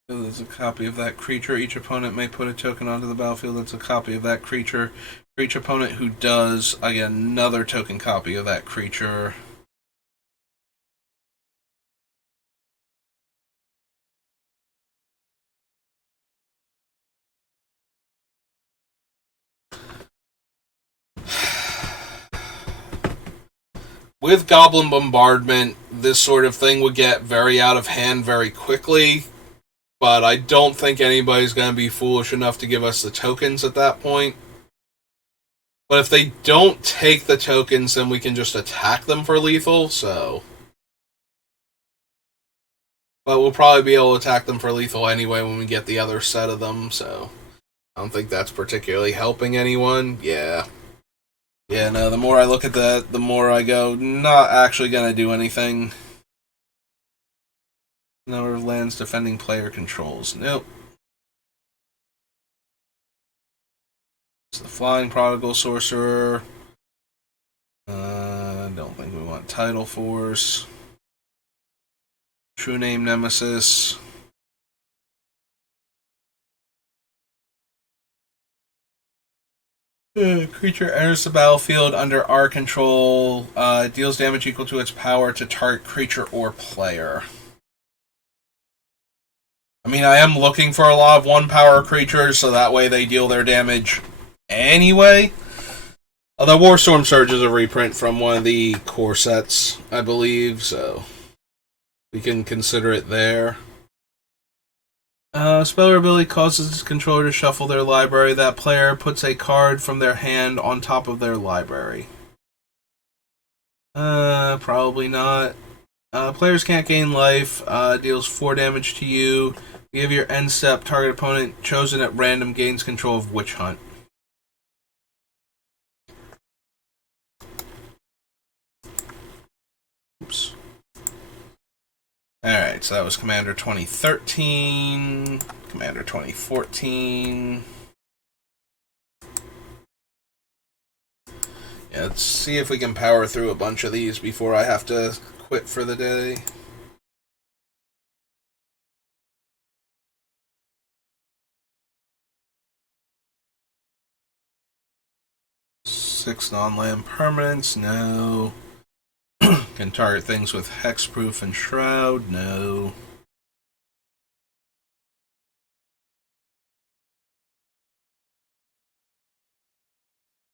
There's a copy of that creature. Each opponent may put a token onto the battlefield that's a copy of that creature. For each opponent who does, I get another token copy of that creature. With Goblin Bombardment, this sort of thing would get very out of hand very quickly. But I don't think anybody's going to be foolish enough to give us the tokens at that point. But if they don't take the tokens, then we can just attack them for lethal, so... But we'll probably be able to attack them for lethal anyway when we get the other set of them, so... I don't think that's particularly helping anyone. Yeah. Yeah, no, the more I look at that, the more I go, not actually gonna do anything. Number of lands defending player controls. Nope. It's the Flying Prodigal Sorcerer. Don't think we want Tidal Force. True Name Nemesis. Creature enters the battlefield under our control. Deals damage equal to its power to target creature or player. I mean, I am looking for a lot of 1-power creatures, so that way they deal their damage anyway. Although Warstorm Surge is a reprint from one of the core sets, I believe, so we can consider it there. Speller ability causes its controller to shuffle their library. That player puts a card from their hand on top of their library. Probably not. Players can't gain life. Deals 4 damage to you. Give your end step. Target opponent chosen at random gains control of Witch Hunt. Oops. Alright, so that was Commander 2013, Commander 2014. Yeah, let's see if we can power through a bunch of these before I have to quit for the day. Six non-land permanents, no. Can target things with Hexproof and Shroud, no.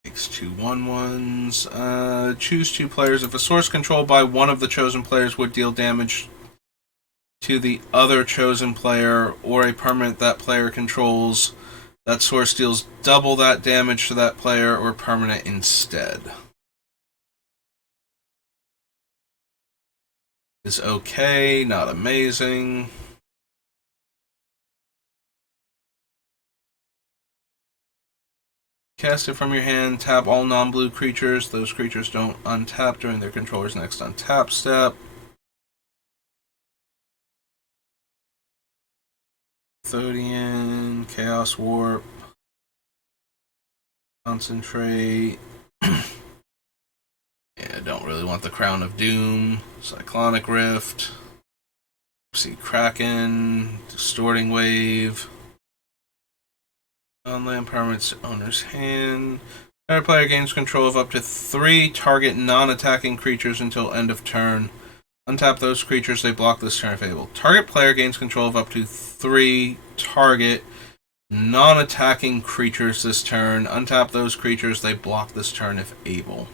Takes 2 1/1s. Choose 2 players. If a source controlled by one of the chosen players would deal damage to the other chosen player or a permanent that player controls, that source deals double that damage to that player or permanent instead. Is okay, not amazing. Cast it from your hand, tap all non-blue creatures. Those creatures don't untap during their controller's next untap step. Thodian, Chaos Warp, Concentrate. Yeah, don't really want the Crown of Doom. Cyclonic Rift. See Kraken. Distorting Wave. Non-land permanents owner's hand. Target player gains control of up to 3 target non-attacking creatures until end of turn. Untap those creatures, they block this turn if able. Target player gains control of up to 3 target non-attacking creatures this turn. Untap those creatures, they block this turn if able.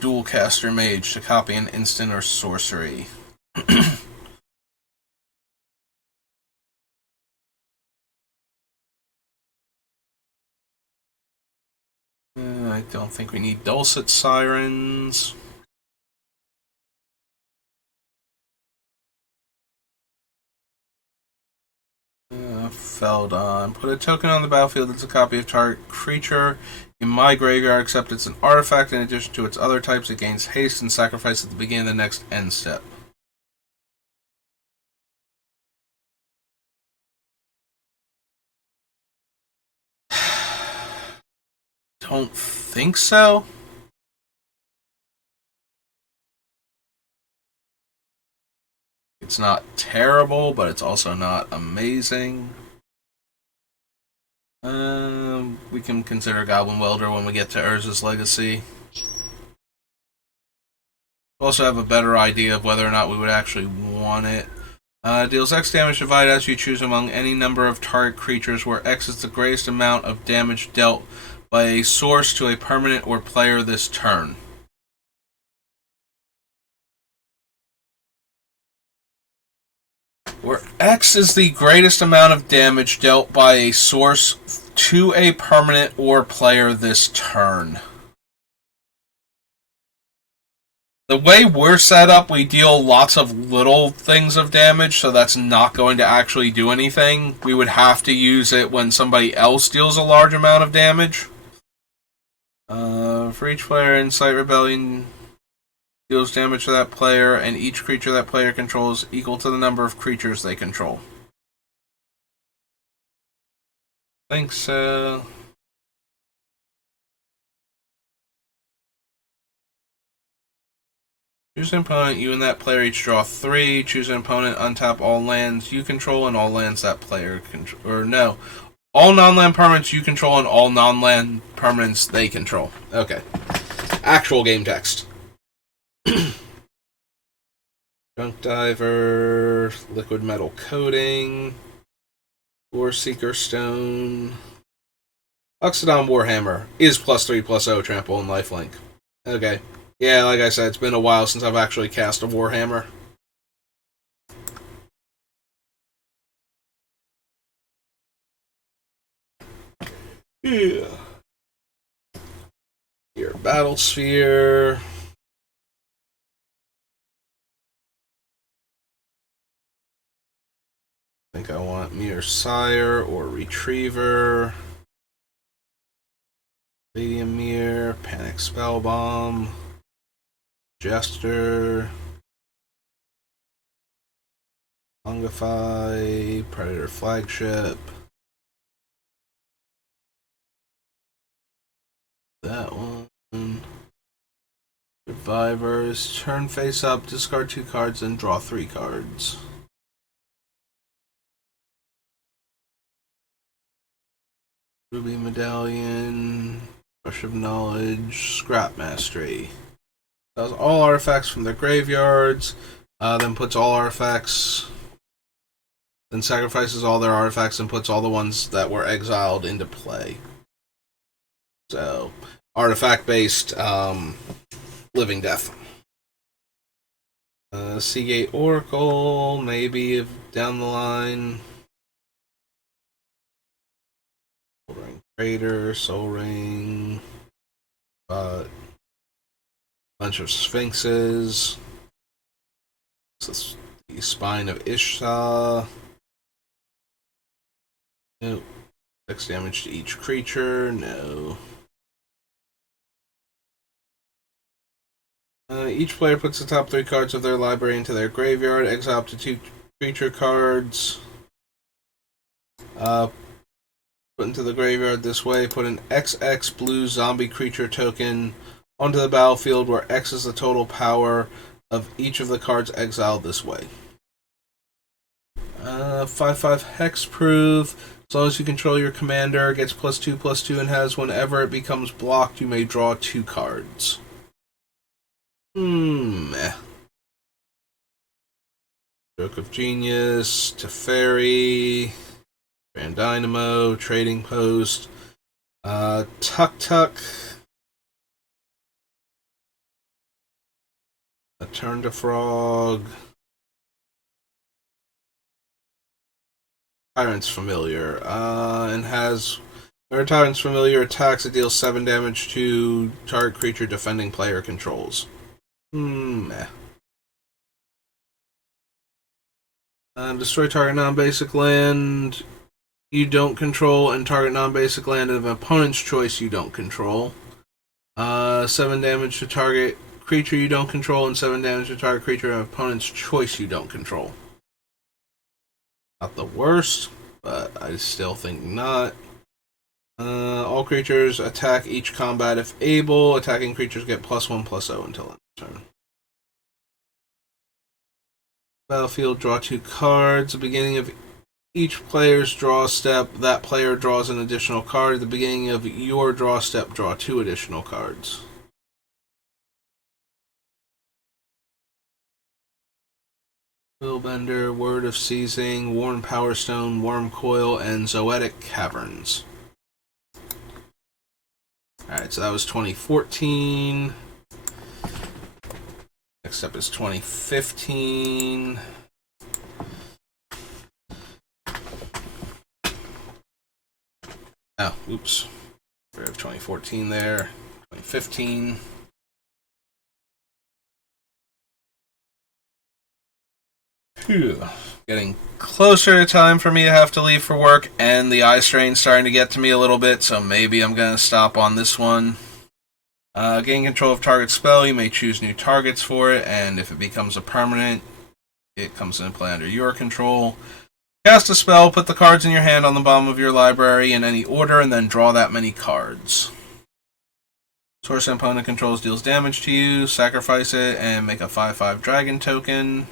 Dual Caster Mage to copy an instant or sorcery. I don't think we need Dulcet Sirens. Feldon. Put a token on the battlefield that's a copy of target creature in my graveyard, except it's an artifact. In addition to its other types, it gains haste and sacrifice at the beginning of the next end step. Don't think so. It's not terrible, but it's also not amazing. We can consider Goblin Welder when we get to Urza's Legacy. We'll also have a better idea of whether or not we would actually want it. Deals X damage divided as you choose among any number of target creatures, where X is the greatest amount of damage dealt by a source to a permanent or player this turn. Where X is the greatest amount of damage dealt by a source to a permanent or player this turn. The way we're set up, we deal lots of little things of damage, so that's not going to actually do anything. We would have to use it when somebody else deals a large amount of damage. For each player, Incite Rebellion deals damage to that player, and each creature that player controls equal to the number of creatures they control. I think so. Choose an opponent, you and that player each draw 3. Choose an opponent, untap all lands you control and all lands that player control. Or no. All non-land permanents you control and all non-land permanents they control. Okay. Actual game text. Junk Diver, Liquid Metal Coating, War Seeker Stone, Oxidon Warhammer is +3/+0 trample and lifelink. Okay. Yeah, like I said, it's been a while since I've actually cast a Warhammer. Yeah. Here, Battle Sphere. I think I want Mirror Sire or Retriever. Stadium Mirror, Panic Spellbomb, Jester, Lungify, Predator Flagship. That one. Survivors. Turn face up, discard 2 cards, and draw 3 cards. Ruby Medallion, Rush of Knowledge, Scrap Mastery. Does all artifacts from their graveyards, then puts all artifacts, then sacrifices all their artifacts and puts all the ones that were exiled into play. So, artifact-based Living Death. Seagate Oracle, maybe down the line. Raider, Soul Ring, bunch of Sphinxes. This is the Spine of Ishsa. Nope. 6 damage to each creature. No. Each player puts the top 3 cards of their library into their graveyard. Exile up to 2 creature cards. Put into the graveyard this way. Put an XX blue zombie creature token onto the battlefield, where X is the total power of each of the cards exiled this way. 5/5 hexproof. As long as you control your commander, gets +2/+2 and has whenever it becomes blocked, you may draw 2 cards. Stroke of Genius, Teferi, Grand Dynamo, Trading Post, Tuk Tuk, a Turn to Frog, Tyrant's Familiar, and has whenever Tyrant's Familiar attacks, it deals 7 damage to target creature defending player controls. Destroy target non-basic land you don't control and target non-basic land of an opponent's choice you don't control. 7 damage to target creature you don't control and 7 damage to target creature of an opponent's choice you don't control. Not the worst, but I still think not. All creatures attack each combat if able. Attacking creatures get +1/+0 until end of turn. Battlefield, draw 2 cards. At the beginning of each player's draw step, that player draws an additional card. At the beginning of your draw step, draw 2 additional cards. Willbender, Word of Seizing, Worn Power Stone, Worm Coil, and Zoetic Caverns. Alright, so that was 2014. Next up is 2015. Oh, oops. We have 2014 there. 2015. Phew. Getting closer to time for me to have to leave for work, and the eye strain's starting to get to me a little bit, so maybe I'm going to stop on this one. Gain control of target spell, you may choose new targets for it, and if it becomes a permanent, it comes into play under your control. Cast a spell, put the cards in your hand on the bottom of your library in any order, and then draw that many cards. Source opponent controls deals damage to you, sacrifice it, and make a 5/5 dragon token.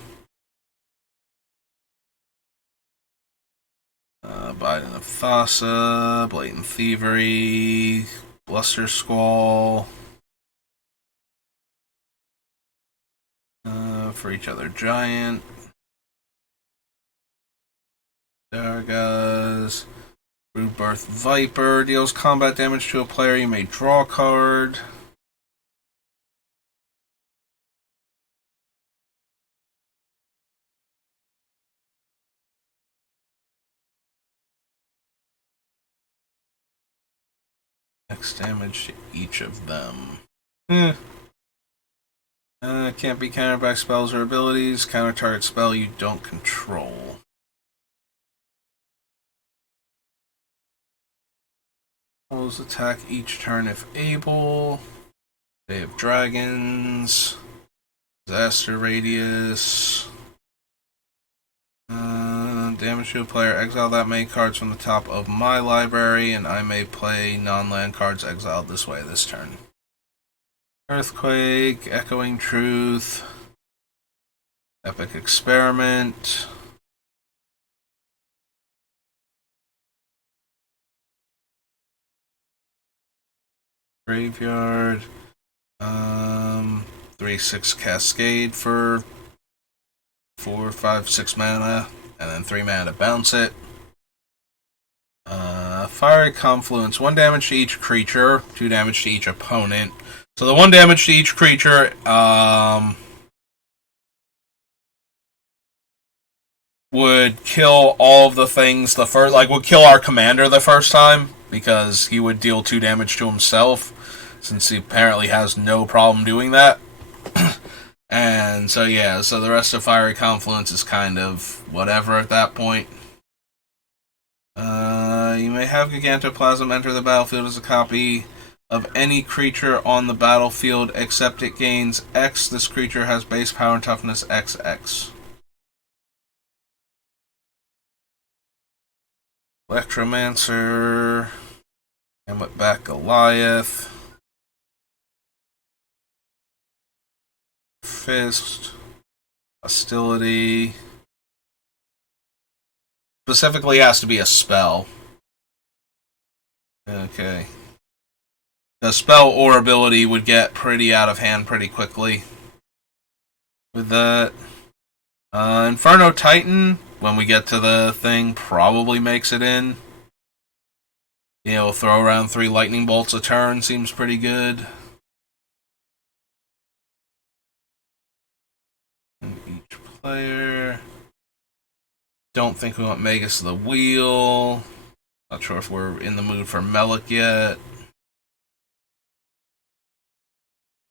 Biden of Thassa, Blatant Thievery, Bluster Squall. For each other giant. Dargaz. Broodbirth Viper deals combat damage to a player. You may draw a card. X damage to each of them. Can't be countered by spells or abilities. Counter target spell you don't control. Rolls attack each turn if able. Day of Dragons. Disaster Radius. Damage to a player. Exile that many cards from the top of my library, and I may play non-land cards exiled this way this turn. Earthquake, Echoing Truth, Epic Experiment, Graveyard, 3/6 Cascade for 4, 5, 6 mana, and then 3 mana to bounce it. Fiery Confluence, 1 damage to each creature, 2 damage to each opponent. So the 1 damage to each creature would kill all of the things the first, like would kill our commander the first time, because he would deal 2 damage to himself, since he apparently has no problem doing that. And so yeah, so the rest of Fiery Confluence is kind of whatever at that point. You may have Gigantoplasm enter the battlefield as a copy of any creature on the battlefield, except it gains X. This creature has base power and toughness XX. Electromancer, Hamletback Goliath, Fist, Hostility. Specifically has to be a spell. Okay. The spell or ability would get pretty out of hand pretty quickly with that. Inferno Titan, when we get to the thing, probably makes it in. You know, throw around 3 lightning bolts a turn seems pretty good. And each player. Don't think we want Magus of the Wheel. Not sure if we're in the mood for Melik yet.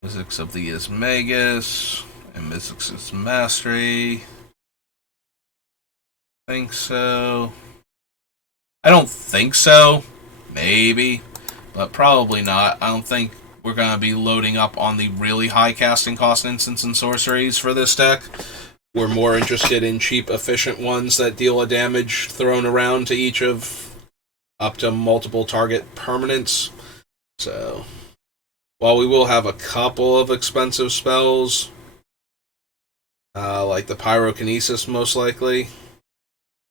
Mystics of the Ismagus and Mystics' Mastery. Think so. I don't think so. Maybe. But probably not. I don't think we're going to be loading up on the really high casting cost instants and sorceries for this deck. We're more interested in cheap, efficient ones that deal a damage thrown around to each of up to multiple target permanents. So, while we will have a couple of expensive spells, like the Pyrokinesis most likely,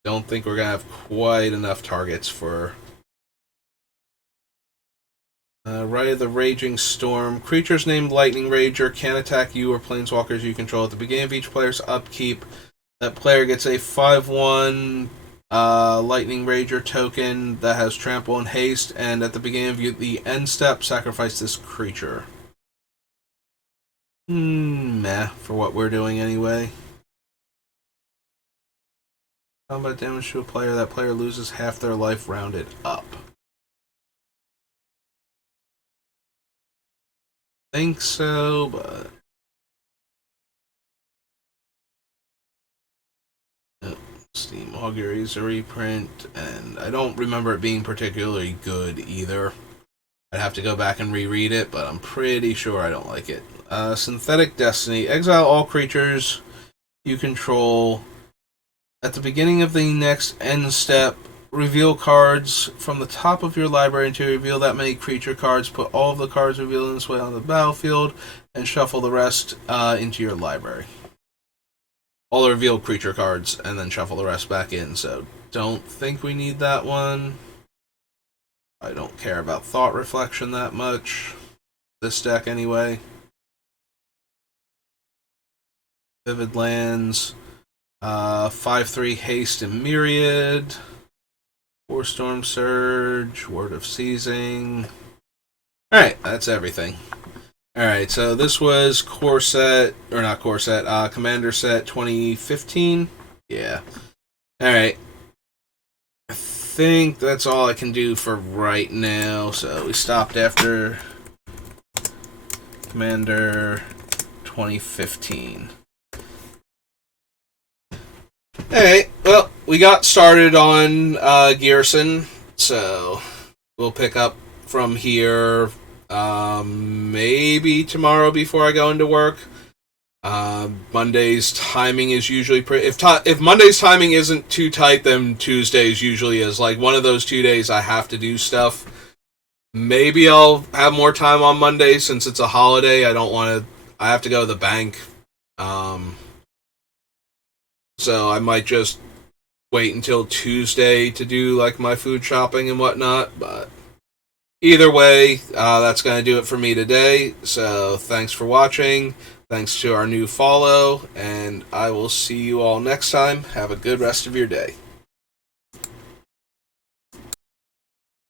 don't think we're going to have quite enough targets for Rite of the Raging Storm. Creatures named Lightning Rager can attack you or planeswalkers you control at the beginning of each player's upkeep. That player gets a 5/1 Lightning Rager token that has Trample and Haste, and at the beginning of the end step, sacrifice this creature. Meh, for what we're doing anyway. Combat damage to a player. That player loses half their life rounded up. Think so, but... Steam Augury is a reprint, and I don't remember it being particularly good either. I'd have to go back and reread it, but I'm pretty sure I don't like it. Synthetic Destiny. Exile all creatures you control. At the beginning of the next end step, reveal cards from the top of your library until you reveal that many creature cards. Put all of the cards revealed in this way on the battlefield, and shuffle the rest into your library. All the revealed creature cards, and then shuffle the rest back in. So, don't think we need that one. I don't care about Thought Reflection that much. This deck, anyway. Vivid Lands. 5/3 Haste and Myriad. 4 Storm Surge. Word of Seizing. Alright, that's everything. Alright, so this was Core Set, or not Core Set, Commander Set 2015. Yeah. Alright. I think that's all I can do for right now. So we stopped after Commander 2015. Alright, well, we got started on Ghyrson, so we'll pick up from here. Maybe tomorrow before I go into work. Monday's timing is usually if Monday's timing isn't too tight, then Tuesdays usually is. Like one of those 2 days I have to do stuff. Maybe I'll have more time on Monday since it's a holiday. I have to go to the bank. So I might just wait until Tuesday to do like my food shopping and whatnot, but either way, that's going to do it for me today. So thanks for watching. Thanks to our new follow, and I will see you all next time. Have a good rest of your day.